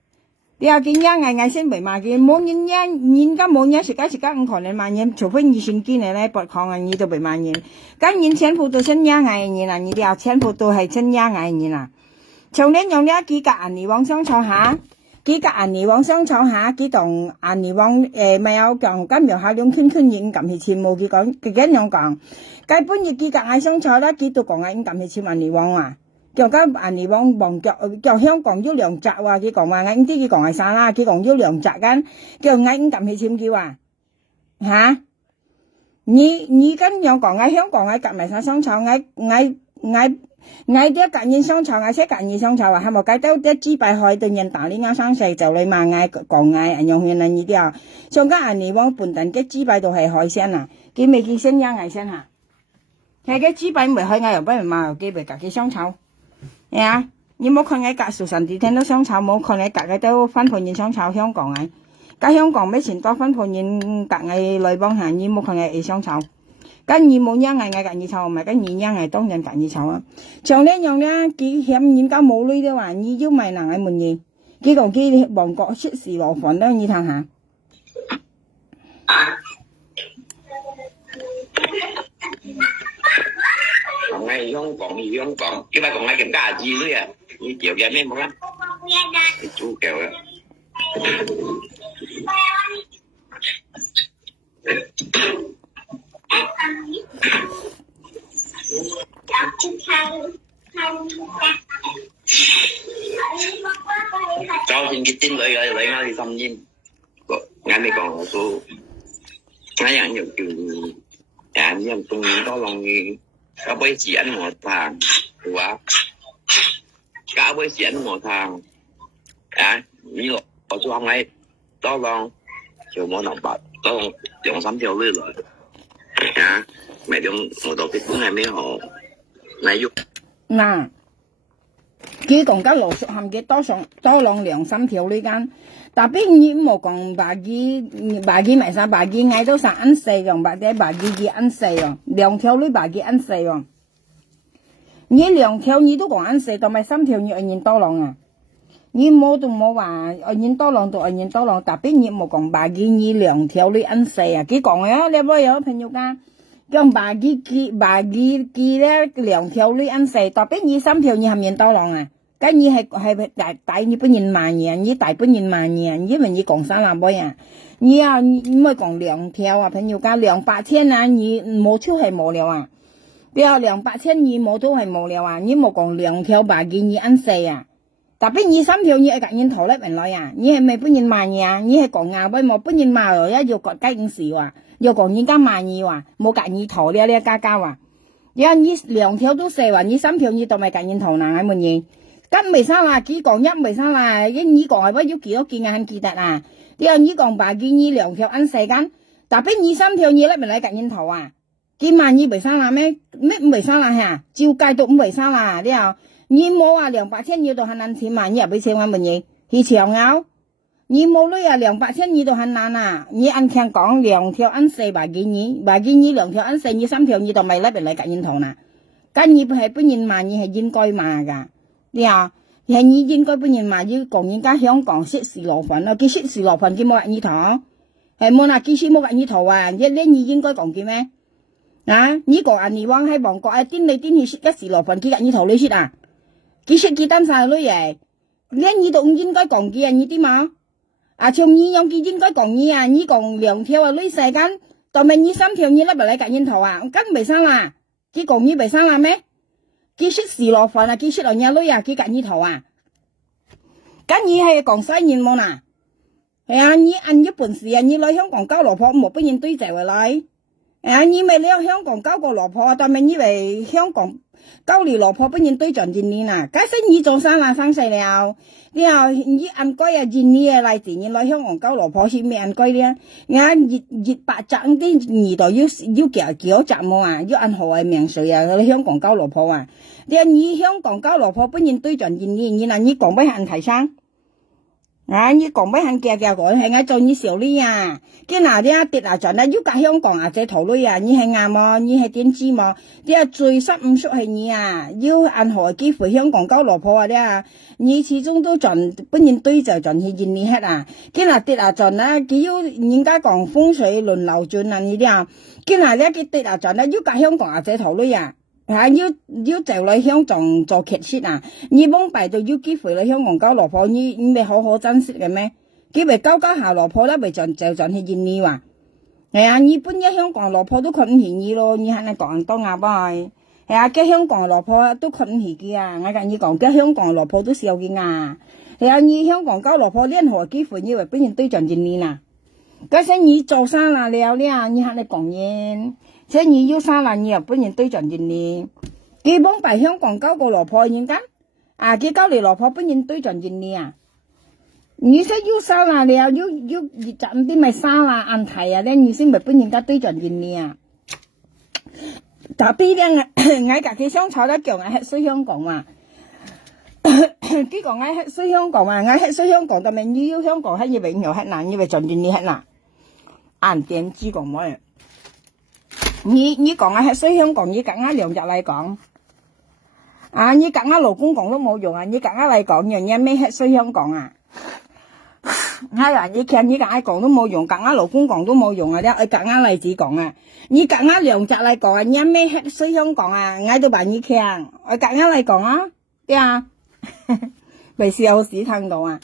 你話見呀嗌先未罵佢，冇人呀，人家冇呀食家唔可能罵人，除非你先見嚟咧不抗啊，你都未罵人，咁人全部都先呀嗌人啦，呢啲啊全部都係先呀嗌人啦，從呢用呢幾個人嚟往相處下。佢隔人哋往相湊下，佢同人哋往咪有講今日下兩圈圈已經5.7千冇佢講，佢咁樣講。佢本日佢隔嗌相湊啦，佢都講嗌5.7千人哋往話，叫人哋往叫香港要兩隻話，佢講話嗌啲佢講係啥啦，佢講要兩隻緊，叫嗌5.7千佢話嚇，你咁樣講嗌香港嗌隔埋晒相湊嗌啲隔人相湊嗌些隔人相湊啊，係咪計到啲資幣海對人打呢啱生勢就你嘛嗌講嗌人用現呢啲啊，上家人哋往本等嘅資幣都係海鮮啊，佢未見先嗌先嚇，係嘅資幣唔係海嗌又不如嘛，佢咪隔嘅相湊，係啊，你冇看嗌隔數神地聽到相湊，冇看嗌隔嘅都分判人相湊香港嗌，隔香港咩錢多分判人隔嗌來幫下，你冇看嗌相湊。咁你冇人嗌隔你湊，咪咁你人嗌當人隔你湊啊！像呢樣咧，佢嫌人家冇女的話，你要咪能嗌問嘢，佢講佢旺角出事羅飯啦，你睇下。講ngay香港，chứ mà còn ngay kiểm tra gì nữa à? Như kiểu vậy em không lắm. Chú kiểu á. Cho xin cái tin lấy nó đi xong nhiên. Ngay mới còn số ngay ảnh nhiều kiểu ảnh nhiều tung đó lòng cả bấy chỉ ăn một thằng quá cả bấy chỉ ăn một thằng như ở chỗ hôm nay đó lòng chiều mỗi nòng bạc đó lòng dùng sắm theo lưới rồi mẹ dùng một đầu cái cuốn này mới họ này giúp嗱，佢講緊羅淑涵嘅多浪良心條呢間，但邊你冇講bà kia咪啥，bà kia嗌到啥ăn四樣，或者bà kia ăn四樣，兩條女bà kia ăn四樣，你兩條你都講ăn四，同埋3條你按人多浪啊，你冇都冇話按人多浪就按人多浪，但邊你冇講bà kia你兩條女ăn四啊，佢講嘅，你冇有朋友間。講bà kia咧兩條女ăn四，特別你3條你係面多浪啊，咁你係大你不認罵人，你大不認罵人，因為你講啥話妹啊，你咪講兩條啊，朋友家200千啊，你冇超係冇了啊，你話200千你冇都係冇了啊，你冇講兩條bà kia你ăn四啊，特別你3條你係夾人頭咧人來啊，你係咪不認罵人啊，你係講牙妹冇不認罵rồi á，要割雞五時話。又講人家罵你話冇隔你頭呢呢家家話，而家你兩條都四話，你3條你都咪隔人頭嗱，係乜嘢？咁未生啦，幾講一未生啦，因你講係乜要幾多件啊？記得啊？你話你講bà kia你兩條ăn四間，但係你3條你咧咪嚟隔人頭啊？見萬你未生啦咩未生啦嚇？照計都未生啦，你話你冇話200千你都係難錢嘛？你又俾錢揾乜嘢？去長拗？你冇女啊，200千你都很難啊！你按聽講2條ăn四bà kia你2條ăn四，你3條你都咪嚟隔人頭啦。咁你係本人罵你係應該罵㗎，對啊，係你應該本人罵要講人家香港識時羅份咯，佢識時羅份佢冇人意頭，係冇嗱佢識冇人意頭啊，一呢你應該講嘅咩？啊，你講人哋往喺旺角啊，癲嚟癲去識一時羅份佢人意頭你識啊？佢識佢單晒女嘢，呢你都唔應該講嘅你啲嘛？啊，像你樣佢應該講你啊，你講2條啊，女世間，但係你3條你甩埋嚟夾人頭啊，咁未生啦。佢講你未生啦咩？佢識時羅份啊，佢識人女啊，佢夾你頭啊。咁你係講西人冇嗱？係啊，你按一本事啊，你來香港交老婆冇俾人對就嚟嚟。啊，你咪嚟香港交個老婆，但係你為香港交你老婆俾人對象見你嗱，假使你做生啦生細了，然後你按規啊見你啊嚟自你來香港交老婆是咩按規咧？熱白斬啲二代要叫雜冇啊，要按何為名水啊？去香港交老婆啊？你香港交老婆俾人對象見你，你講俾人提生。啊！你講俾人夾講係做你小女啊，見嗱啲跌嗱轉啦，要隔香港啊，這頭女啊，你係啱麼？你係點知麼？啲最失唔熟係你啊，要按何機會香港交老婆啊啲啊，你始終都盡本人對就盡去見你hết啊，見嗱跌嗱轉啦，佢要人家講風水輪流轉啊呢啲啊，見嗱啲佢跌嗱轉啦，要隔香港啊，這頭女啊。要就嚟香港做劇先啊！你幫敗到要機會嚟香港交老婆，你咪好好珍惜嘅咩？佢咪交下老婆啦，咪就去見你話，係啊！你本一香港老婆都困唔起你咯，你係你講多亞巴係啊！嘅香港老婆都困唔起佢啊！我跟你講，嘅香港老婆都笑佢啊！係啊！你香港交老婆任何機會，你為本人對象見你啦。嗰時你做生啦了，你係你講嘢。即係你要生啦，你又本人對象見你，佢幫bij香港交個老婆人家，啊佢交你老婆本人對象見你啊，你說要生啦，你要賺啲咪生啦，按題啊，你先咪本人家對象見你啊，特別咧，我家佢相炒得叫我吃衰香港嘛，佢講我吃衰香港嘛，我吃衰香港，但係你要香港係要永遠吃難，要盡見你吃難，按點知講乜？你講啊，係衰香港，你夾硬2日嚟講，啊，你夾硬勞工講都冇用啊，你夾硬嚟講樣嘢咩係衰香港啊？我話你聽，你夾硬講都冇用，夾硬勞工講都冇用啊！你夾硬例子講啊，你夾硬2日嚟講啊，你咩係衰香港啊？我都話你聽，我夾硬嚟講啊，對啊，咪笑死聽到啊！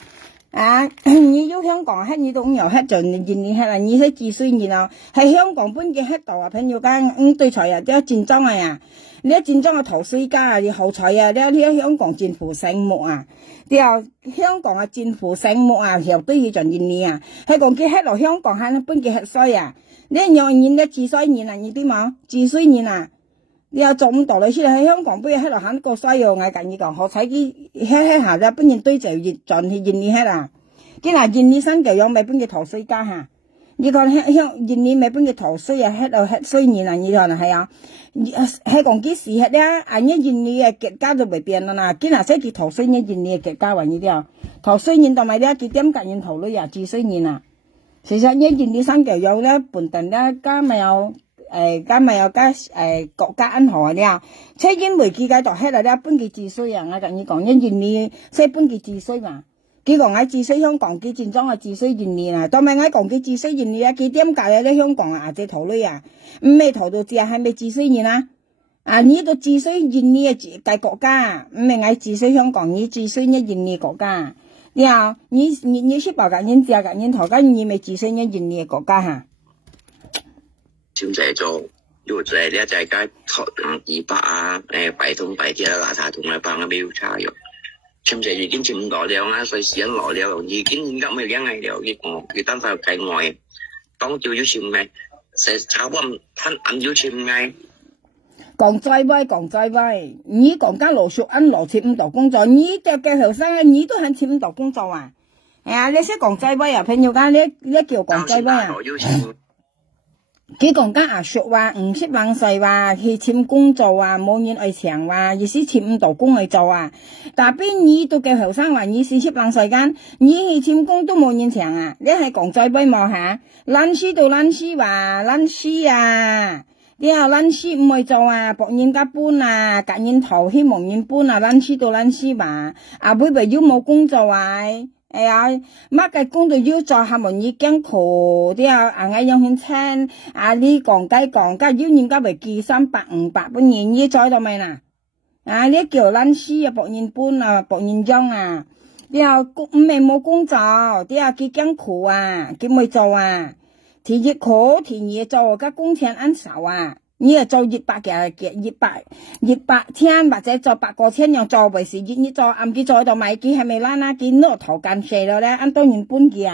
啊！你要香港黑你都唔有黑就你黑啦，你識自雖然啊，係香港本嘅黑度啊，朋友間對財啊，啲戰爭啊呀，你一戰爭啊投水家啊，你好彩啊，你香港戰乎醒目啊，啲啊香港啊戰乎醒目啊，又都要盡你啊，係講佢黑落香港係本嘅黑衰啊，你讓人哋自雖然啊，你啲嘛自雖然啊。你又做唔到你先喺香港不如喺度行個西洋我跟你講，好彩啲喺下咧，本人對就熱盡去見你喺啦。見嗱見你身就有咪本嘅頭水家嚇，你講香見你咪本嘅頭水啊，喺度喺衰年啊，你講係啊，喺講幾時喺咧？啊一見你嘅結家就未變啦嗱，見嗱使佢頭水一見你嘅結家話你啲啊，頭水年同埋咧佢點夾人頭女啊，自衰年啊，其實一見你身就有咧半定咧加咪有。加咪有加國家銀行啲啊，車因為佢解度喺度咧，本佢自衰啊！我同你講，因為你即本佢自衰嘛，佢講喺自衰香港，佢戰爭係自衰原年啊，當咪我講佢自衰原年啊，佢點解咧香港啊隻頭女啊，唔係頭到字啊，係咪自衰年啊？啊，你都自衰原年嘅計國家，唔係我自衰香港，你自衰一原年國家，你啊，你識白緊人，隻緊人頭，跟你咪自衰一原年嘅國家嚇。簽寫咗，要就係呢一隻街托200啊，擺桶擺啲啦，垃圾桶啊，擺個標叉咗。簽寫已經簽唔到了啊，所以時間來了，已經應該冇人嚟了，佢單發計外，當朝要簽嘅，成差唔多攤硬要簽嘅。講再威，你講緊羅淑恩羅簽唔到工作，你隻嘅後生你都肯簽唔到工作啊？係啊，你識講再威啊？朋友間你叫講再威啊？佢講緊阿叔話唔識揾世話去簽工做啊，冇人去請話，意思簽唔到工去做啊。但邊你到嘅後生話你是識揾世間，你去簽工都冇人請啊。你係講再威冇嚇？撚書到撚書話撚書啊，啲啊，咱死唔會做啊，博人家搬啊，隔人頭希望人搬啊，咱死到咱死吧。啊，妹妹要冇工作啊，哎呀，乜嘅工作要做下門已經苦啲啊，啊我用錢啊，你講雞講雞，要人家咪寄300、500本錢要做到未嗱？啊，你叫咱死啊，博人搬啊，博人用啊，啲啊唔係冇工作，啲啊佢驚苦啊，佢咪做啊。thì việc khổ thì nhiều cho các công tiền ăn xảo à như cho việc bạc việc bạc thiên và sẽ cho bạc có thiên nhau cho bởi sự như cho ăn cái cho đó mấy cái hay mày la na cái nửa thầu can xe đó đấy ăn tôi nhìn bún kìa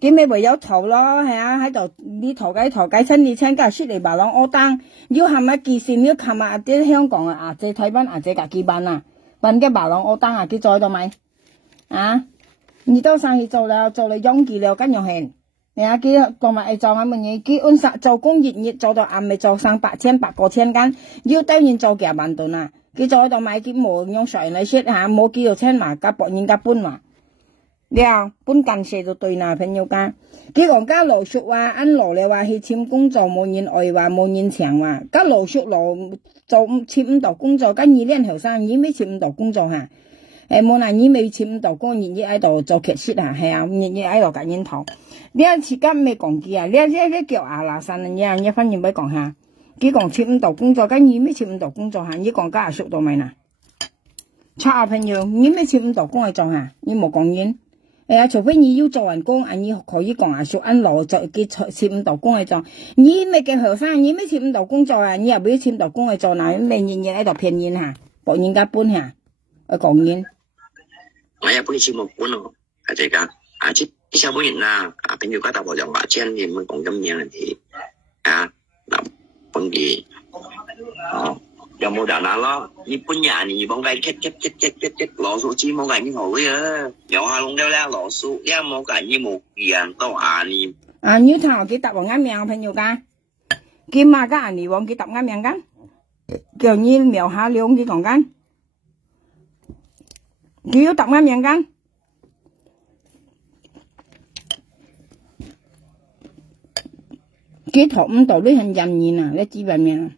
cái mấy bởi yếu thầu lo hả hay đồ đi thầu cái chân đi chân cả suốt để bảo lòng ô tăng yêu hàm á kỳ xin yêu hàm á tới香港à tới Thái Ban à tới cả kỳ ban à ban cái bảo lòng ô tăng à cái cho đó mấy à như tôi sang thì cho là giống kỳ liệu các nhau hẹn nè cái còn mà ai cho anh mình cái ôn sạ cho công việc cho到暗咪做上800、8千間，要當然做幾萬噸啊！佢做到買啲冇用水嚟説嚇，冇幾多錢嘛，加博人家搬嘛，了搬近些就對啦，朋友家。佢講家羅叔話，按羅你話去簽工作冇人愛話冇人請話，家羅叔羅做簽唔到工作，跟2年後生已未簽唔到工作嚇。冇嗱，你未簽唔到工，日喺度做劇室啊，係啊，日喺度夾煙頭。你似今未講機啊？你叫阿拉山人你反而咪講下，佢講簽唔到工作，跟你未簽唔到工作嚇，你講家熟到未嗱？差朋友，你未簽唔到工去做嚇，你冇講嘢。除非你要做人工，你可以講阿叔按羅就佢簽唔到工去做。你未嘅後生，你未簽唔到工作啊？你又俾簽到工去做嗱，咪日喺度騙人嚇，博人家搬嚇，講嘢。我也不會簽冇搬咯，係這個啊，啲小本人啊，啊，朋友家大部就話錢你唔講咁樣嘅嘢啊，嗱，本地哦，有冇人啊咯？你搬nhà你幫佢chết攞數錢冇人好嘅，有下弄掉咧攞數，你冇人你冇人都啊你。啊，như thằng cái tập vào ngắm miệng朋友ca, cái mà cái anh đi vòng cái tập ngắm miệng can, kiểu như mèo há liông cái còn can, kiểu tập ngắm miệng can. Cái thộm tổ đối hình dầm gì nè, lấy chi về miệng.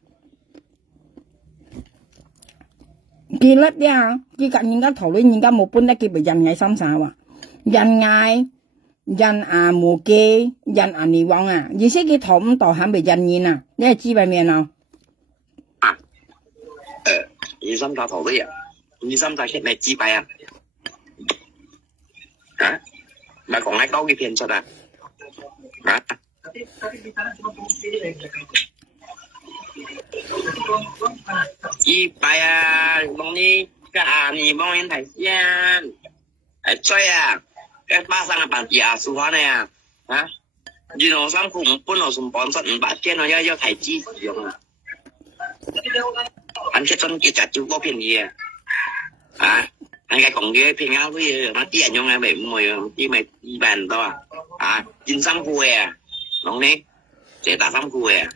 Cái lớp nha, cái cạnh những cái thổ đối những cái một bún đã kịp bị dầm ngày xong sao à? Dầm ngày, dầm à mùa kê, dầm à nì vong à. Vì thế cái thộm tổ hẳn bị dầm gì nè, lấy chi về miệng nào? À, như xong ta thổ đối à? Như xong ta hiện này chi bài à? Hả? Mà còn ai có cái phiền cho ta? Hả? Chi bài à, bông đi, cái à nì bông em thầy xiên. Chơi à, cái ba sang là bản gì à, su hóa này à? Hả? Vì nó xong cùng bún nó xung bón sẵn bát trên nó do thầy chi sử dụng à? Anh chết xong kia chặt chú có phiền gì à? Hả? Anh cái còn ghê phiền áo với nó chỉ ảnh ngay bệnh mùi chi mày chi bàn to à? Hả? Chín xong cùi à? Đúng đi, sẽ ta xong cùi à?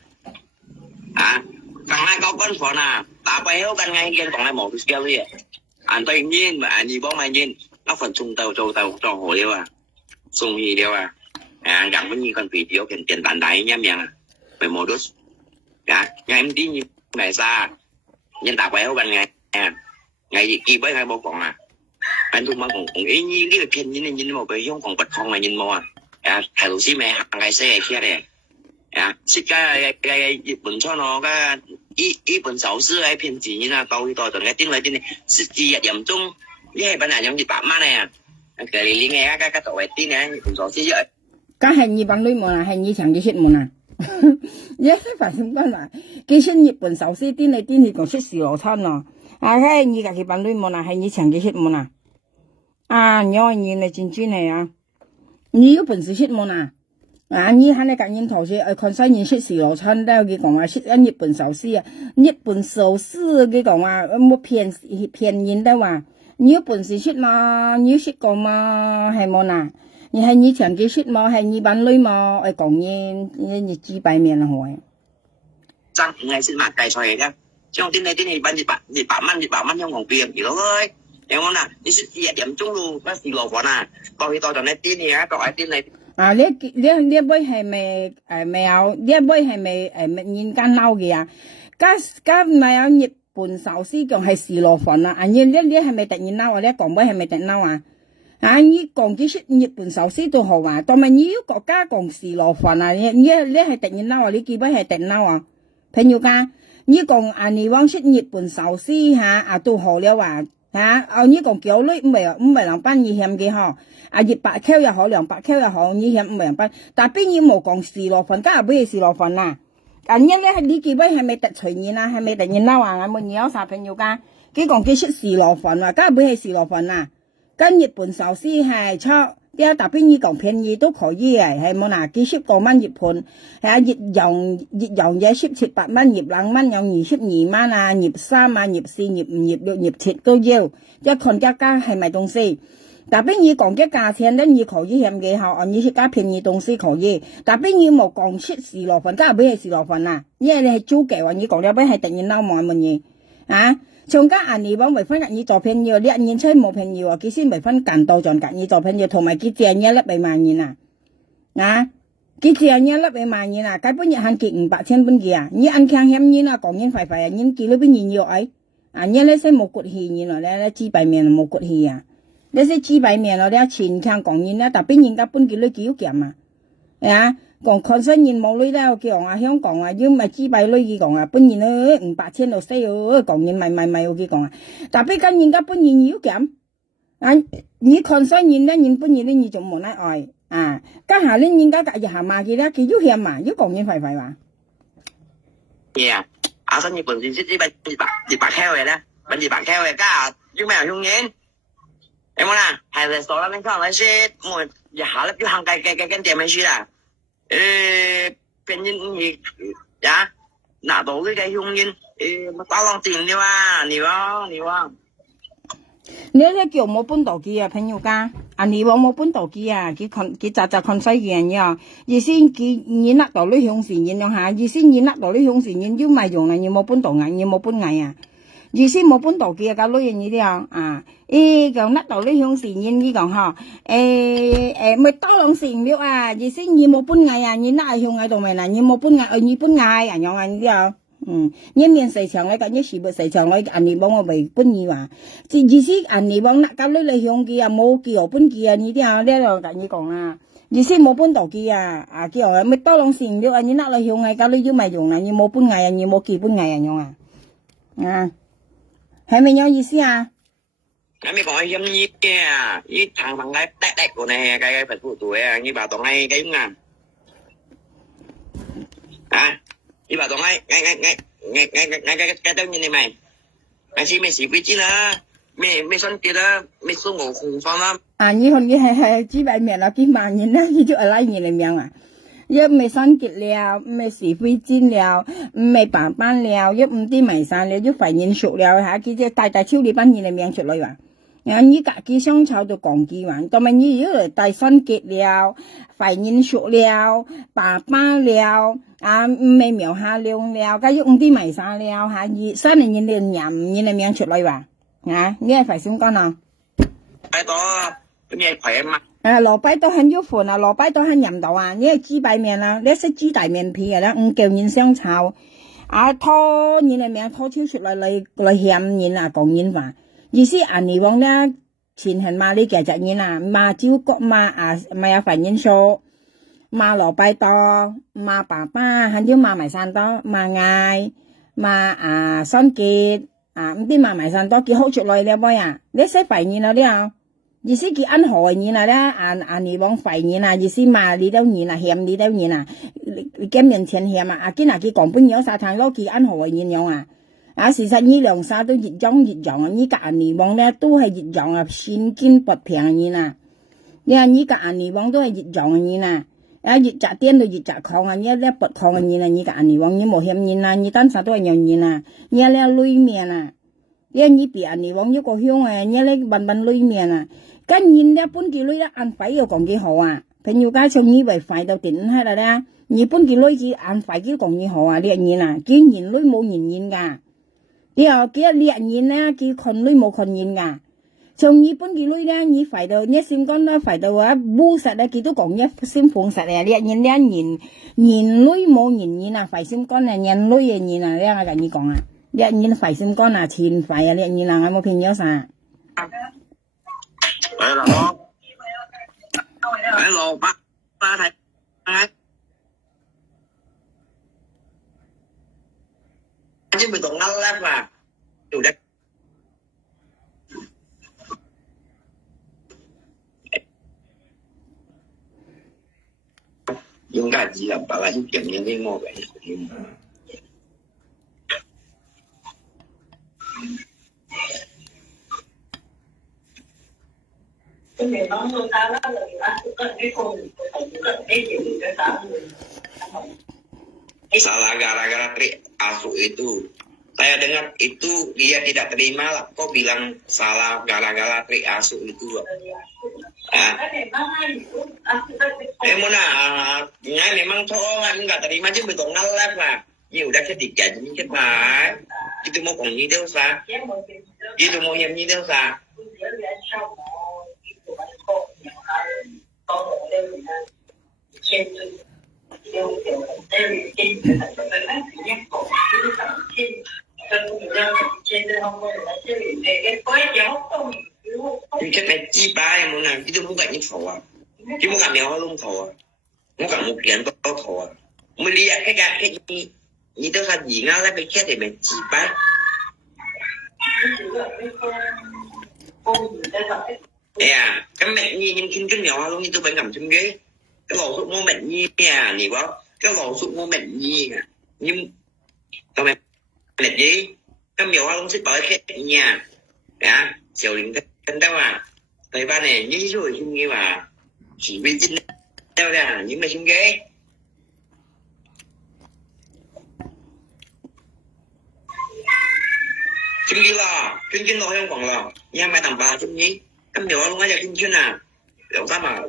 Hả? Càng này có con phỏ nà, ta bay héo càng ngay kia còn lại một cái đi à? Anh tự nhiên mà anh đi bóng mày nhìn, nó phần trung tàu cho hồ điêu à? Xung gì điêu à? À, gắn với như con phỉ thiếu tiền tàn đáy nhắm nhàng à? Mày một đốt. Dạ, nhà em tí như này xa, nhân ta bay héo càng ngay à? Ngày gì kỳ bấy hai bộ còn à? Anh thu mang còn ý như cái phiền nhìn một cái giống còn bật không mà nhìn mò à? À, thầy tổ sĩ mẹ hàng ngày xe kia này à, xích cái日本cho nó cái日本首飾喺騙子呢，到呢度同嘅啲嚟啲呢，是自日任中，呢係本來用200蚊嚟啊，佢哋呢個作為啲呢日本首飾，cái hành gì bằng đôi mồm à, hành gì chẳng cái chuyện mồm à, nhớ phải không quan là cái chuyện Nhật Bản sau khi tin này tin thì còn xuất xứ lỗ thân à, à cái hành gì cả cái bằng đôi mồm à, hành gì chẳng cái chuyện mồm à, nhớ nhìn này chính chuyện này à, nhiều本事chuyện mồm à. À, như hắn này cả nhân thổ chứ, còn sai nhân xuất xứ lỗ thân đâu, cái còn mà xuất ăn Nhật Bản sau khi à, Nhật Bản sau khi cái còn mà một phiền nhân đâu à, nhiều本事xuất mà, nhiều xuất còn mà hay mồm à. Như hay như chẳng cái shit mà hay như bán lưới mà ai còn như chi bài miền là hỏi chẳng ngày sinh mạng cày xoay nhá, chứ không tin này bán dịch bạn trong phòng tiền gì đó thôi, em không nào, đi xuất hiện điểm chung luôn, bác sĩ lỗ quá nè, bao nhiêu to cho này tin này á, cậu ai tin này, 啊，你杯係咪未有？呢一杯係咪人間撈嘅啊？家咪有日本壽司仲係士羅粉啊？你係咪突然撈啊？你講杯係咪突然撈啊？啊，你講幾出日本壽司都好啊，但係你要國家講士羅粉啊？你係突然撈啊？你幾杯係突然撈啊？朋友家，你講你往出日本壽司嚇都好了啊！你講叫你唔係人班你嫌嘅嗬，100K又好，200K又好，你嫌唔係人班，但邊你冇講士羅粉，家下俾士羅粉啊！你咧呢幾杯係咪特隨意啊？係咪突然撈啊？我冇有啥朋友家，佢講幾出士羅粉啊？家下俾係士羅粉啊！跟日本壽司係錯，啲特邊你講便宜都可以嘅，係冇嗱幾出過蚊月盤，熱洋嘢出7-8蚊，葉2蚊有22蚊啊，葉3啊，葉4、葉5、葉6、葉7都要，一看價係咪東西？特邊你講嘅價錢咧，你可以嫌嘅嚇，你去加便宜東西可以，特邊你冇講出士羅粉，家下俾係士羅粉啊，因為你係租嘅話，你講咗俾係突然撈冇乜嘢啊？從家你講未分你做朋友，你人出冇朋友啊，佢先未分間到仲你做朋友，同埋佢借一粒俾萬元啊，佢借一粒俾萬元啊，佢本日限結500千本嘅啊，你按強險人啊，講人快快啊，人幾多邊人要哎，你咧先冇骨氣人咯，咧幾百面冇骨氣啊，你先幾百面咯，你前強講人咧，特別人家本幾多幾要減啊，講抗生人冇女咧，叫香港要咪幾百女佢講本人500千到死講人咪佢講啊，特別跟人家本人要減你抗生人咧，人本人咧你仲冇得愛家下咧人家隔日下罵佢咧，佢要險嘛，要講人快快話。阿新日本先知200 K 嘅咧，200 K 嘅家要咩用人？有冇啦？係咪所啦？你講嚟先，我一下咧要行嘅店咪輸啦。變人拿到呢個用人打浪tiền đi啊，你話？你咧叫冇搬到機啊，朋友家你話冇搬到機啊，佢扎看西嘅呀，而先佢你拿到你向前人用下，而先你拿到你向前人要咪用啦，你冇搬到眼，你冇搬眼啊。而先冇搬到嘅，搞女人呢啲咁甩到你向前人呢講嗬，咪多兩成了啊！而先你冇搬藝啊，你拉向喺度咪啦，你冇搬藝，你搬藝人樣啊呢啲啊，一面細場咧，咁一時冇細場咧，人哋幫我咪搬藝話，而先人哋幫甩搞女嚟向嘅啊，冇叫搬嘅啊呢啲啊，呢度咁你講啊，而先冇搬到嘅啊，叫咪多兩成了啊，你拉嚟向喺搞女要咪用啦，你冇搬藝啊，你冇叫搬藝人樣啊。係咪有意思啊？咁你講係音嘅啊，呢堂嘅叻個呢，cái phải phụ tuổi à, như bảo tổng hay cái à, như bảo tổng hay cái tao nhìn này mày xin mày xí quý chứ nữa, mày xuân kia đó, mày xuống ngủ khủng phong lắm. 你係幾百面啦，幾萬年啦，你就拉你嚟命啊！一未生結了，未時灰煎了，未白斑了，一唔啲迷散了，一肥年熟了嚇，佢只大超你班嘢嚟命出嚟話，你隔幾雙炒到講幾環，同埋你如果大生結了，肥年熟了，白斑了，未苗下亮了，咁一唔啲迷散了嚇，二三年嚟廿嚟命出嚟話，呢係肥先講啊。喺度，咁嘢肥啊嘛。蘿蔔都很要款啊，蘿蔔都很飲到啊，你係豬白面啊，你食豬大面皮嘅啦，叫人相炒，拖人嘅命拖超出嚟險人啊，講人話，意思你講咧，前行罵你嘅隻人啊，罵椒角罵咪有份人數，罵蘿蔔多，罵爸爸，很少罵埋散多，罵嗌，罵新結，唔知罵埋散多，幾好出嚟咧boy啊，你識份人啊啲啊。意思佢安好嘅人啦，你往廢人啊，意思罵你都人啊，嫌你都人啊，見人前嫌啊，見佢講本有沙灘攞佢安好嘅人樣啊，事實呢兩沙都熱漲啊，呢個你往咧都係熱漲啊，先見不平嘅人啊，你話呢個你往都係熱漲嘅人啊，熱炸癲到熱炸抗啊，呢咧不抗嘅人啊，呢個你往呢冇嫌人啊，呢單沙都係樣人啊，呢咧裏面啊，呢邊你往一個香啊，呢咧搵裏面啊。跟人咧搬幾女咧按費又講幾好啊，朋友介紹以為費到點喺度咧，你搬幾女佢按費幾講幾好啊，呢人啊，見人女冇人噶，然後幾日呢人咧佢群女冇群人噶，從日本佢女咧，你快到一先講啦，快到啊，烏實啊，佢都講一先放實啊，人女冇人啊，快先講啊，人女嘅人啊，呢個你講啊，人快先講啊，前快啊，人啊，我冇偏咗晒。Hello, ba thầy. Chứ bị tụng ngăn lắm mà. Chủ đất. Dùng cả gì là bảo là giúp kiểm những cái mô vậy. cái này nó nuôi ta đó là người ta cũng có cái con cũng có cái gì cái ta Salah gara-gara trik asuh itu. Saya dengar itu dia tidak terima lah. Kok bilang salah gara-gara trik asuh itu? Mona, ngay memang cowok nggak terima aja betul ngelap lah. Ya udah ketika jadi cepat. Itu mau kong như đâu sa? Itu mau yang như đâu sa? Cái này chi ba em muốn làm, chứ muốn gặp những thầu à, chứ muốn gặp đèo luôn thầu à, muốn gặp một kiện có thầu à, mới đi cái gạt cái như tao sao gì ngáo lấy cái chết thì mày chi ba. À, cái mẹ nhi nhưng kinh cái nhỏ luôn như tôi phải nằm trên ghế, cái lò sụp mua mẹ nhi à, nhỉ quá, cái lò sụp mua mẹ nhi à, nhưng tao mẹ mẹ gì, cái nhỏ luôn xích bảo cái nhà, à, chiều linh cái đâu à, thời ba này như rồi nhưng như mà chỉ biết chính đâu ra những mày trên ghế. Chung đi lo, chung lo không còn lo, nhà mày tầm ba chung nhí, cái nhỏ luôn á giờ chung à, liệu sao mà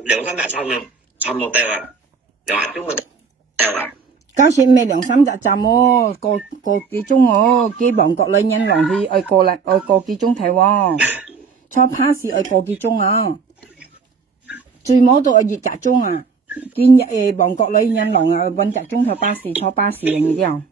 xong một tay à, liệu chúng mình tay à. Có chuyện mấy 2-3隻站喎，個幾鐘喎，幾韓國女人狼去愛個幾鐘睇喎，坐巴士愛個幾鐘啊，最冇到愛熱集鐘啊，見韓國女人狼啊揾集鐘坐巴士嚟之後。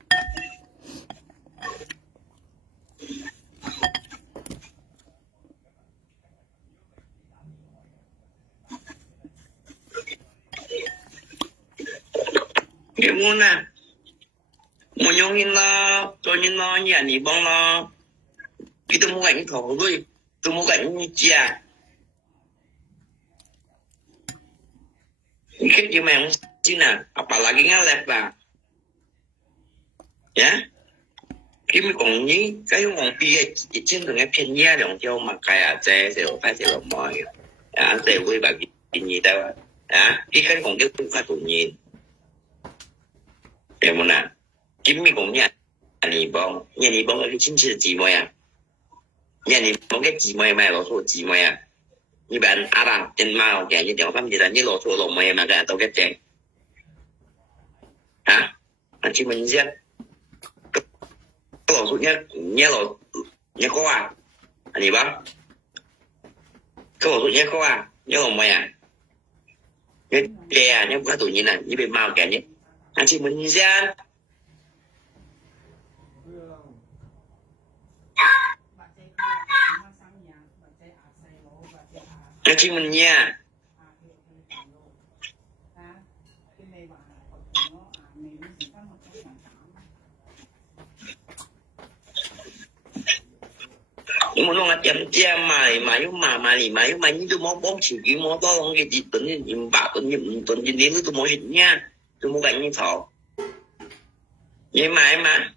Cái muốn à, muốn nhung hin lo, tôi nhìn lo nhà nỉ bông lo, khi tôi muốn cảnh thổ rồi, tôi muốn cảnh như chia, khi chứ mày không xin à, apalagi ngalep lah, ya, khi mình còn như cái còn bia trên đường cái phiên nhia đồng châu mà cái à chế sẽ phải sẽ làm mồi, à sẽ vui bà cái gì đâu, à cái còn cái cũng phải cùng nhìn. Em muốn à, chính mình cũng nhà nỉ bông là cái chính trị gì mà à, nhà nỉ bông cái gì mà lo số gì mà à, như bạn Aram trên mao kẻ như tiểu pháp gì là như lo số lồng mà cái tao cái chèn, hả, anh chị mình giết, cái lo số nhé lo nhé có à, anh đi bác, cái lo số nhé có à, nhé lồng mà à, nhé kẻ nhé cái tụi như này như bên mao kẻ nhé. Anh chị mình ra anh chị mình nha muốn nói chậm che mà như tôi muốn bóng chỉ cái món to không cái gì tuần như bạc tuần như đến tôi muốn hình nha. Tôi muốn cảnh như thọ vậy mà em mà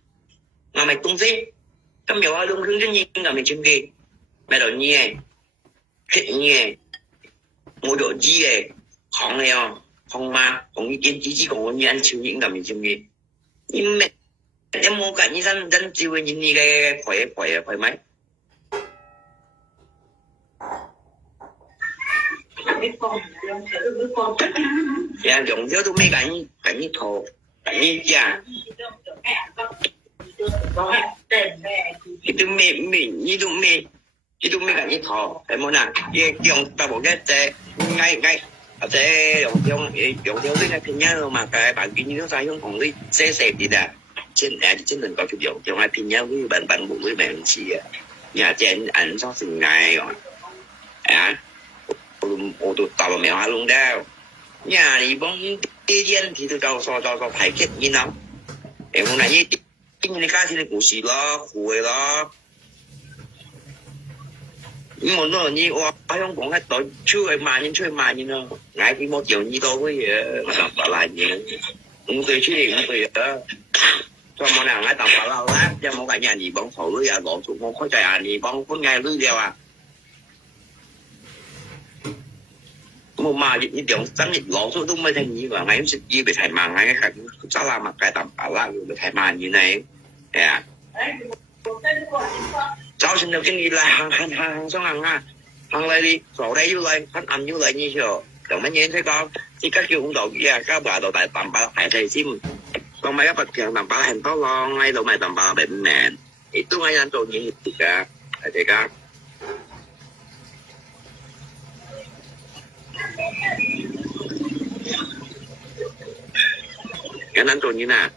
mày tung gì cái miệng hoa lung hứng rất nhiên là mày chừng gì mày đòi nhẹ khịt nhẹ mua đồ gì vậy không này không mà không ý kiến chỉ còn như anh chịu những là mày chừng gì nhưng mày em mua cảnh như dân chịu như cái khỏe mấy dạ dùng theo tôi mấy cảnh như thổ cảnh như cha thì tôi mẹ như tôi chứ tôi mới cần ít thọ em muốn à cái dùng ta một cái ngay ở đây dùng theo cái này nhớ mà cái bạn kia như nó sai không còn đi xe gì đã trên đường có chụp dụng trong hai pin nhau với bạn bụng với bạn chị nhà trên ảnh so sánh này rồi ô tô tàu mèo hoa luôn đâu nhà thì bóng đi điên thì tôi cho phải kết như nào em muốn này cái này cái thì股市咯苦的咯咁我都你我香港一隊出去萬年咯，嗌啲冇條呢度嘅嘢，我就白爛嘢，五隊出嚟五隊啊，再冇人喺度白鬧啦，又冇個人而幫頭都有攞住我開ใจ人而幫搬嗌呢啲啊，冇嘛呢條真係攞咗都ไม่聽呢個，嗌咁食嘢被提慢嗌係揸啦物計啖白啦，被提慢原嚟係啊。早晨就經已啦，行上行啊，行嚟đi，坐低要嚟，瞓暗要嚟呢條，同乜嘢識講？依家叫咁多嘢，交埋到大啖把係睇先，當咪一筆平啖把係多咯，喺度咪啖把俾唔明，亦都喺人做嘢嘅，係大家。人人做嘢啊，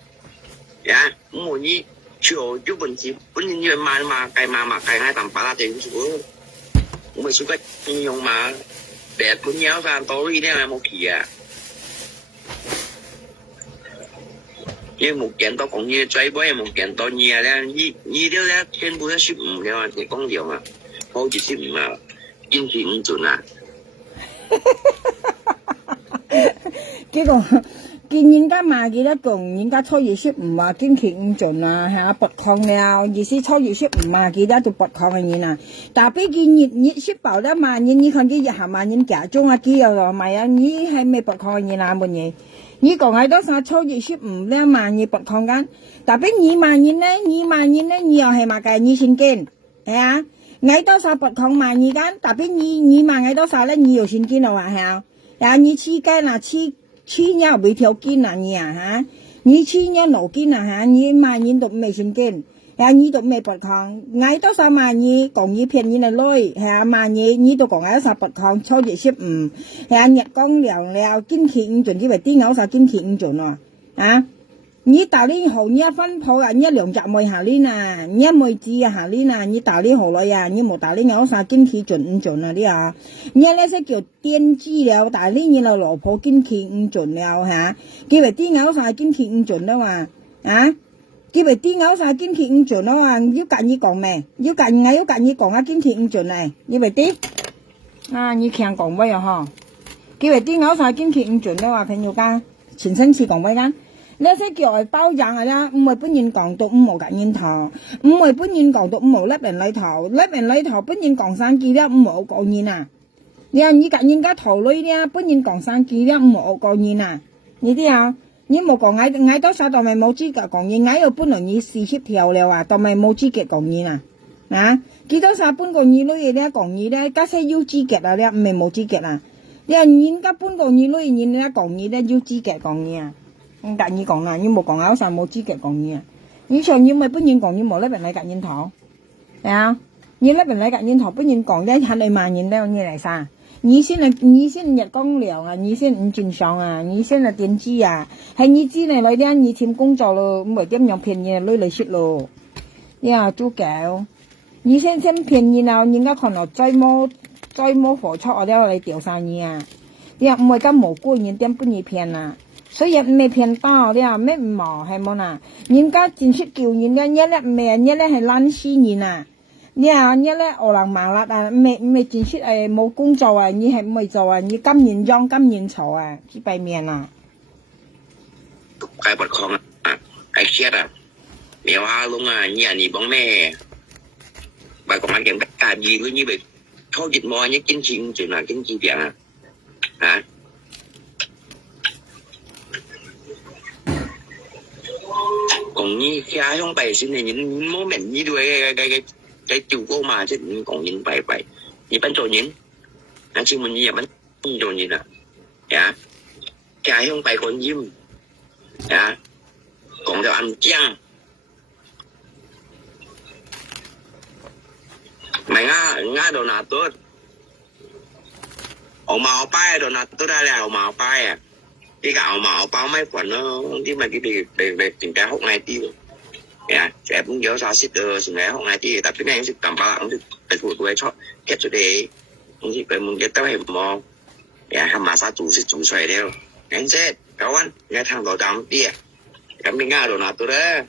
呀，唔滿意。chiều chú bình chỉ vẫn như mà cày hai tầm phá là tiền xuống cũng phải xuống cách nhưng mà để cũng nhéo ra tối đây là một kỳ à như một kiện to cũng như trái bói một kiện to nhiều đấy như thế đấy trên bữa ship rồi thì công điều mà không chỉ ship mà kinh phí cũng chuẩn à cái còn見人家賣幾多共，人家初二十五啊，堅持唔盡啊，係啊，拔礦了，意思初二十五啊，幾多就拔礦嘅人啊，但係見熱十爆啦嘛，你看佢日下萬人假裝啊，幾有咯，咪啊，你係未拔礦嘅人啊，乜嘢？你講喺多少初二十五兩萬人拔礦緊，但係2萬人咧，你又係賣嘅2千件，係啊，喺多少拔礦萬人間，但係2萬喺多少咧，你又千件咯，係啊，然後你7間啊7年未條件啊你啊嚇，你7年6件啊嚇，你萬年都未成件，呀你都未拔礦，嗌多少萬年講你騙你嚟累，係啊萬年你都講嗌多少拔礦，初25，係啊日光涼了，堅持唔盡，以為啲牛啥堅持唔盡喎，啊！你打理好你分鋪啊，你兩隻妹下呢啊，你妹子啊下呢啊，你打理好了呀，你冇打理好啥堅持盡唔盡啊啲啊，你呢些叫顛知了，打理你老老婆堅持唔盡了嚇，佢為啲牛啥堅持唔盡啦嘛，啊，佢為啲牛啥堅持唔盡啦嘛，要揀你講咩？要揀你講啊堅持唔盡嚟，你為啲啊你強講乜嘢嗬？佢為啲牛啥堅持唔盡啦嘛，朋友間前生次講乜間？呢些叫係包養嘅啦，唔係本人講到5毛緊煙頭，唔係本人講到5毛甩人裏頭本人講生幾啦5毛講煙啊！你話你緊人家頭裏咧，本人講生幾啦5毛講煙啊！你啲啊，你冇講嗌多少，當咪冇資格講煙，嗌到本來你40條了啊，當咪冇資格講煙啊！啊，幾多少半個二女咧講煙咧，加些要資格啊咧，唔係冇資格啊！你話人家半個二女人咧講煙咧要資格講煙啊！但你講啦，你冇講啊，啥冇資格講嘢啊！你上要咪本人講，你冇咧邊嚟夾煙頭，係啊！你咧邊嚟夾煙頭，本人講咧係你萬人咧，你嚟啥？你先日光涼啊，你先唔正常啊，你先係點知啊？係你知你來啲你簽工作咯，唔係點樣騙嘢攞嚟蝕咯？你啊豬狗，你先騙嘢啊！人家可能再冇貨出我哋嚟調查你啊！你啊唔係咁無辜人點幫你騙啊？所以未騙到了，咩唔毛係冇呐？人家正式叫人家一咧咩，一咧係懶死人啊！你啊一咧我能盲啦啊，未正式冇工作啊，你係未做啊？你今年裝今年嘈啊，幾弊面啊！cái bật con cái chết à mèo ha luôn à nhà này bóng mẹ bà còn ăn kèm cả gì với như vậy thôi dịch mò nhé chính trị chuyện là chính trị việc à hả còn như khi ai không bày xin này những món mình như đuôi cái chủ cô mà chứ còn những bày như bánh trộn những anh xin mình như bánh trộn như nào dạ khi ai không bày còn diêm dạ còn theo ăn chăng mày ngã đồ nào tốt ông màu bay đồ nào tốt ra là ông màu bay à cái gạo màu bao mấy phần nó cái mà cái về tình trạng hậu ngày tiêu ya saya pun jauh sasit sebenarnya hậu ngày tiêu tapi này sự cảm bảo untuk cái cho kết chủ đề chỉ phải muốn cái tao hay mò ya hàm mà sao chủ xoay đeo anh sẽ kawan nghe thằng đồ đám tia kami ngã đồ nào tốt đấy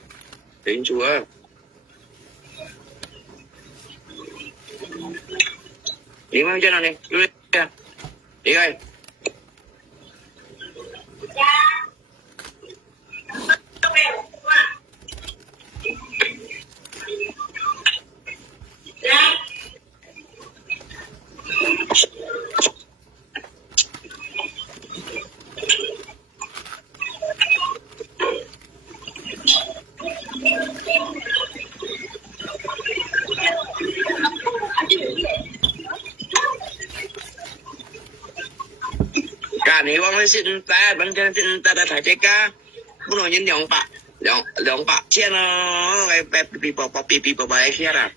tính chúa đi mau cho nó đi đi ơi cả này vong lên xin ta bắn chân xin ta đã thải trái cá muốn nói những dòng bạc chia nó cái pi bò kia là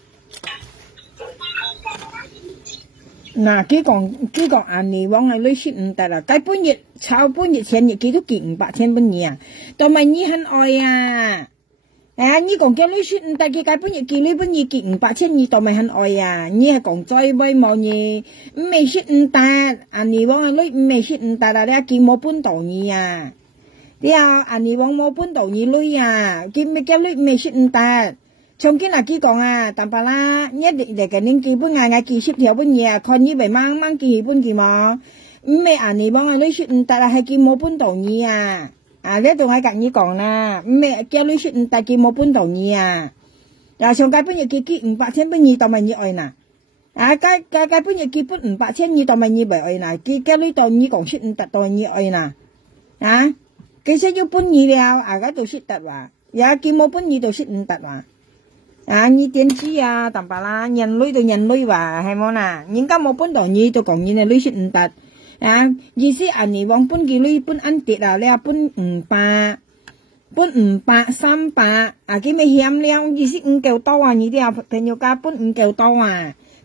嗱，佢講按你往係攞錢唔得啦，計半日炒半日錢，日幾都見500千半年啊，同埋你很愛啊，你講叫攞錢唔得，佢計半日見你半日見500千，你同埋很愛啊，你係講再威冇你，唔係錢唔得，按你往係攞唔係錢唔得啦，你係見冇半道你啊，你啊按你往冇半道你攞啊，見咩叫攞唔係錢唔得。trong cái là kia còn à tạm bà la nhất định để cái nên kia bữa ngày kỳ ship theo bên nhà con như vậy mang kỳ bên kỳ mà mẹ anh này bông lấy ship tại là hai kỳ một bốn đầu nhỉ lấy tụi ngay cạnh như còn nè mẹ kêu lấy ship tại kỳ một bốn đầu nhỉ rồi trong cái bên nhà kỳ 500 bên nhỉ tao mày như ơi nè cái bên nhà kỳ 500 như tao mày như vậy ơi nè kỳ kêu lấy tao như còn ship tại tao như ơi nè cái sẽ giúp bên nhỉ đeo cái tụi ship tại và ya kỳ một bốn nhỉ tụi ship tại và như tiên tri tầm bà la nhận lối và hay món những cái một bốn đồ như tôi còn như này lối xin tật gì xí anh này vong bốn kỳ lối bốn ăn tiệt là leo bốn ba 3 ba cái mấy hiếm leo gì xí kêu to như thế phải nhiều cá bốn kêu to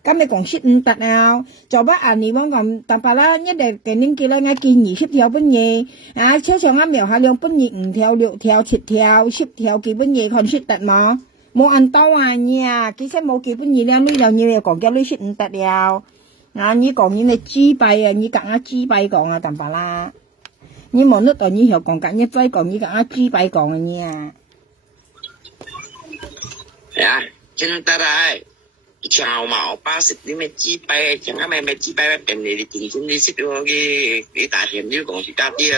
cái mấy còn xin tật nào cho bác anh này vong còn tầm bà la nhất để cái nên kia là ngay kỳ nhị ship theo bốn nhì chế cho ngắm mèo hai leo bốn nhị theo liệu theo thịt theo ship theo kỳ bốn nhì còn ship tật mà một anh tao nha cái xe một kỳ bên gì đang nuôi đầu như còn cái nuôi xịn tạt đèo như còn như này chi bay như cả chi bay còn tầm bà la như một nước ở như hiểu còn cả như vay còn như cả chi bay còn nha chân ta đây chào mạo 30 đi mày chi bay chẳng hạn mày chi bay bên này thì chính chính đi xích vô cái tài tiền như còn chỉ cao đi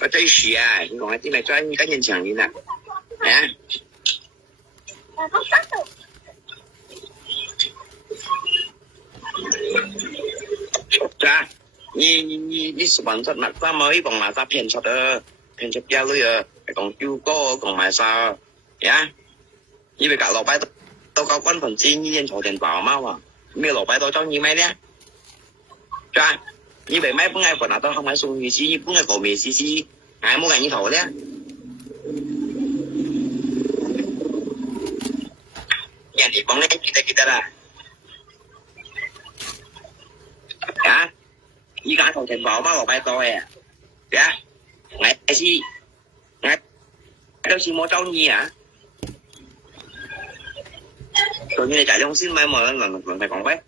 có tới xì còn cái này cho anh cá nhân chẳng như nè ra như sự bản chất mặt ta mới còn là ta phiền sọt giao lui còn chưa có còn mà sao như vậy cả lò bay tôi có quan phần chi như nhân số tiền bảo mau mà miêu lò bay tôi cho như mấy đấy ra như vậy mấy bữa ngày phần nào tôi không phải dùng gì xí bữa ngày cổ mì xí ngày mua ngày như thổ đấy nhà thì bóng lên kita ra như cả thầu tiền bảo bao lò bay tôi ngày gì ngày đâu chỉ mua trâu nhỉ rồi như này chạy trong xin mai mà lần phải còn quét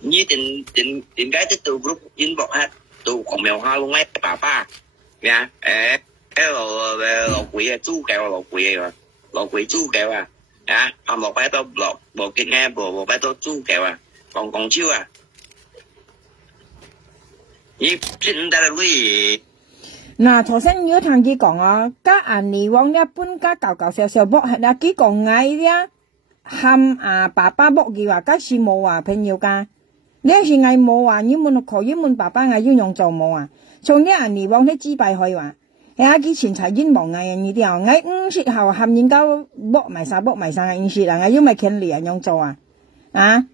như tiền cái tới từ group in bọc hát từ còn mèo hoa luôn ấy bà nha cái lò quỷ chú kẹo lò quỷ chú kẹo lò bay to lò kia nghe bò bay to chú kẹo còn chiêu như xin ta là gì頭先如果同佢講加銀尼旺一般加舊少少卜係啦，佢講嗌咧喊爸爸卜嘅話，嗰時冇朋友㗎，呢時嗌冇要問佢要問爸爸嗌要用做冇從呢銀尼旺啲支幣去佢前財煙冇嗌呢啲嗌時候喊應該卜埋晒嘅時嗌要咪傾嚟用做嗌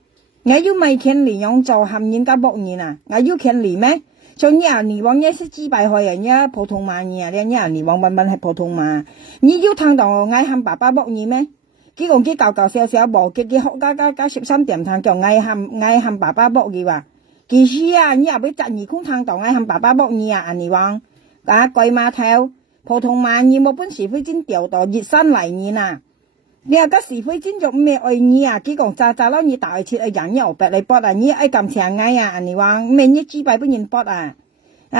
要咪傾嚟用做喊應該卜嘢嗌要傾嚟咩？就你往也是几百块人家普通嘛你啊，你往慢慢係普通嘛，你要聽到嗌喊爸爸搏你咩？佢講佢搞搞笑笑無佢學加13點聽叫嗌喊爸爸搏你話，其實啊，你也要10二空聽到嗌喊爸爸搏你啊，你往鬼碼頭普通嘛你冇本事飛針掉到熱山嚟你呐。你話個時飛針就咩愛你啊？佢講渣咯，你大切人又白嚟搏啊！你愛咁長嗌啊！你話咩？你幾百本人搏啊？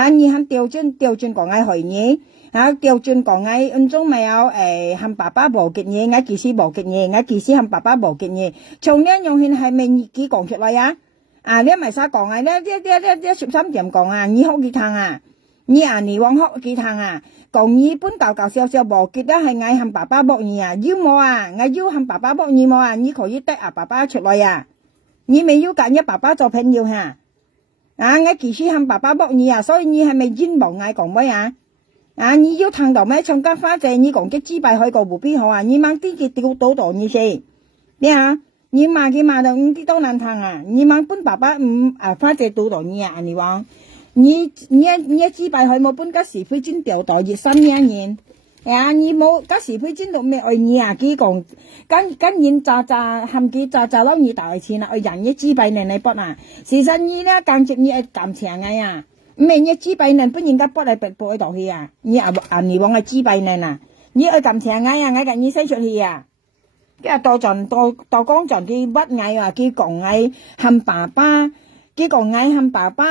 你喊調轉講嗌害你，調轉講嗌恩中咪有喊爸爸無結嘢，嗌其實無結嘢，嗌其實喊爸爸無結嘢。從呢用現係咪幾講出來啊？你咪使講啊！呢13點講啊！你學幾趟啊？你往學幾趟啊？講你本搞笑笑無結得係嗌喊爸爸搏你啊！要冇啊？嗌要喊爸爸搏你冇啊？你可以帶爸爸出來啊！你咪要揀一爸爸做朋友嚇。我其實喊爸爸搏你啊，所以你係咪認冇嗌講咩啊？你要聽到咩？從家花姐你講嘅資幣去個無必好啊！你掹啲嘅掉到你先，你罵佢罵到唔知多難聽啊！你掹本爸爸花姐掉到你啊！你話你資幣去冇本家時飛轉掉到熱身一年，你冇家時飛轉到咩愛你啊？佢講跟人渣喊佢渣撈你大錢啊！愛人嘅資幣你搏啊！事實你咧簡直你係咁長嘅呀！唔係你資幣人本人家搏嚟搏喺度去啊！你你往嘅資幣人啊！你愛咁長嘅呀！我緊你使出去啊！跟住到講盡佢屈嗌話佢講嗌喊爸爸，佢講嗌喊爸爸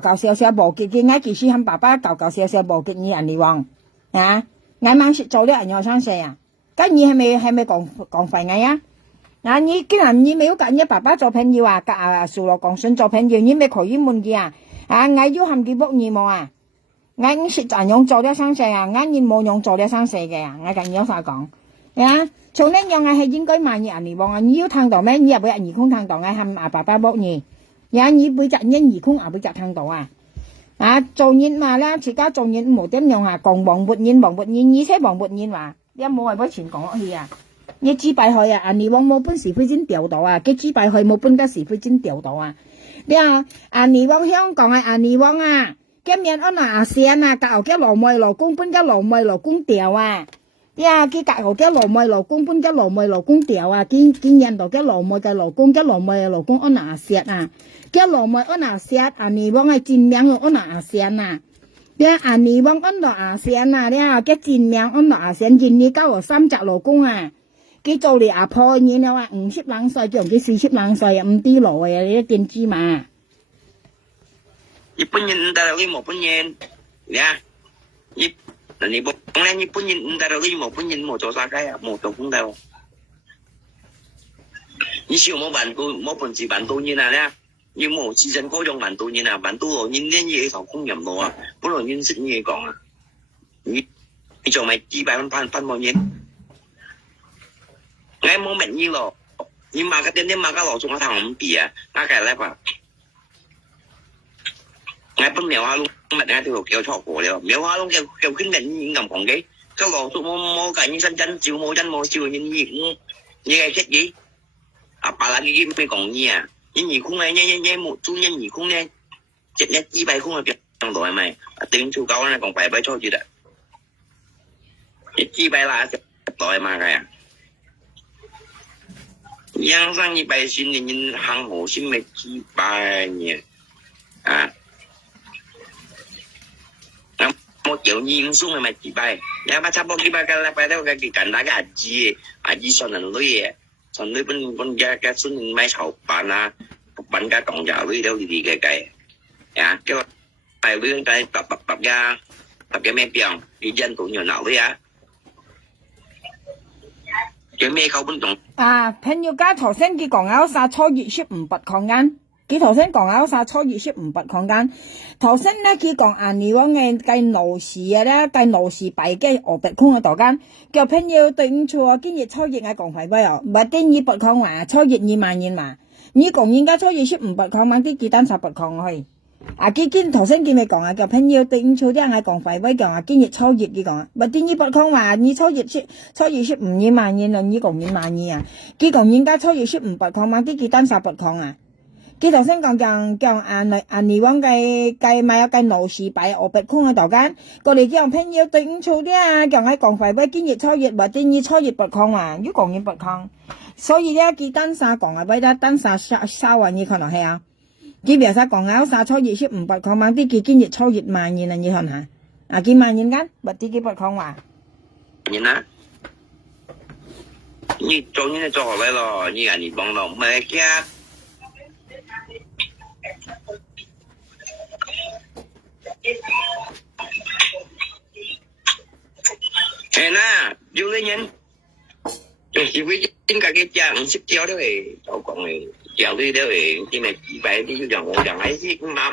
搞笑笑無結嘅，嗌其實喊爸爸搞笑笑無結你人哋話嗌晚食做啲人又生死啊！咁你係咪講廢嗌啊？你既然你沒有跟你爸爸做朋友啊，樹落講順做朋友，你咪可以問佢啊！我要喊佢搏你冇啊！我食盡用做啲生死啊！我你冇用做啲生死嘅啊！我跟你有啥講從呢樣係應該買人嚟講你要聽到咩？你又俾人空聽到嗌喊爸爸搏你，你俾隻人空又俾隻聽到啊！做人嘛啦，自家做人冇點樣講黃活人，而且黃活人話你冇係俾錢講落去啊！你資幣去啊！你往冇本事飛先掉到啊！佢資幣去冇本家時飛先掉到啊！你往香港你往今日安那線教嘅羅妹羅公本家羅妹羅公掉啊！佢教嘅羅妹羅公本家羅妹羅公掉啊！見人度嘅羅妹嘅羅公嘅羅妹嘅羅公安那線嘅羅妹安那線你往係賤命安那線你往安那線嘅賤命安那線見你交我3隻羅公啊！佢做你阿婆你話50兩歲叫佢40兩歲啊，唔啲路啊，你一定知嘛？日本人唔得你冇本人，你บอกแล้วญี่ปุ่นยินแต่เราก็ยังบอกปุ่นยินหมดโจซาไกอ่ะหมดตัวพุ่งเดียว你笑冇辦到冇本事辦到嘢啊咧，要冇自身嗰種辦到嘢啊，辦到我呢啲嘢頭公任到啊，本來認識嘢講啊，你做咪幾百蚊分冇嘢，我冇明嘢咯，你買個點買個羅仲一頭唔比啊，大概嚟吧，我本苗下窿乜嘢條路叫錯過了，苗下窿叫ขึ้นเป็นยิงกับของ嘅，個羅仲冇計你身真照冇真冇照你係識嘢。爸啦啲咩講嘢啊？人兒空咧，冇做人兒空咧，一支幣空啊，變到係咪？頂住高咧，講幣幣錯住啦，一支幣啦，一袋嘛嘅呀。養生一幣先，人行好先咪支幣嘅啊！我叫你應送咪支幣，你阿媽差唔多幾百個禮拜都嘅簡單嘅阿姨上人女嘅。son女本嘅孫買炒飯啊，品家講就女都啲嘅計，叫大女計揼咩病，啲人都要鬧佢啊，叫咩口本仲朋友家頭先佢講有啥初熱血唔拔抗間，佢頭先講有啥初熱血唔拔抗間，頭先咧佢講你講嘅計勞事嘅咧，計勞事幣嘅俄白空嘅度間，叫朋友對唔錯啊，今日初熱係講快威哦，唔係啲你拔抗話初熱2萬元嘛，你講人家初熱血唔拔抗嘛，啲幾單殺拔抗去，佢頭先佢咪講叫朋友對唔錯啲係講快威講今日初熱佢講，唔係啲你拔抗話你初熱血唔2萬元啦，你講2萬元佢講人家初熱血唔拔抗嘛，啲幾單殺拔抗佢頭先講你講嘅買個勞士擺500塊喺度間，過嚟叫朋友對唔錯啲啊，講喺講快畀今日初月或者你初月8塊啊，要講要8塊，所以咧佢單晒講啊，俾得單晒收啊，你可能係啊，佢表示講啊，晒初月先500塊嘛，啲佢今日初月萬元啊，你看下，啊佢萬元間，或者佢8塊話，nhìn á như cho như cho lại lo như anh đi bằng lòng mẹ kia thế na du lên nhìn chỉ với chính cả cái trang sức chéo đó thì cháu còn này chéo đi đó thì cái này phải đi dòng ấy chứ mà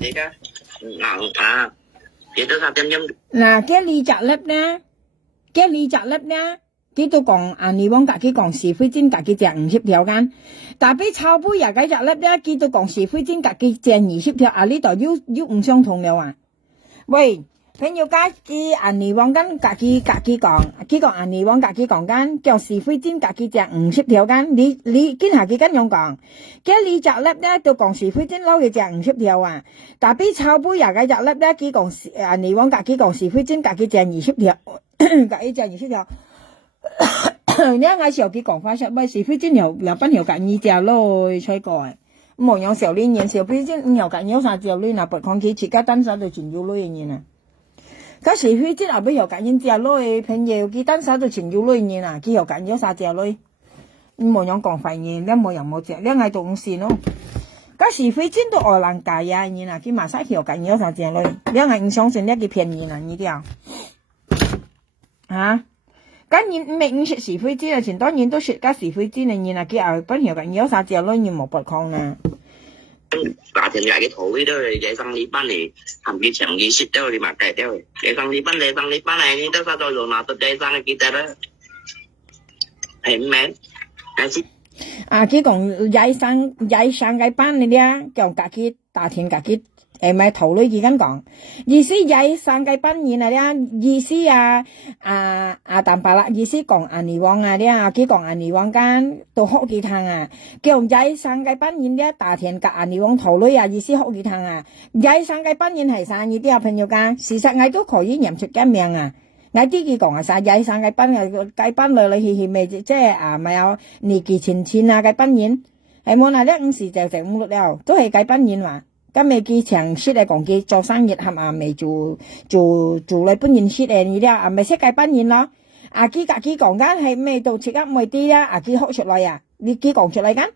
thế cả à vậy tôi sao thêm嗱cái ly chặt lấp呢，佢都講你講自己講是非真自己隻50條間，但俾炒杯又計隻粒呢，佢都講是非真自己隻20條，啊呢度要唔相同了啊！喂，朋友家佢你講緊自己講，佢講你講自己講緊叫是非真自己隻50條間，你見下佢咁樣講，佢你隻粒呢都講是非真撈嘅隻50條啊，但俾炒杯又計隻粒呢，佢講你講自己講是非真自己隻20條，自己隻20條。你嗌時候佢講翻出，喂是非真又分條緊二隻咯，吹過誒，冇樣時候呢嘢，是非真5條緊有3隻咯，嗱不抗佢自家單手就全要攞嘢啊，咁是非真後邊條緊隻咯，朋友佢單手就全要攞嘢啊，佢條緊有3隻咯，冇樣講廢嘢，你冇人冇隻，你嗌到5線咯，咁是非真都愛難解啊，嘢啊，佢馬上條緊有3隻咯，你嗌唔相信呢個騙嘢啊，呢啲啊，嚇？咁你唔係食是非真啊，前當然都食加是非真啊，然後佢又分條緊有3隻咯，你冇不抗啦。打天涯嘅土都係野生呢班嚟含嘅長意識都係麥計都係野生呢班嚟你都發到羅納到野生嘅記得啦，係唔係？係先。啊，佢講野生嘅班嚟啲，叫自己打天自己。咪頭裏佢咁講，意思野生嘅班人啊啲，意思淡白啦，意思講你王啊啲，佢講你王間到學幾趟啊，叫野生嘅班人啲大田夾你王頭裏啊，意思學幾趟啊，野生嘅班人係生意啲朋友間，事實我都可以認出嘅名啊，我啲佢講晒野生嘅班嘅班來來去去咪即係咪有年紀前啊嘅班人，係冇嗱呢5時就5、6了，都係嘅班人話。咁咪佢長識嚟講佢做生意係嘛未做嚟本人識嚟呢啲啊咪識計本人咯，佢自己講緊係咩到切啱咪啲啊，佢學出來啊，你佢講出嚟緊，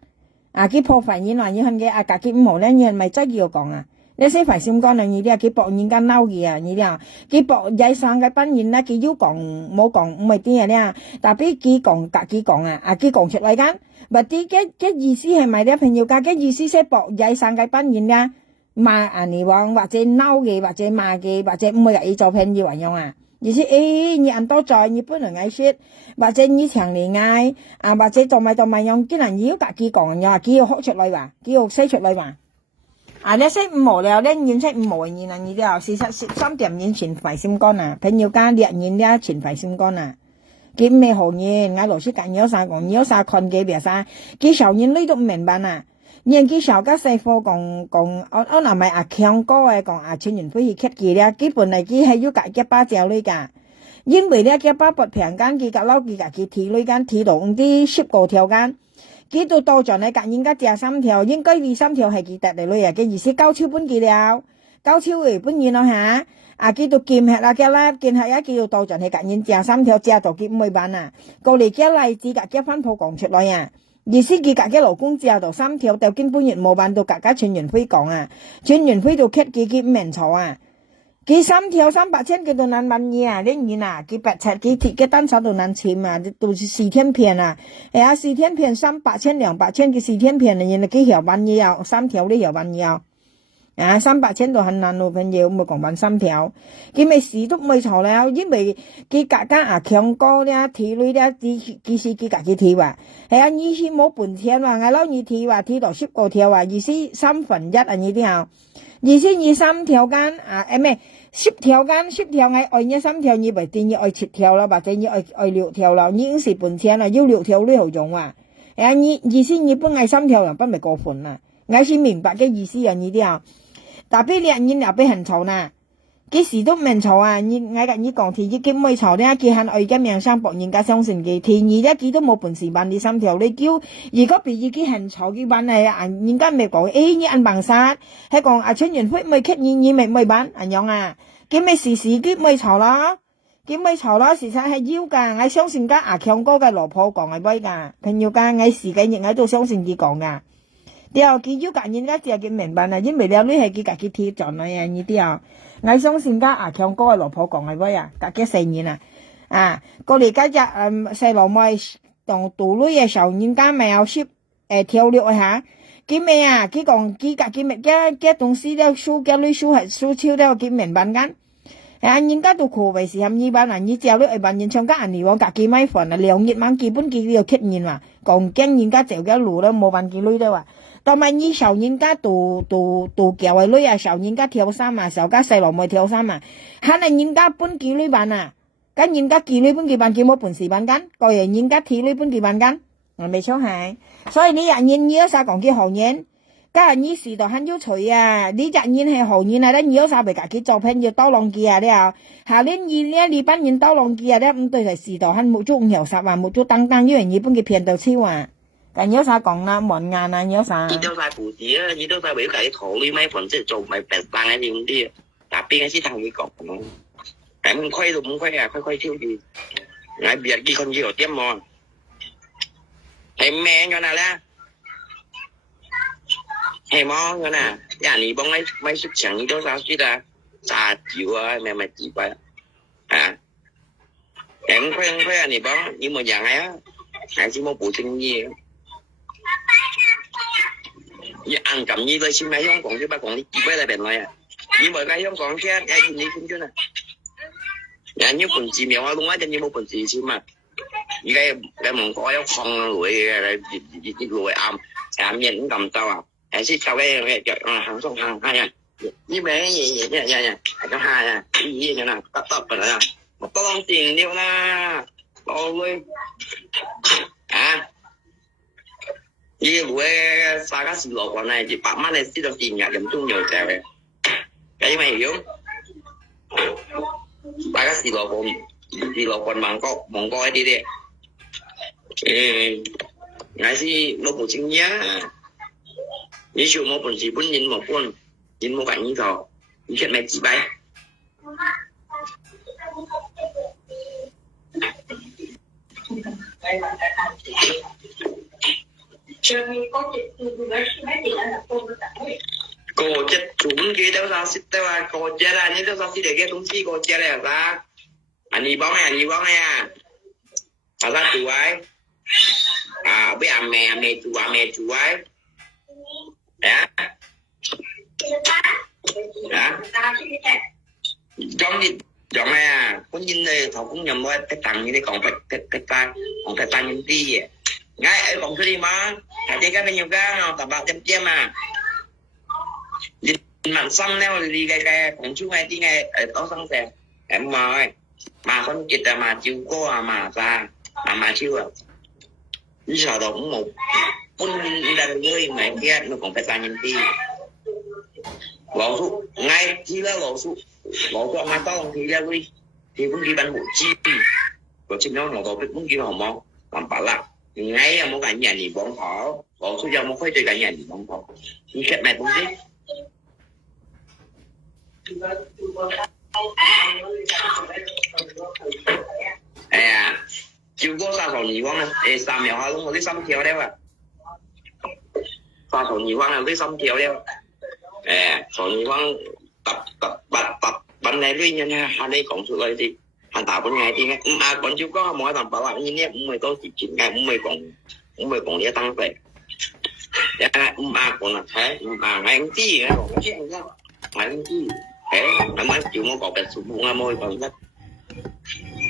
佢破壞人話要恨嘅自己唔好咧，人咪真要講啊，你識快閃講啦呢啲啊，佢博人家嬲嘅啊呢啲啊，佢博野生嘅本人咧，佢要講冇講唔係啲嘢啊，但俾佢講自己講啊，佢講出嚟緊，或啲嘅意思係咪啲朋友家嘅意思識博野生嘅本人啊？罵你話或者嬲嘅或者罵嘅或者唔會嚟做朋友樣啊，意思你人多在你本來嗌説，或者你長年嗌或者做咪樣，既然要自己講樣，佢要學出嚟話，佢要寫出嚟話，你識5毛了，你認識5毛嘅嘢啊，你啲事實13點認全快心肝啊，朋友間略認啲全快心肝啊，佢咩行業嗌老師講有啥講有啥看嘅別啥，佢少人你都唔明白啊。年紀小嘅細貨講，我嗱咪強哥嘅講全員飛去吸佢咧，基本嚟佢係要夾一把照女㗎，因為咧一把不平間佢夾撈佢夾佢提女間提到啲10個條間，佢到到咗你夾應該借3條，應該2、3條係佢得嚟女啊嘅意思，交超本佢了，交超回本嘢咯嚇，佢到劍客啦嘅啦，劍客佢到咗係夾應借3條，借到佢唔會辦啊，過嚟嘅例子夾一番鋪講出來啊。意思佢自己老公之後到3條，就根本亦冇辦到，大家全員飛講啊，全員飛到 cut 佢唔明錯啊，佢3條300千佢都難揾嘢啊，呢年啊，佢8尺佢鐵嘅單手都難簽啊，到4天片啊，4天片300千200千佢4天片啊，人哋幾條揾嘢啊，3條呢條揾嘢啊，300千都很難咯，朋友冇講揾3條，佢咪事都冇錯啦，因為佢家家強哥咧提女咧，其實佢自己提話，意思冇半天話，我撈你提話提到10個條話，意思1/3啊呢啲啊，意思你3條間咩10條間10條我愛你3條，你咪定要愛7條啦，或者你愛6條啦，已經是半天啦，要6條呢好用啊，你意思你本愛3條人不咪過分啦。我先明白嘅意思啊，呢啲啊，但係你人又俾人嘈呐，幾時都唔嘈啊！我跟你講，天意佢唔會嘈咧，佢係愛嘅命相搏，人家相信嘅。天意咧，佢都冇本事辦呢三條，你叫如果俾佢很嘈嘅辦係啊，人家咪講，你按bằng sát，係講啊，春園會咪吸你咪辦，咁樣啊，佢咪時佢咪嘈咯。佢咪嘈咯，事實係要㗎，我相信家阿強哥嘅老婆講係威㗎，朋友㗎，我時間亦喺度相信佢講㗎。啲啊，佢要㗎，人家就佢明白啦，因為了你係佢家佢貼咗啦呀，呢啲啊，我相信家阿強哥嘅老婆講係威啊，家佢4年啊，過嚟家隻細路妹同杜女嘅時候，人家咪有識跳落去下，佢咩啊？佢講佢家佢咪嘅東西咧，書嘅女書係書超咧，佢明白緊。人家都苦為是冚呢班人，你只有你班人唱家人嚟講隔幾米份啊，2億蚊基本佢要吸引嘛，講驚人家走嘅路咧冇辦幾女都話，同埋你受人家度教嘅女啊，受人家跳衫啊，受家細路妹跳衫啊，可能人家搬幾女辦啊，咁人家幾女搬幾辦幾冇本事辦緊，個人家鐵女搬幾辦緊，我未錯係，所以你人你有啥講嘅行業？家人呢時代很有趣啊！你隻人係何人啊？你有啥被家己作品要刀浪機啊？你啊，下年呢班人刀浪機啊！你唔對係時代很冇足唔有啥啊，冇足等等，因為日本嘅騙到超啊！咁有啥講啦？門眼啊，有啥？你都晒故事啊！你都晒為咗土女咪份即係做咪病生喺點啲啊？但邊個先同你講咯？咁唔虧都唔虧啊！虧挑住，嗌別人幾คน要點喎？係命咗嗱咧？係麼個呢？人哋幫咪出場你多少歲啊？詐照啊，咪自貴啊！咁虧啊！你幫你冇人啊？還是冇保證嘢？你按咁呢類先喺香港，只不過你自貴嚟邊來啊？你冇喺香港聽，你點樣啊？人要本事苗啊，弄一陣你冇本事先嘛？而家你蒙古有礦女嘅，你女啱面咁多啊？係先做嘅行送行係啊，呢名嘢係咁係啊，呢嘢嗱得啦，我當tiền了啦，ôi à như buổi xa các sự lộ còn này chỉ bạn mắt này sẽ được tiền nhà điểm chung nhiều trẻ về cái mày hiểu ba các sự lộ còn mong coi đi đi ngày gì nó cũng chính nhá như chiều một buồn gì bốn nhìn một cảnh như thọ như chuyện mày chỉ bay cô chết chúng kia đâu sao xích đâu à cô chết là như đâu sao xích để cái东西cô chết là sao anh đi bóng này à sao chủ ấy à với mẹ chủ ấy hả giống này à có nhìn đây thọ cũng nhầm thôi cái tầng như thế còn cái tay những gì ngay ở còn cái gì mà thấy cái bên nhiều cái nào tập bạo chém mà mặn xăm neo đi cái cũng chú ngay tí ngay ở đó xong xe em mời mà con chịt là mà chiều cô à mà ra mà chiều à như sợ đó cũng một con đàn người mà kia nó còn phải ra những gì lỗ số ngay chỉ là lỗ số mà to thì ra đi thì cũng đi bán một chi rồi trên đó nó có cái cũng kia hòm mong làm bảo là ngay là một cái nhà thì bóng thỏ lỗ số giờ một khối chơi cả nhà thì bóng thỏ như kết này cũng thế à chiều có sao còn nhiều không nè sao mèo hoa luôn một cái xăm theo đeo à sao còn nhiều hơn là cái xăm theo đeo còn nhiều hơn tập bắn này với nhân hai đây cộng sự lại thì hành tạo bên ngày thì nghe còn chưa có mỗi thằng bảo là như thế cũng mày có chỉ ngày cũng mày còn để tăng về còn là thế ngày cũng chi cái còn cái gì đó ngày cũng chi thế nó mới chịu mua cọp bẹt sụp bunga môi còn hết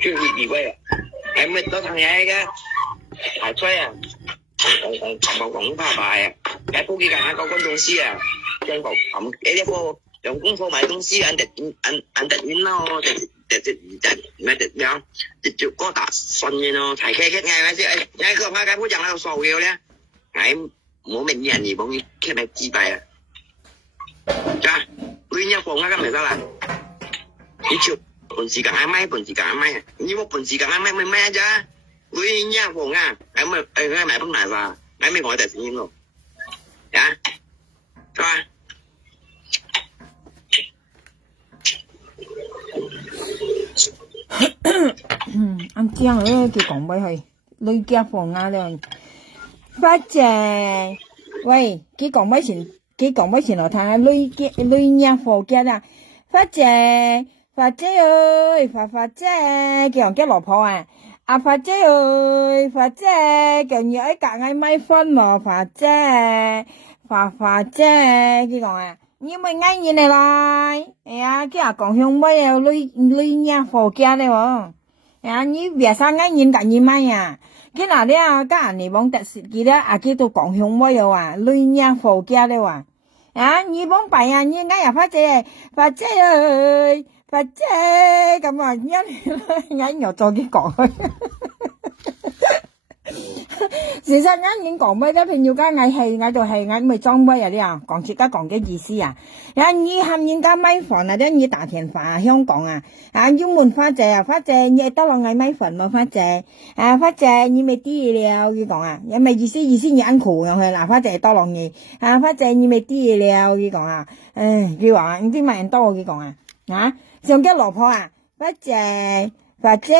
chưa gì vậy em mới tới thằng này cái phải xoay à còn pha bài à cái phố kia cả có东西啊將個咁一個用功課買東西按特遠咯咩特樣直接嗰打信嘅咯提 K ngay咪先ngay個買cái bút chẳng là sầu nhiều đấy 冇明人而講佢咪自閉啊！咋？你呢個我咁咪得啦？你超本事講咩？本事講咩？你冇本事講咩咪咩啫？你呢個啊，誒咪幫埋話，咪咪我哋先咯，呀，係嘛？anh Trang ấy thì còn bây hơi lôi kia phòng nga lên phát trẻ喂cái còn bây xin nó thằng lôi nhà phòng kia là phát trẻ ơi phát trẻ kiểu cái lọ phò à phát trẻ ơi phát trẻ kiểu như ấy cả ngày mai phân mà phát trẻ cái còn nhưng mà ngay như này lại cái còn không mấy lôi nhà phòng kia đây mà như việc sao ngay nhìn cả nhìn mai cái nào đấy các anh này bóng tẹt xịt kia đó cái tôi còn không mấy rồi lôi nhà phòng kia đây như bóng bài như ngay phát trẻ ơi phát trẻ cảm ơn nhá ngay nhỏ cho cái cỏ sự thật ngay những còn mấy đó thì nhiều cái ngày hay ngay rồi hay ngay mới trong mấy đi còn chỉ còn cái gì xí như ham những cái máy phần này đó như大田發香港英文發謝như đó là ngày máy phần mà phát謝như mấy tí liệu cái còn như mấy意思như ăn苦rồi là phát謝多lòng gì phát謝như mấy tí liệu cái còn cái話唔知乜人多cái còn上cái老婆phát謝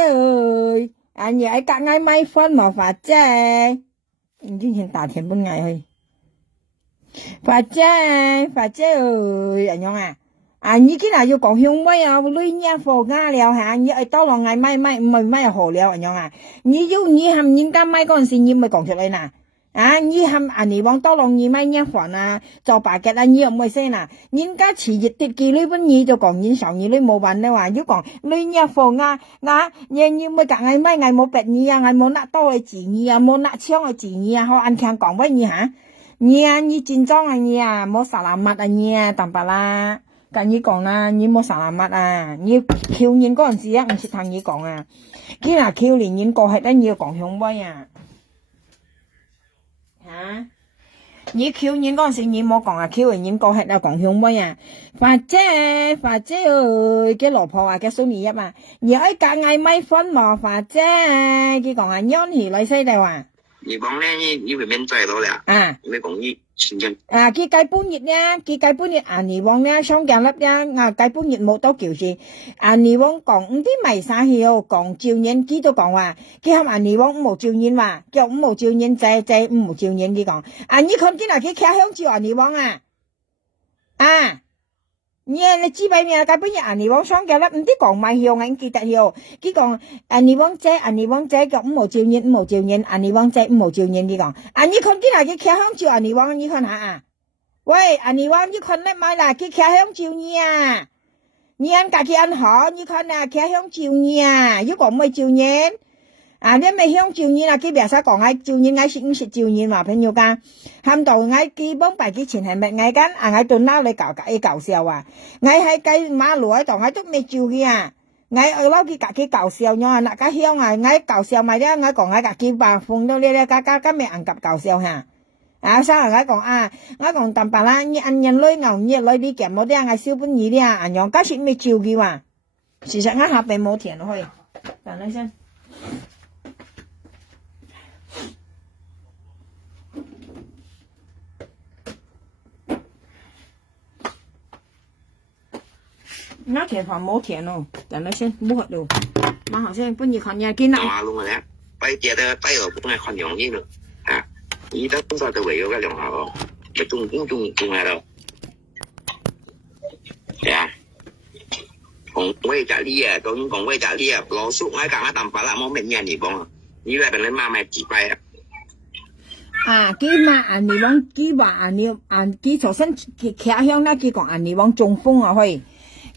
ơi như ấy cả ngày máy phần mà phát謝唔知現大田半ngày thôi phát trẻ ơi anh nhong như cái nào vô còn không mấy lưới nha phô nga liao như ấy tao là ngày mai hồ liao anh nhong như vô như hầm những cái mai con xin như mới còn trở lại nè như hầm anh đi bóng tao là như mai nha phòn cho bà cái như mới xem những cái chỉ dịch tiết kỳ lưới vẫn như cho còn những sầu như lưới mồ bàn đâu chứ còn lưới nha phô nga như mới cả ngày một bẹt như ngày một nát to là chỉ như một nát chiong là chỉ như họ ăn khang còn với như như chính trong mua xả làm mặt tầm bà la cái như còn như mua xả làm mặt như kêu nhìn có gì không chỉ thằng như còn cái là kêu liền nhìn có hết đã nhiều còn không bao hả như kêu nhìn có gì như mua còn kêu liền nhìn có hết đã còn không bao phát trẻ ơi cái lỗ phò cái số mì nhớ cả ngày mấy phân mà phát trẻ cái còn nhon thì lấy xây đây你講咧，呢邊邊制到咧你講呢全真佢計半日咧，你講咧想夾粒咧，計半日冇多叫事，你講講唔知咪啥曉，講照應幾都講話，佢係你講冇照應話，叫冇照應制冇照應佢講，你看見佢企響照你講你知咪咩？計半日你講想夾粒，唔知講咪曉，我記得曉，佢講你講姐叫冇照應，你講姐冇照應佢講，你看見佢企響照你講，你看下喂，你講你看咧咪啦，佢企響照你按家佢按好，你看企響照你如果冇照應。你咪香照nhiên佢別使講照nhiên係唔係照nhiên嘛朋友㗎喊到佢幫擺之前係咪緊佢對撈你搞笑係計馬路喺度都未照佢撈佢佢搞笑咗嗱家香搞笑咪咧講佢把風到呢家未硬夾搞笑sao講tầm bà啦như anh nhân lưới ngầu như lưới đi kèm nó đi siêu bún gì đi nhóm cá chuyện mới chiều kia sự thật hạ bên một tiền thôi làm lấy xem nó thiệt khoảng một thiệt rồi, để nó xem mua hết đồ, mà họ xem bao nhiêu khoản nhà kia nào. luôn rồi đấy, bây giờ đây bây giờ cũng là khoản nhiều như nữa, ý đó cũng sao tôi về cái lượng họ, cái chung là đâu, còn quay trả đi còn quay trả đi lò sụp ngay cả tầm phải là món bệnh nhà nhỉ bông, như là bệnh lên mà mày chỉ bay cái mà anh đi bông cái bà cái首先佢向那佢講anh đi bông中風去。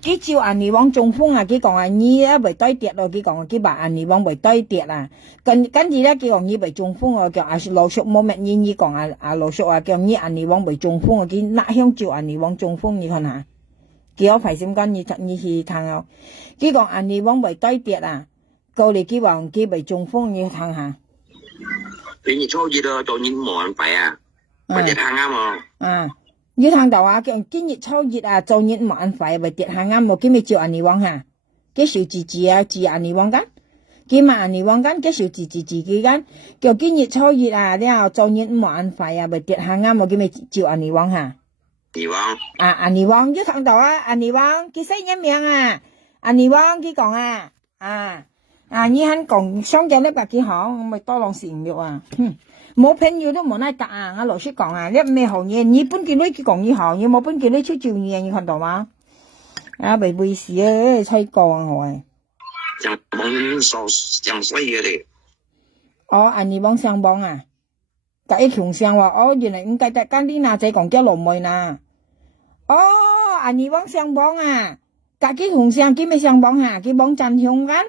cái chiều anh đi bóng trung phong cái còn như á bị tối tiệt rồi cái còn cái bà anh đi bóng bị tối tiệt cái gì đó cái còn như bị trung phong rồi cái lỗ sụp một mẹ như còn lỗ sụp cái như anh đi bóng bị trung phong rồi cái nãy hướng chiều anh đi bóng trung phong như thế nào cái có phải xem con như thì thằng nào cái còn anh đi bóng bị tối tiệt câu này cái bằng cái bị trung phong như thằng hả cái gì cho gì đó cho những món phải Có chết hàng ngâm không? như thằng đầu cái今日初一做日冇ăn飯咪跌hàng ngâm冇cái咪照anh王哈cái小自anh王間cái mà anh王間cái小自己間叫今日初一了做日冇ăn飯咪跌hàng ngâm冇cái咪照anh王哈Anh Vương anh王như thằng đầu anh王cái sách nhắm miệng anh王cái講như hắn講雙腳呢白幾好咪多浪善了冇朋友都冇得答我老師講你咩行業你本見你講你行業冇本見你出照嘢你看到嗎被背事吹講我chẳng bóng chẳng xoay嘅anh你幫上幫cái窮上話原來唔計得間啲男仔講叫老妹anh你幫上幫cái窮上cái咩上幫cái幫真香間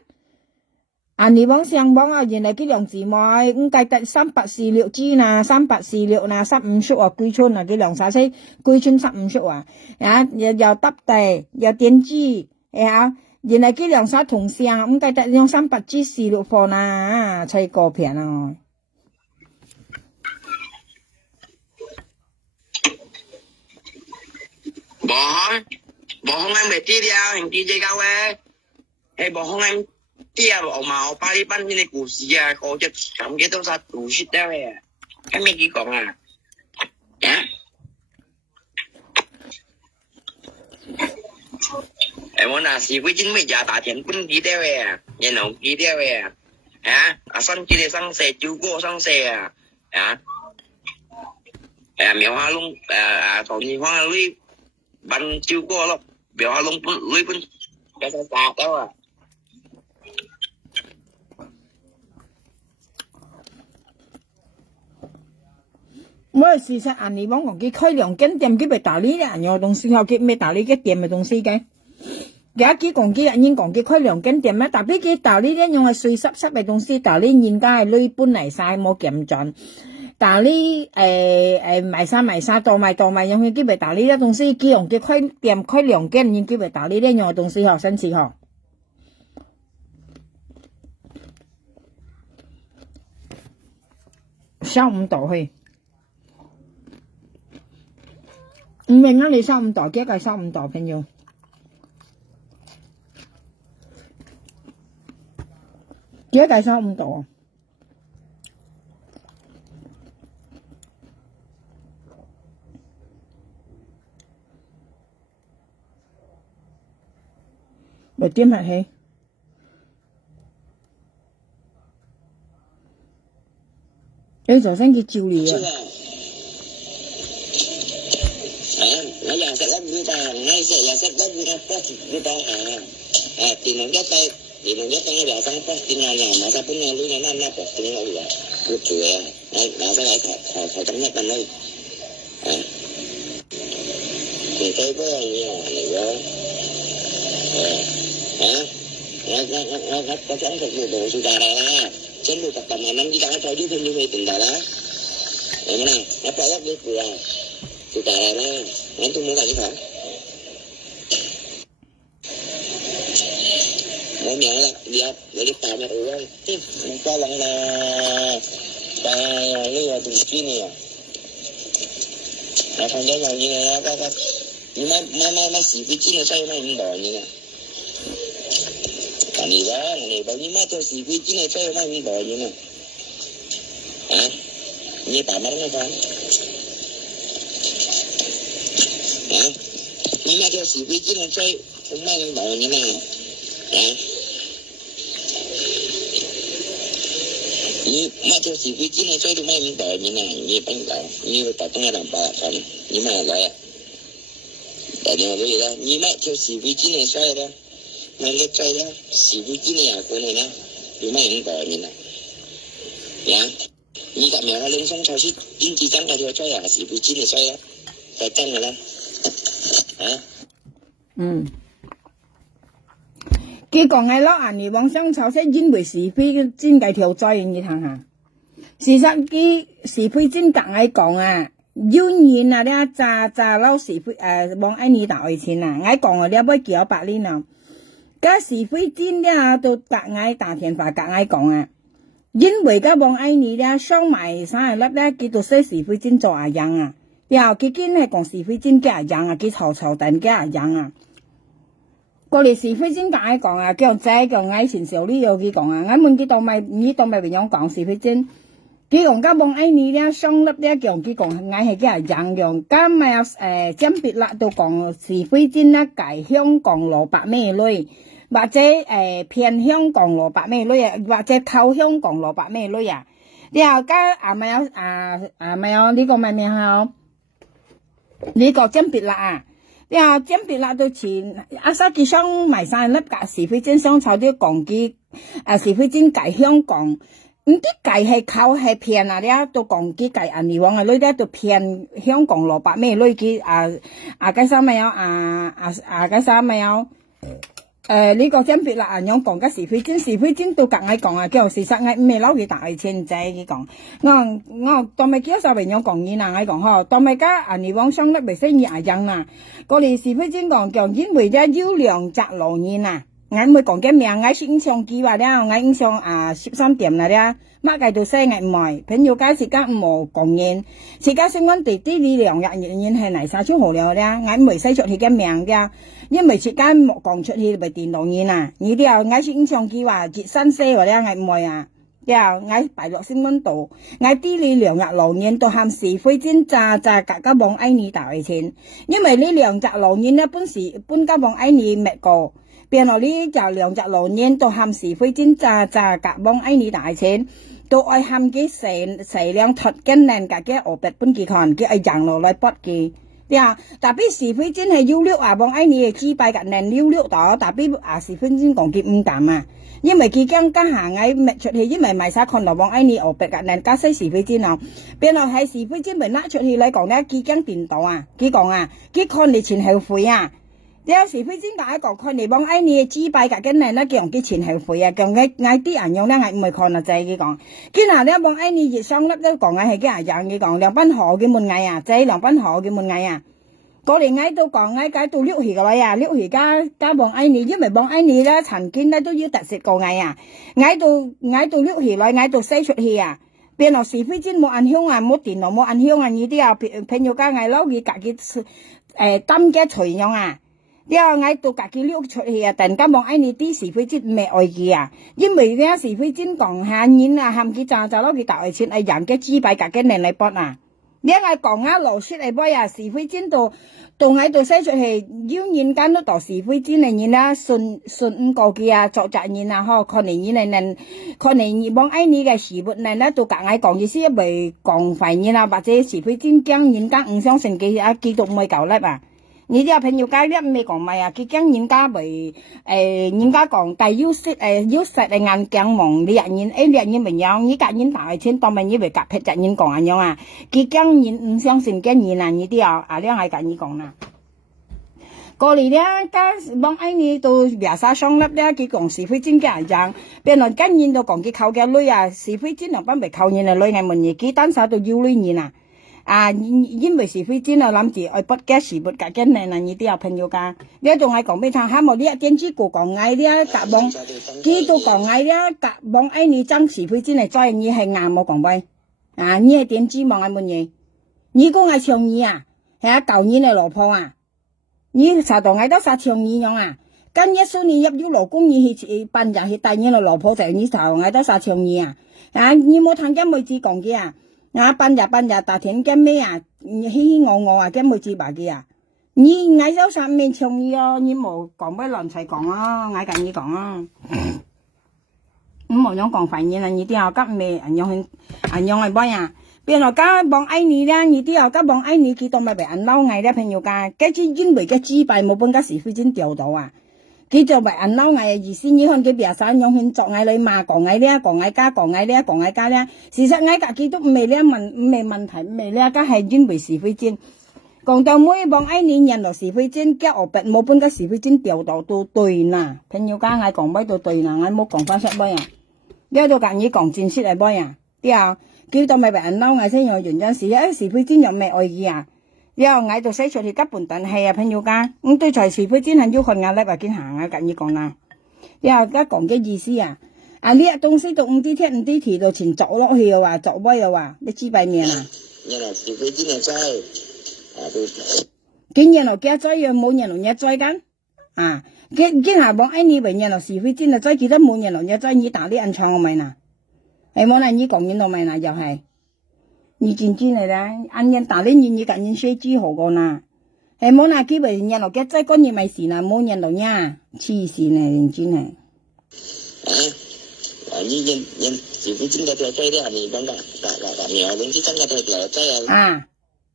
anh đi bóng sang bóng原來cái lượng姊妹唔計得346支346 15束歸春cái lượng啥車歸春15束又搭地又點支原來cái lượng啥同上唔計得用300支46貨吹個片bỏ không em về chi đeo hình chi dây cao hay bỏ không em kia bảo mà ba đi ban như này củ gì có chất cảm cái đâu ra đủ shit đâu em nghe gì còn em muốn là gì với chính mình giả tả tiền quân gì đâu nhà nào gì đâu sang chi để sang xe chú cô sang xe mèo hoa lung thằng gì hoa lui ban chú cô lắm mèo hoa lung lui quân cái sao sao đâu mới事實anh你幫講佢開兩間店佢被打理嘅有東西佢咩打理嘅店嘅東西嘅而家佢講佢應講佢開兩間店咩特別佢打理咧用係碎濕濕嘅東西打理現家係累搬嚟晒冇檢準打理賣沙倒賣用佢被打理嘅東西佢用佢開店開兩間應佢被打理咧用嘅東西學新詞學收唔到去唔明你收唔到，幾個收唔到朋友？幾個收唔到？我點下去？你昨天去照你nó giờ sẽ lắp người ta ngay sẽ giờ sẽ lắp người ta phát người ta tiền nó nhất tay nó giờ sang phát tiền nhà mà sao cũng nghe lui nó nó phát tiền nó là được chuyện nó sẽ lại khỏi trong nhất bên đây thì cái có nhiều này đó nó có chọn được nhiều đồ sưu tà này trên đồ tập tầm mà năm chỉ đang cho dưới thêm như vậy tình đại đó này nó phải lắp được rồi sưu tà này nó tôi muốn là như thế mỗi miệng là đi học để đi tạo một uống có lần là cái là từng kia nè nó không giống như này nó có nhưng mà xì cái chín nó say mà không đòi như này còn gì đó này bao nhiêu mà cho xì cái chín nó say mà không đòi như này như tạo mà nó không nhưng mà cho xì cái chín nó say không mà không đòi như này mà cho xì cái chín nó say không mà không đòi như này như bánh đậu như tạo trong làm bà còn nhưng mà lại tại vì cái gì đó như mà cho xì cái chín nó say đó mà cái say đó xì cái chín này của này nè nhưng mà không đòi như này như cả mẹ nó lên xong sau xí chín chỉ trắng cho say xì cái chín nó say đó phải trắng rồi đó佢講嘅咯，你往上炒些因為是非真嘅條罪，你睇下。事實佢是非真格愛講有人咧炸撈是非往愛你打愛錢愛講你要叫白臉個是非真咧都格愛打電話格愛講因為個幫愛你咧，上埋三粒咧，佢都說是非真做阿樣啊，然後佢堅係講是非真嘅阿樣啊，佢嘈嘈等嘅阿樣啊。過嚟是非真講講啊，叫仔叫愛情小呢有佢講啊，我問佢當咪邊樣講是非真，佢講個幫愛你咧，上粒咧叫佢講愛係嘅阿樣樣，咁咪甄別啦都講是非真啦，解香港蘿蔔咩類。或者偏香港蘿蔔咩類啊，或者靠香港蘿蔔咩類啊，然後加咪有呢個咪咩啊？呢個甄別啦啊，然後甄別啦到前阿沙記商埋晒粒格是非真商炒啲講機是非真解香港，唔啲解係靠係偏啊，咧都講機解啊，你往啊類咧都偏香港蘿蔔咩類嘅加啥咪有加啥咪有。呢個甄別啦，樣講嘅是非真到隔嗌講啊，叫事實嗌唔係撈佢大錢仔佢講，我當咪叫啥樣樣講嘢啦，嗌講嗬，當咪家你往上粒咪生意啊樣啦，嗰啲是非真講叫因為咧優良擇路人啊，嗌唔會講嘅名，嗌是影相機話咧，嗌影相13點啦咧，乜計到西嗌唔係，朋友介時間冇講嘢，時間先揾地啲呢2日仍然係嚟晒出好了咧，嗌唔會使出佢嘅名嘅。因為時間冇講出去咪電腦嘢啊，你啲又嗌影相機話結新些或者嗌唔係啊，又嗌擺落新聞度，嗌啲你2日留言都喊是非真炸格家幫愛你大錢，因為呢2日留言咧本家幫愛你滅過，變落呢就2日留言都喊是非真炸格幫愛你大錢，都愛喊佢細量脱緊靚格嘅我別本佢看佢愛揚落來筆嘅。呀，特別是非真係要溜啊，幫愛你嘅支拜嘅人溜到，特別是非真講佢唔敢啊，因為佢驚家下嗌搣出去，因為賣晒看落幫愛你學別嘅人加西是非真啊，變落係是非真咪拉出去嚟講咧，佢驚電到啊，佢講啊，佢看你前後悔啊，有是非真大一講看你幫愛你嘅支拜嘅人咧，佢用佢前後悔啊，叫嗌啲人用咧係唔係看啊仔佢講，佢嗱咧幫愛你熱雙粒都講係嘅人佢講，梁賓河嘅門嗌啊，仔梁賓河嘅門嗌啊。過嚟嗌到講嗌解到溜氣嘅位啊，溜氣加幫愛你，因為幫愛你咧曾經咧都要特色過嗌啊，嗌到溜氣來，嗌到西出氣啊，變落是非真冇ảnh響啊，冇電腦冇ảnh響啊，呢啲啊朋友家嗌撈佢自己擔嘅隨樣啊，啲啊嗌到自己溜出氣啊，突然間幫愛你啲是非真咩愛佢啊，因為咧是非真講下年啊，喊佢賺撈佢大錢係人嘅資幣自己嚟嚟搏啊。你嗌講啊，羅雪嚟波啊，是非真到喺度寫出去，要人間都度是非真嚟人啦，信過佢啊，作責人啊，嗬，可能人可能幫愛你嘅事物人咧，都夾嗌講意思，咪講廢人啊，或者是非真驚人家唔相信佢啊，基督唔會夠叻啊。你啲朋友家一未講咪啊，佢驚人家咪人家講但要識嚟眼鏡望你人咪樣，你夾人大錢當咪你咪夾劈隻人講樣啊，佢驚人唔相信驚人啊，呢啲啊呢係夾人講啦。過嚟咧，家幫愛你到廿三雙粒咧，佢講是非真嘅人，別人跟人都講佢靠嘅女啊，是非真兩班咪靠人啊女係問嘢，佢單手都要女人啊。因為是非真啊，諗住愛筆嘅事物夾緊嚟呢啲啊朋友家，呢仲係講俾聽，嚇冇呢一電子股講嗌呢夾幫，佢都講嗌呢夾幫愛你爭是非真係再你係硬冇講喂，你係電子望係乜嘢？你講係長耳啊，係啊舊年嘅老婆啊，你查到嗌得殺長耳樣啊，跟一數年入咗勞工院去辦日去第二個老婆就係你查到嗌得殺長耳啊，你冇聽見妹子講嘅啊？半日大天驚咩啊？嘻嘻我啊，驚妹子白嘅啊！你嗌咗上面唱嘢哦，你冇講俾人齊講啊，嗌緊你講啊！咁冇樣講煩嘢啦，你啲後急咩？人樣係乜呀？邊個家幫愛你咧？你啲後家幫愛你，佢當咪被人嬲嗌咧？朋友家，跟住因為嘅資幣冇半家是非真掉到啊！佢就為人嬲嗌嘅意思，你看佢別生樣去作嗌你罵講嗌咧，講嗌家咧，事實嗌家佢都唔係咧問題，唔係咧，家係因為是非真。講到每幫愛你人落是非真，加我別冇半個是非真掉到都對啦。朋友家嗌講乜都對啦，嗌冇講翻出乜呀？呢度間嘢講正式係乜呀？啲啊，佢都咪為人嬲嗌先有原因事，是非真有咩愛意啊？然後嗌到寫出嚟吉半頓係啊，朋友家，對財是非真係要看眼力或見行啊，咁樣講啦。然後而家講嘅意思啊，啊，你東西都唔知鐵唔知鐵都全走落去啊，走歪啊，你幾百年啊？原來是非真係真係都今年咯，幾仔又冇年咯，日仔緊啊！今下幫哎你為年咯，是非真係仔記得冇年咯，日仔你打你暗瘡我咪嗱，係冇啦，你講年咯咪嗱又係，你真真嚟啦，按年打你你趕緊寫字好過嗱，係冇啦，幾為年咯，幾仔嗰年咪事啦，冇年咯呀，黐線啊，認真係。人是非真係條仔咧，你講個苗總之真係條仔啊！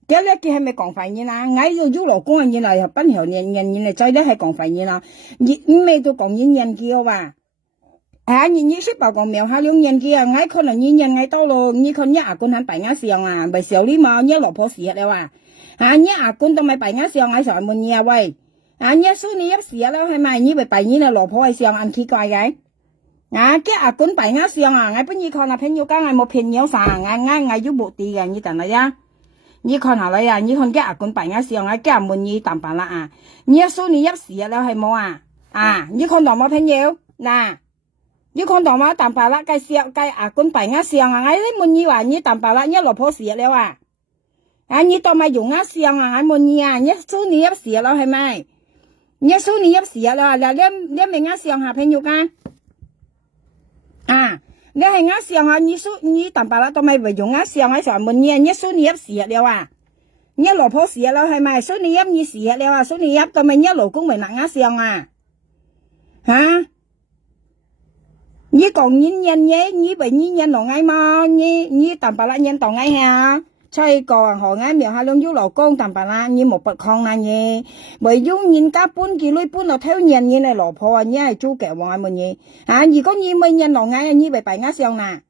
今日佢係咪講廢嘢啦？我要喐老公嘅嘢啦，又奔後年嚟仔咧係講廢嘢啦，唔未到講年嘅話，啊你識包講苗下兩年嘅啊，我可能年我到咯，你看你阿公喺白牙上啊，咪少啲嘛，你老婆死了哇，啊你阿公都咪白牙上，我上問你啊喂，啊你說你一時啦係咪？你咪白嘢老婆係上咁奇怪嘅？啊，cái à cũng bảy ngã xiang à, ngay bên như con là bên như cái ngay một bên nhiều sa, ngay giúp bộ tì cái như thế này ya, như con nào đấy à, như con cái à cũng bảy ngã xiang, cái à muốn như tạm bản là à, như số như ấp xì là hay mua à, như con đỏ mà bên nhiều, nè, như con đỏ mà tạm bản là cái xiang, cái à cũng bảy ngã xiang à, ngay lấy muốn như à, như tạm bản là như lỗ phô xì là à, như tao mà dùng ngã xiang à, ngay muốn như à, như số như ấp xì là hay mai, như số như ấp xì là đem mình ngã xiang hà bên như cái à, nếu hay ngã xiang à, như tạm bảo là tao mày phải dùng ngã xiang ấy sao mình nhớ số niệm xì了啊，nhớ老婆xì了係咪？số niệm như xì了啊，số niệm tao mày nhớ老公咪ngã xiang à，hả？你講nhân nhé，你被nhân老愛嘛？你tạm bảo là nhân當愛ha。所以講何解苗下兩腰老公但白啦，你冇不抗啦嘢，為用人家搬幾類搬落挑人嘢嚟老婆啊，你係租嘅話乜嘢啊？如果你冇人落嗌，你咪白鴨上啦，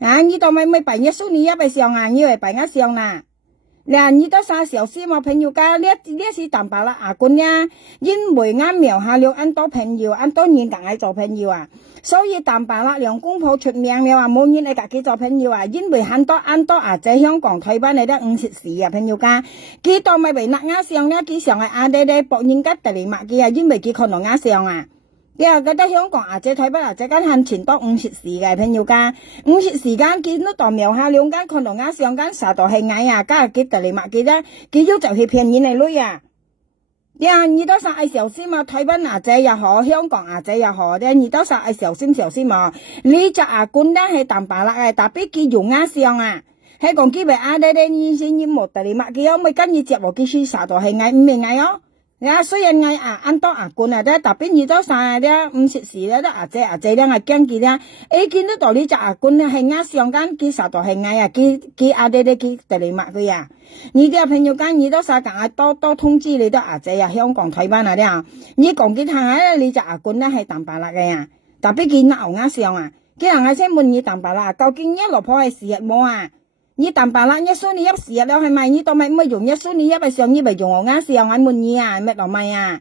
啊，你當咪白鴨蘇你一咪上啊，你咪白鴨上啦。嗱，你都啥小事嘛？朋友家呢是淡白啦，阿官呀，因為啱苗下兩按多朋友，按多人更愛做朋友啊，所以淡白啦，兩公婆出名了啊，冇人嚟自己做朋友啊，因為按多啊，在香港台灣嚟得50時啊，朋友家，佢當咪為嗱啱上咧，佢上係阿爹爹博人家特嚟買嘅啊，因為佢可能啱上啊。你又覺得香港或者台北或者間行前多50時嘅朋友間，50時間見到當苗下兩間可能啱上間實在係矮啊，加幾特嚟買嘅啫，佢要就係騙人嚟攞啊！你都實係小心嘛，台灣或者又好，香港或者又好咧，你都實係小心嘛。你隻牙冠咧係淡白啦嘅，特別佢用啱上啊，係講幾位阿爹爹你先要冇特嚟買嘅，因為跟住接落嘅書實在係矮唔係矮哦。呀，雖然我按多牙冠啊，特別你都晒咧50時咧，都阿姐咧係驚佢咧，見到到呢隻牙冠咧係啱上間，佢實在係矮啊，佢阿爹佢特嚟抹佢啊，你啲朋友間你都晒更加多通知你都阿姐啊，香港台灣啊啲啊，你講佢睇下你隻牙冠咧係淡白啦嘅啊，特別佢牛啱上啊，佢人家先問你淡白啦，究竟一老婆係時日冇啊？你淡白啦，一蘇你一時日了係咪？你當咪唔用一蘇你一咪上，你咪用我啱上，我問你啊，咩老咪啊？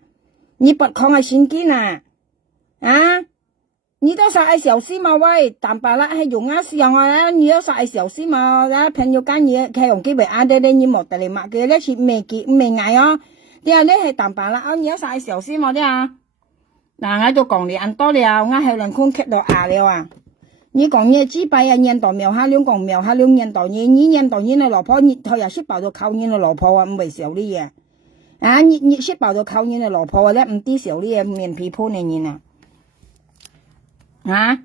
你不抗係先堅啊？啊？你都晒係小心嘛喂，淡白啦係用啱上啊，你都晒係小心嘛，啦朋友間嘢佢用幾位阿爹爹你冇得嚟買嘅咧，係未嗌哦，啲啊咧係淡白啦，你都晒係小心嘛啲啊？嗱，我就講你按多了，我係能空吸到牙了啊！你講嘢只拜啊，人道苗下兩講苗下兩人道嘢，你人道嘢你老婆，你頭日識爆到靠人嘅老婆啊，唔會少啲嘢。啊，你識爆到靠人嘅老婆啊，咧唔啲少啲嘢，面皮鋪你人啊。啊，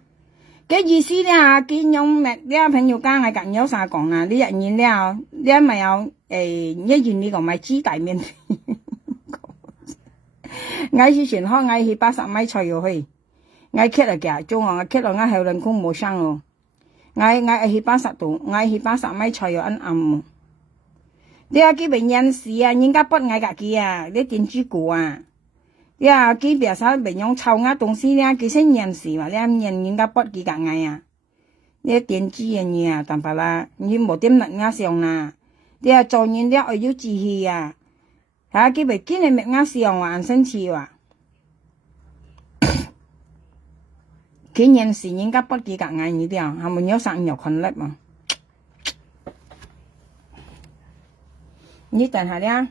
嘅意思咧啊，見用咩啲朋友間係咁有啥講啊？呢日人咧，你咪有一元呢個咪豬大面皮。我以前開我去80米菜要去。我揭嚟嘅，中我揭落我後輪空冇聲咯，我去80度，我去80米菜又暗暗。你話幾位人士啊，人家不愛家己啊，你電子股啊，你話幾別啥別用臭啊東西咧，幾些人士話咧人家不幾家愛啊，你電子嘅嘢啊，但係啦，你冇點能啱上啦，你話做人咧要志氣啊，嚇幾位見你咪啱上話生氣話。佢人士應該不幾格嗌你啲啊，係咪有生有困力嘛？你等下咧，啊，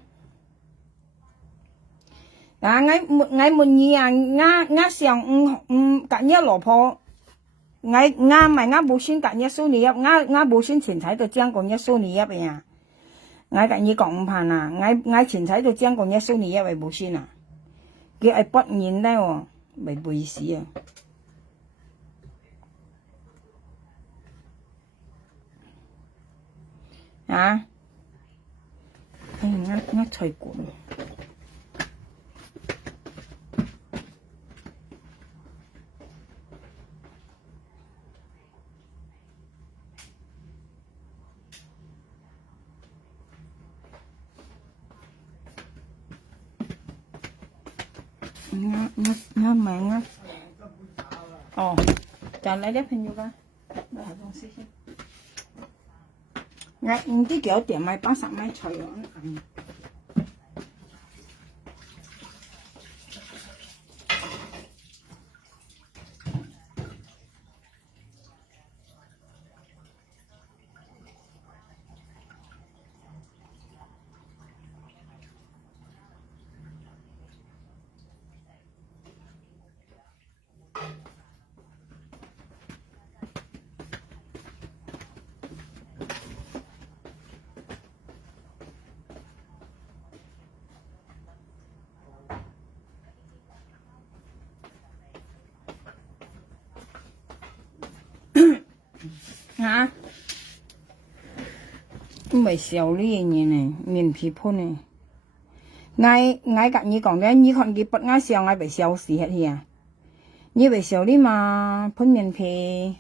我問你啊，我上隔日老婆我無先甲耶穌你入，我無先前菜就講過耶穌你入嘅呀，我甲你講唔怕啦，我前菜就講過耶穌你入嘅無先啊，佢係不然咧喎，咪背死啊！我吹管。我明啊。哦，就嚟啲朋友㗎，嚟下公司先。我唔知幾多點咪80咪除咗。hả mày xéo đi như này miền phía phun này ngay cả như còn đấy như còn cái bật ngay xéo ngay phải xéo xì hết à như phải xéo đi mà phun miền phía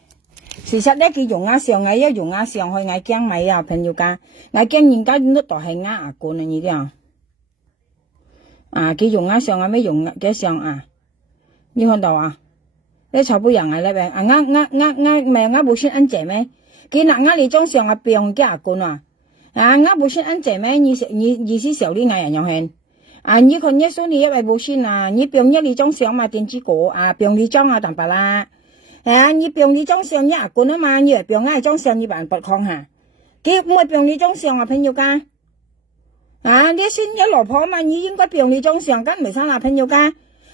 其實咧，佢用下上嘅，一用下上去，我驚咪啊，朋友家，我驚人家都都係牙管啊，呢啲啊，啊，佢用下上啊，咩用嘅上啊？你看到啊？你炒不人啊？你咪啊，咪冇先安姐咩？佢拿你裝上啊，變嘅牙管啊，啊，冇先安姐咩？你是小啲藝人用hen。啊，你看你說你一位冇先啊，你變你裝上嘛，電子果啊，變你裝啊，淡白啦。à như biểu đi trong xương nhá cô nó mà như biểu ngay trong xương như bạn bật không hả cái mua biểu đi trong xương à朋友家啊你先一老婆嘛你應該表đi trong xương跟唔上啦朋友家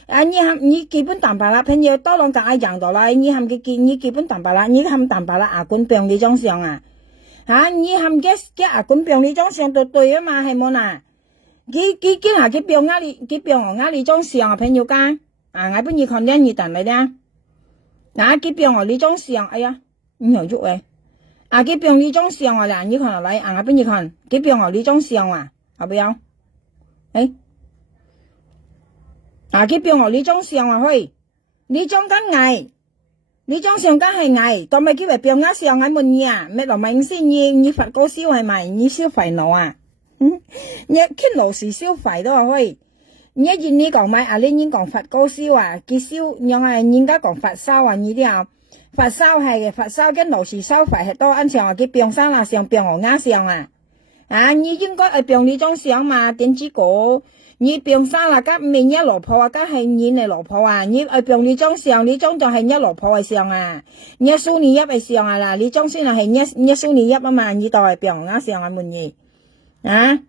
啊你基本淡白啦朋友多兩個愛養到啦你含嘅你基本淡白啦你含淡白啦啊管表đi trong xương啊啊你含嘅啊管表đi trong xương 就對啊嘛係冇嗱佢下佢表我壓你trong xương啊朋友家啊我不如看啲你等嚟啦嗱，佢變我呢張相，哎呀，唔好喐誒！啊，佢變呢張相啊啦，你看嚟，啊，我俾你看，佢變我呢張相啊，好不要？誒，啊，佢變我呢張相啊，喂，呢張梗係，呢張相梗係藝，當咪佢咪變啱相喺門呀？咩落明先？你發高燒係咪？你消費腦啊？你傾勞時消費都係喂。你見你講咪啊？你講發高燒啊？佢燒，又係人家講發燒啊？呢啲啊，發燒係嘅，發燒跟勞時消費係多安上啊？佢病生啦，上病我啱上啊？啊，你應該係病呢種相嘛？點知個？你病生啦，咁咪一老婆啊？咁係你嘅老婆啊？你係病呢種相，呢種就係一老婆嘅相啊？你蘇你一嘅相啊啦？呢種先係一蘇你一啊嘛？你就係病我啱上啊？門嘢啊？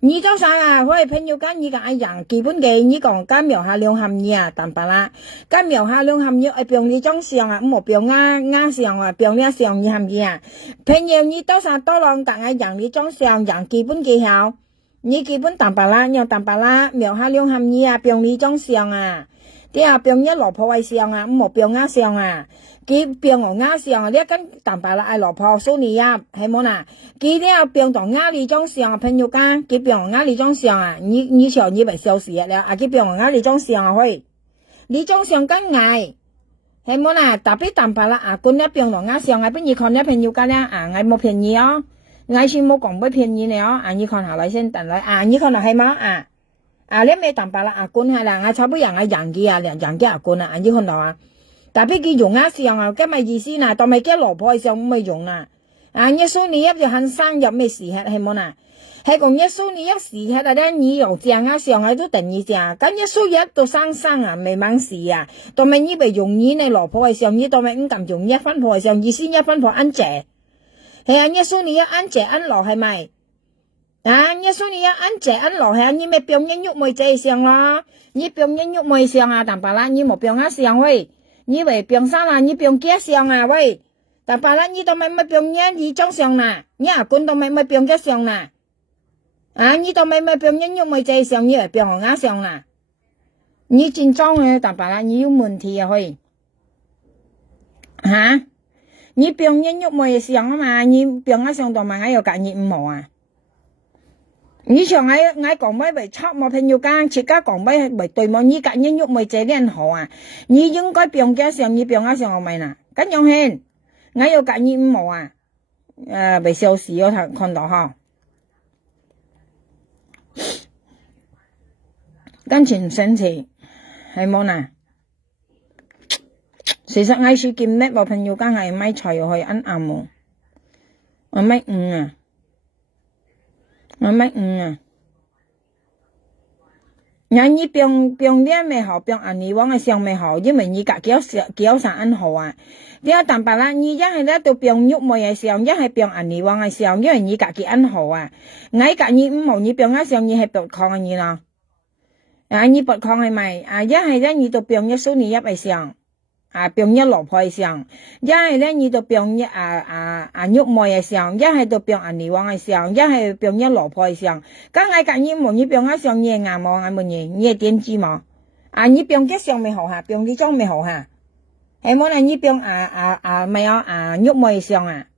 你做啥啊？喂，朋友間你個愛人基本嘅，你講加描下兩含嘢啊，淡白啦。加描下兩含嘢係變你張相啊，唔好變啱相啊，變呢相你含嘢啊。朋友你多啥多兩個愛人你張相人基本技巧，你基本淡白啦，又淡白啦，描下兩含嘢啊，變你張相啊。啲啊變一老婆為相啊，唔好變啱相啊。佢變我啱相啊，你跟淡白啦，愛老婆蘇你啊，係冇啦。佢啲啊變到啱你張相啊，朋友間，佢變我啱你張相啊，你瞧你咪消失了，啊佢變我啱你張相啊，喂，你張相跟嗌，係冇啦，特別淡白啦，啊官一變到啱相啊，不如看啲朋友間咧，啊嗌冇便宜哦，嗌先冇講不便宜咧哦，啊你看下來先等來，啊你看下係冇啊，啊你咪淡白啦，啊官係啦，啊差不多人啊人嘅啊，人嘅啊官啊，啊你看到啊。特別佢用啱相啊，今日意思嗱，當咪嘅老婆上唔咪用啊，啊一蘇你一就肯生入咩時刻係冇嗱，係講一蘇你一時刻啊咧，你用正啱相喺都定義正，咁一蘇一到生啊，未猛事啊，當咪呢咪用呢你老婆嘅相，呢當咪唔咁用一分婆嘅相，意思一分婆安謝，係啊一蘇你一安謝安落係咪？啊一蘇你一安謝安落係啊，你咪變一喐咪謝相咯，你變一喐咪相啊，淡白啦，你冇變啱相喂。你为病啥啦？你病结上啊喂！但把啦，你都没病人你正常啦，你阿公都没病结上啦。啊，你都没病人又没在上，你病我牙上啦。你紧张啊，但把啦，你有问题啊喂。吓？你病人又没上啊嘛？你病牙上到嘛？我又隔熱唔好啊？你上我講咩為錯冇朋友講，自家講咩為對冇你隔人喐咪這點好啊？你應該病嘅上，你病嘅上我咪啦，咁樣先，我又隔熱唔好啊？為小事我看到哈，跟前神奇係冇啦。其實我是見咩冇朋友講係咪菜又去ăn啱喎，我咪啊。我没啊，你病脸没好，病安尼往个上没好，因为你家叫啥安好啊？你要但白啦，你一系咧都病肉没嘢上，一系病安尼往个上，因为你家己安好啊。我家你唔好，你病啊上，你系不抗你咯？啊，你不抗系咪？啊，一系咧你都病一數你一嚟上。啊，病一落派上，一係咧你就病一肉梅嘅上，一係就病尼王嘅上，一係病一落派上。咁我隔你冇你病一上你係牙冇冇嘢，你係點知冇？啊，你病嘅上未好下，病嘅裝未好下，係冇啦，你病未有肉梅上啊？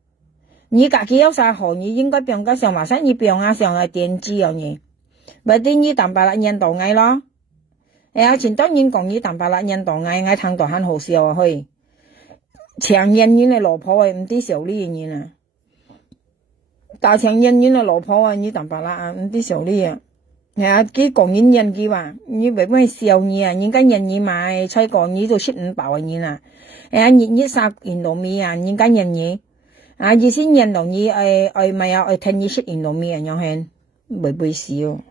你自己有啥好？你應該病嘅上話晒，你病啊上係點知有嘢？咪啲你蛋白啦印度嗌咯。前當然講你蛋白啦，印度嗌聽到很好笑啊！去長印嘅老婆唔啲少呢樣嘢啊，大長印嘅老婆你蛋白啦唔啲少呢樣。佢講印佢話你為咩笑你啊？人家印你買菜講你都食唔飽你啦。你殺印度米啊？人家印你以前印度你咪有聽你食印度米啊？樣係會笑。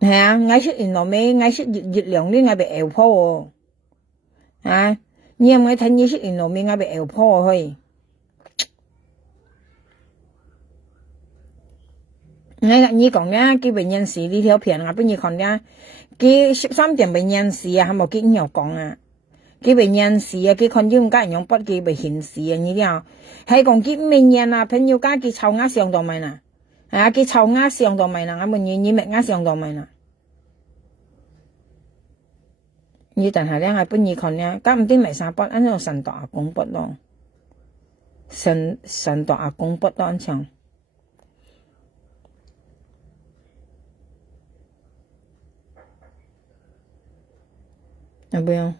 係啊，我食印度米，我食月亮呢，我被咬破喎。你有冇睇你食印度米，我被咬破去。你講咧，佢病人士呢條片我俾你看咧，佢13點病人士啊，係冇見有講啊。佢病人士啊，佢看見家人用筆記被顯示啊，你啲係講佢病人啊，朋友家佢臭鴨上到咪啦？佢臭鴨上到咪啦？我問你咪鴨上到咪啦？你但係咧，我俾你看咧，咁唔知咪三筆，按照神道阿公筆咯，神道阿公筆咯，按唱。有冇用？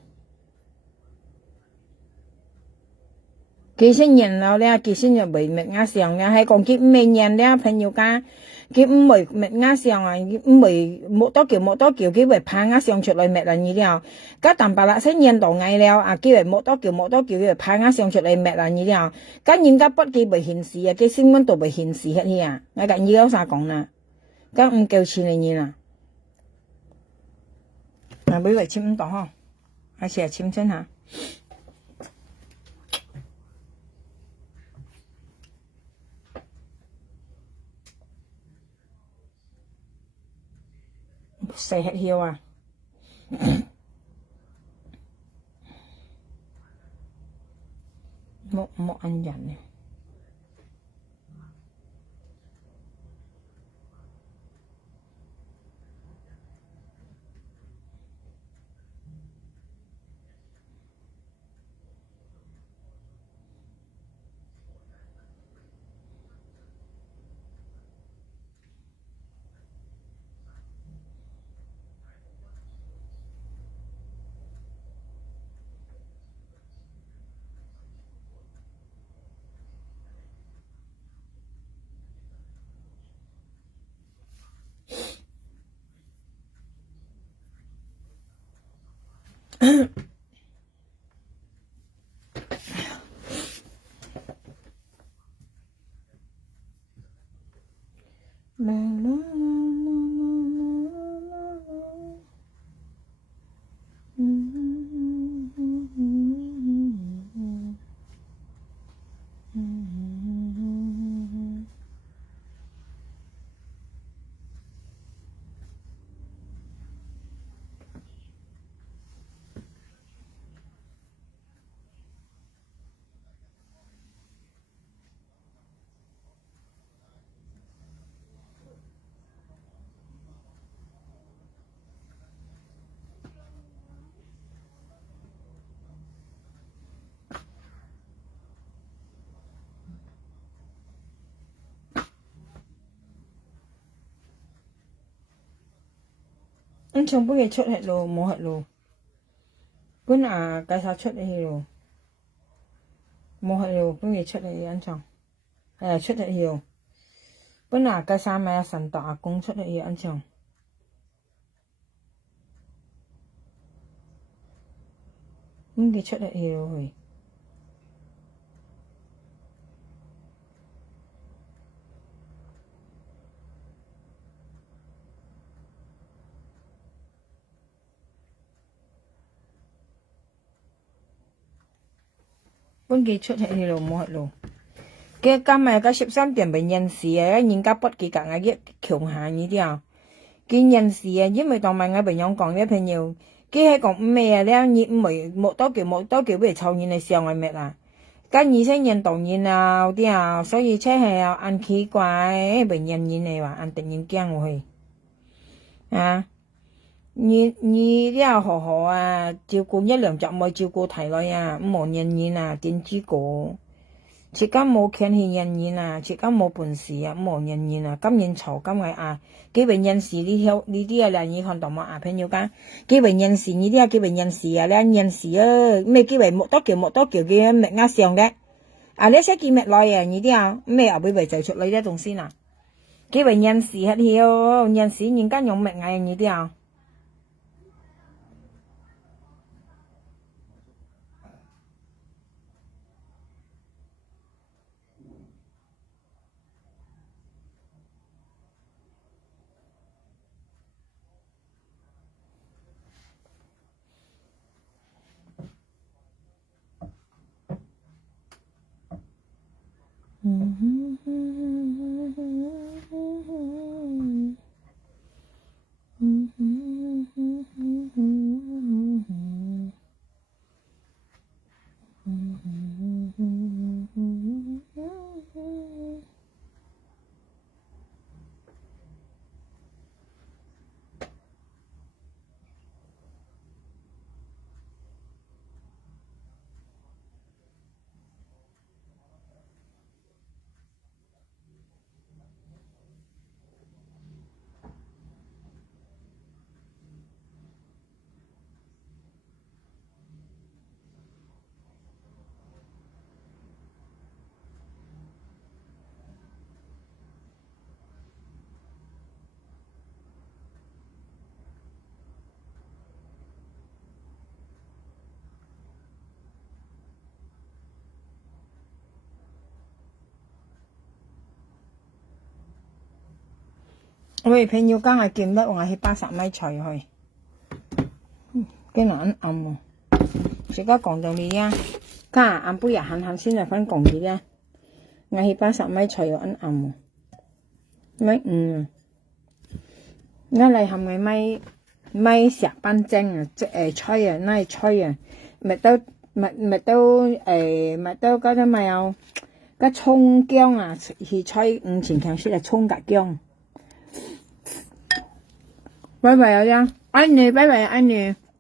幾十年了咧，幾十年未滅鴨上咧，係講幾每年咧，朋友家佢唔會滅鴨上啊，唔會冇多叫，佢會拍鴨上出來滅啦你了。咁但白啦，新年度嗌了啊，佢會冇多叫，佢會拍鴨上出來滅啦你了。咁人家筆記未顯示啊，佢新聞都未顯示喺啲啊，我講你有啥講啦？咁唔夠錢你啦。每位簽到嗬，而且簽真吓。細黑曉啊！冇按人呢。anh chồng bữa ngày出hết luôn冇hết luôn bữa nào cái sao出hết luôn冇hết luôn bữa ngày出hết anh chồng hay là出hết luôn bữa nào cái sao mà神道阿公出hết anh chồng bữa ngày出hết luôn本記出係路冇係路，嘅今日個13點俾人事啊，人家不記格啊，一強下呢啲啊，見人事啊，因為當晚我朋友講啲朋友，佢係講咩啊？咧你唔係冇多叫俾抽煙嚟上外面啊，跟二些人當然啊啲啊，所以車係啊，按奇怪俾人嚟話，按突然驚我去啊。你啲好好啊，照顧一兩集冇照顧提女啊，冇人啊，點知個？自家冇見起人啊，自家冇本事啊，冇人啊，今年嘈今日啊，幾位人士呢啲啊，你看到冇啊？朋友講幾位人士呢啲啊，幾位人士啊，兩人士啊，咩幾位冇多叫嘅咩啱上嘅，啊你識見咩來啊？呢啲啊咩啊俾就出嚟啲東西嗱，幾位人士係條人士人家用咩嗌呢啲啊？喂，朋友講係見得我去80米除去，幾難暗喎。而家講到你啊，家暗杯啊，閒先嚟翻講啲啊，我去80米除又暗喎，咪我嚟係咪咪石斑精啊，吹啊，那吹啊，咪都嗰啲咪有個葱薑啊，去吹5錢強先嚟葱格薑。拜拜啊，愛你，拜拜愛你。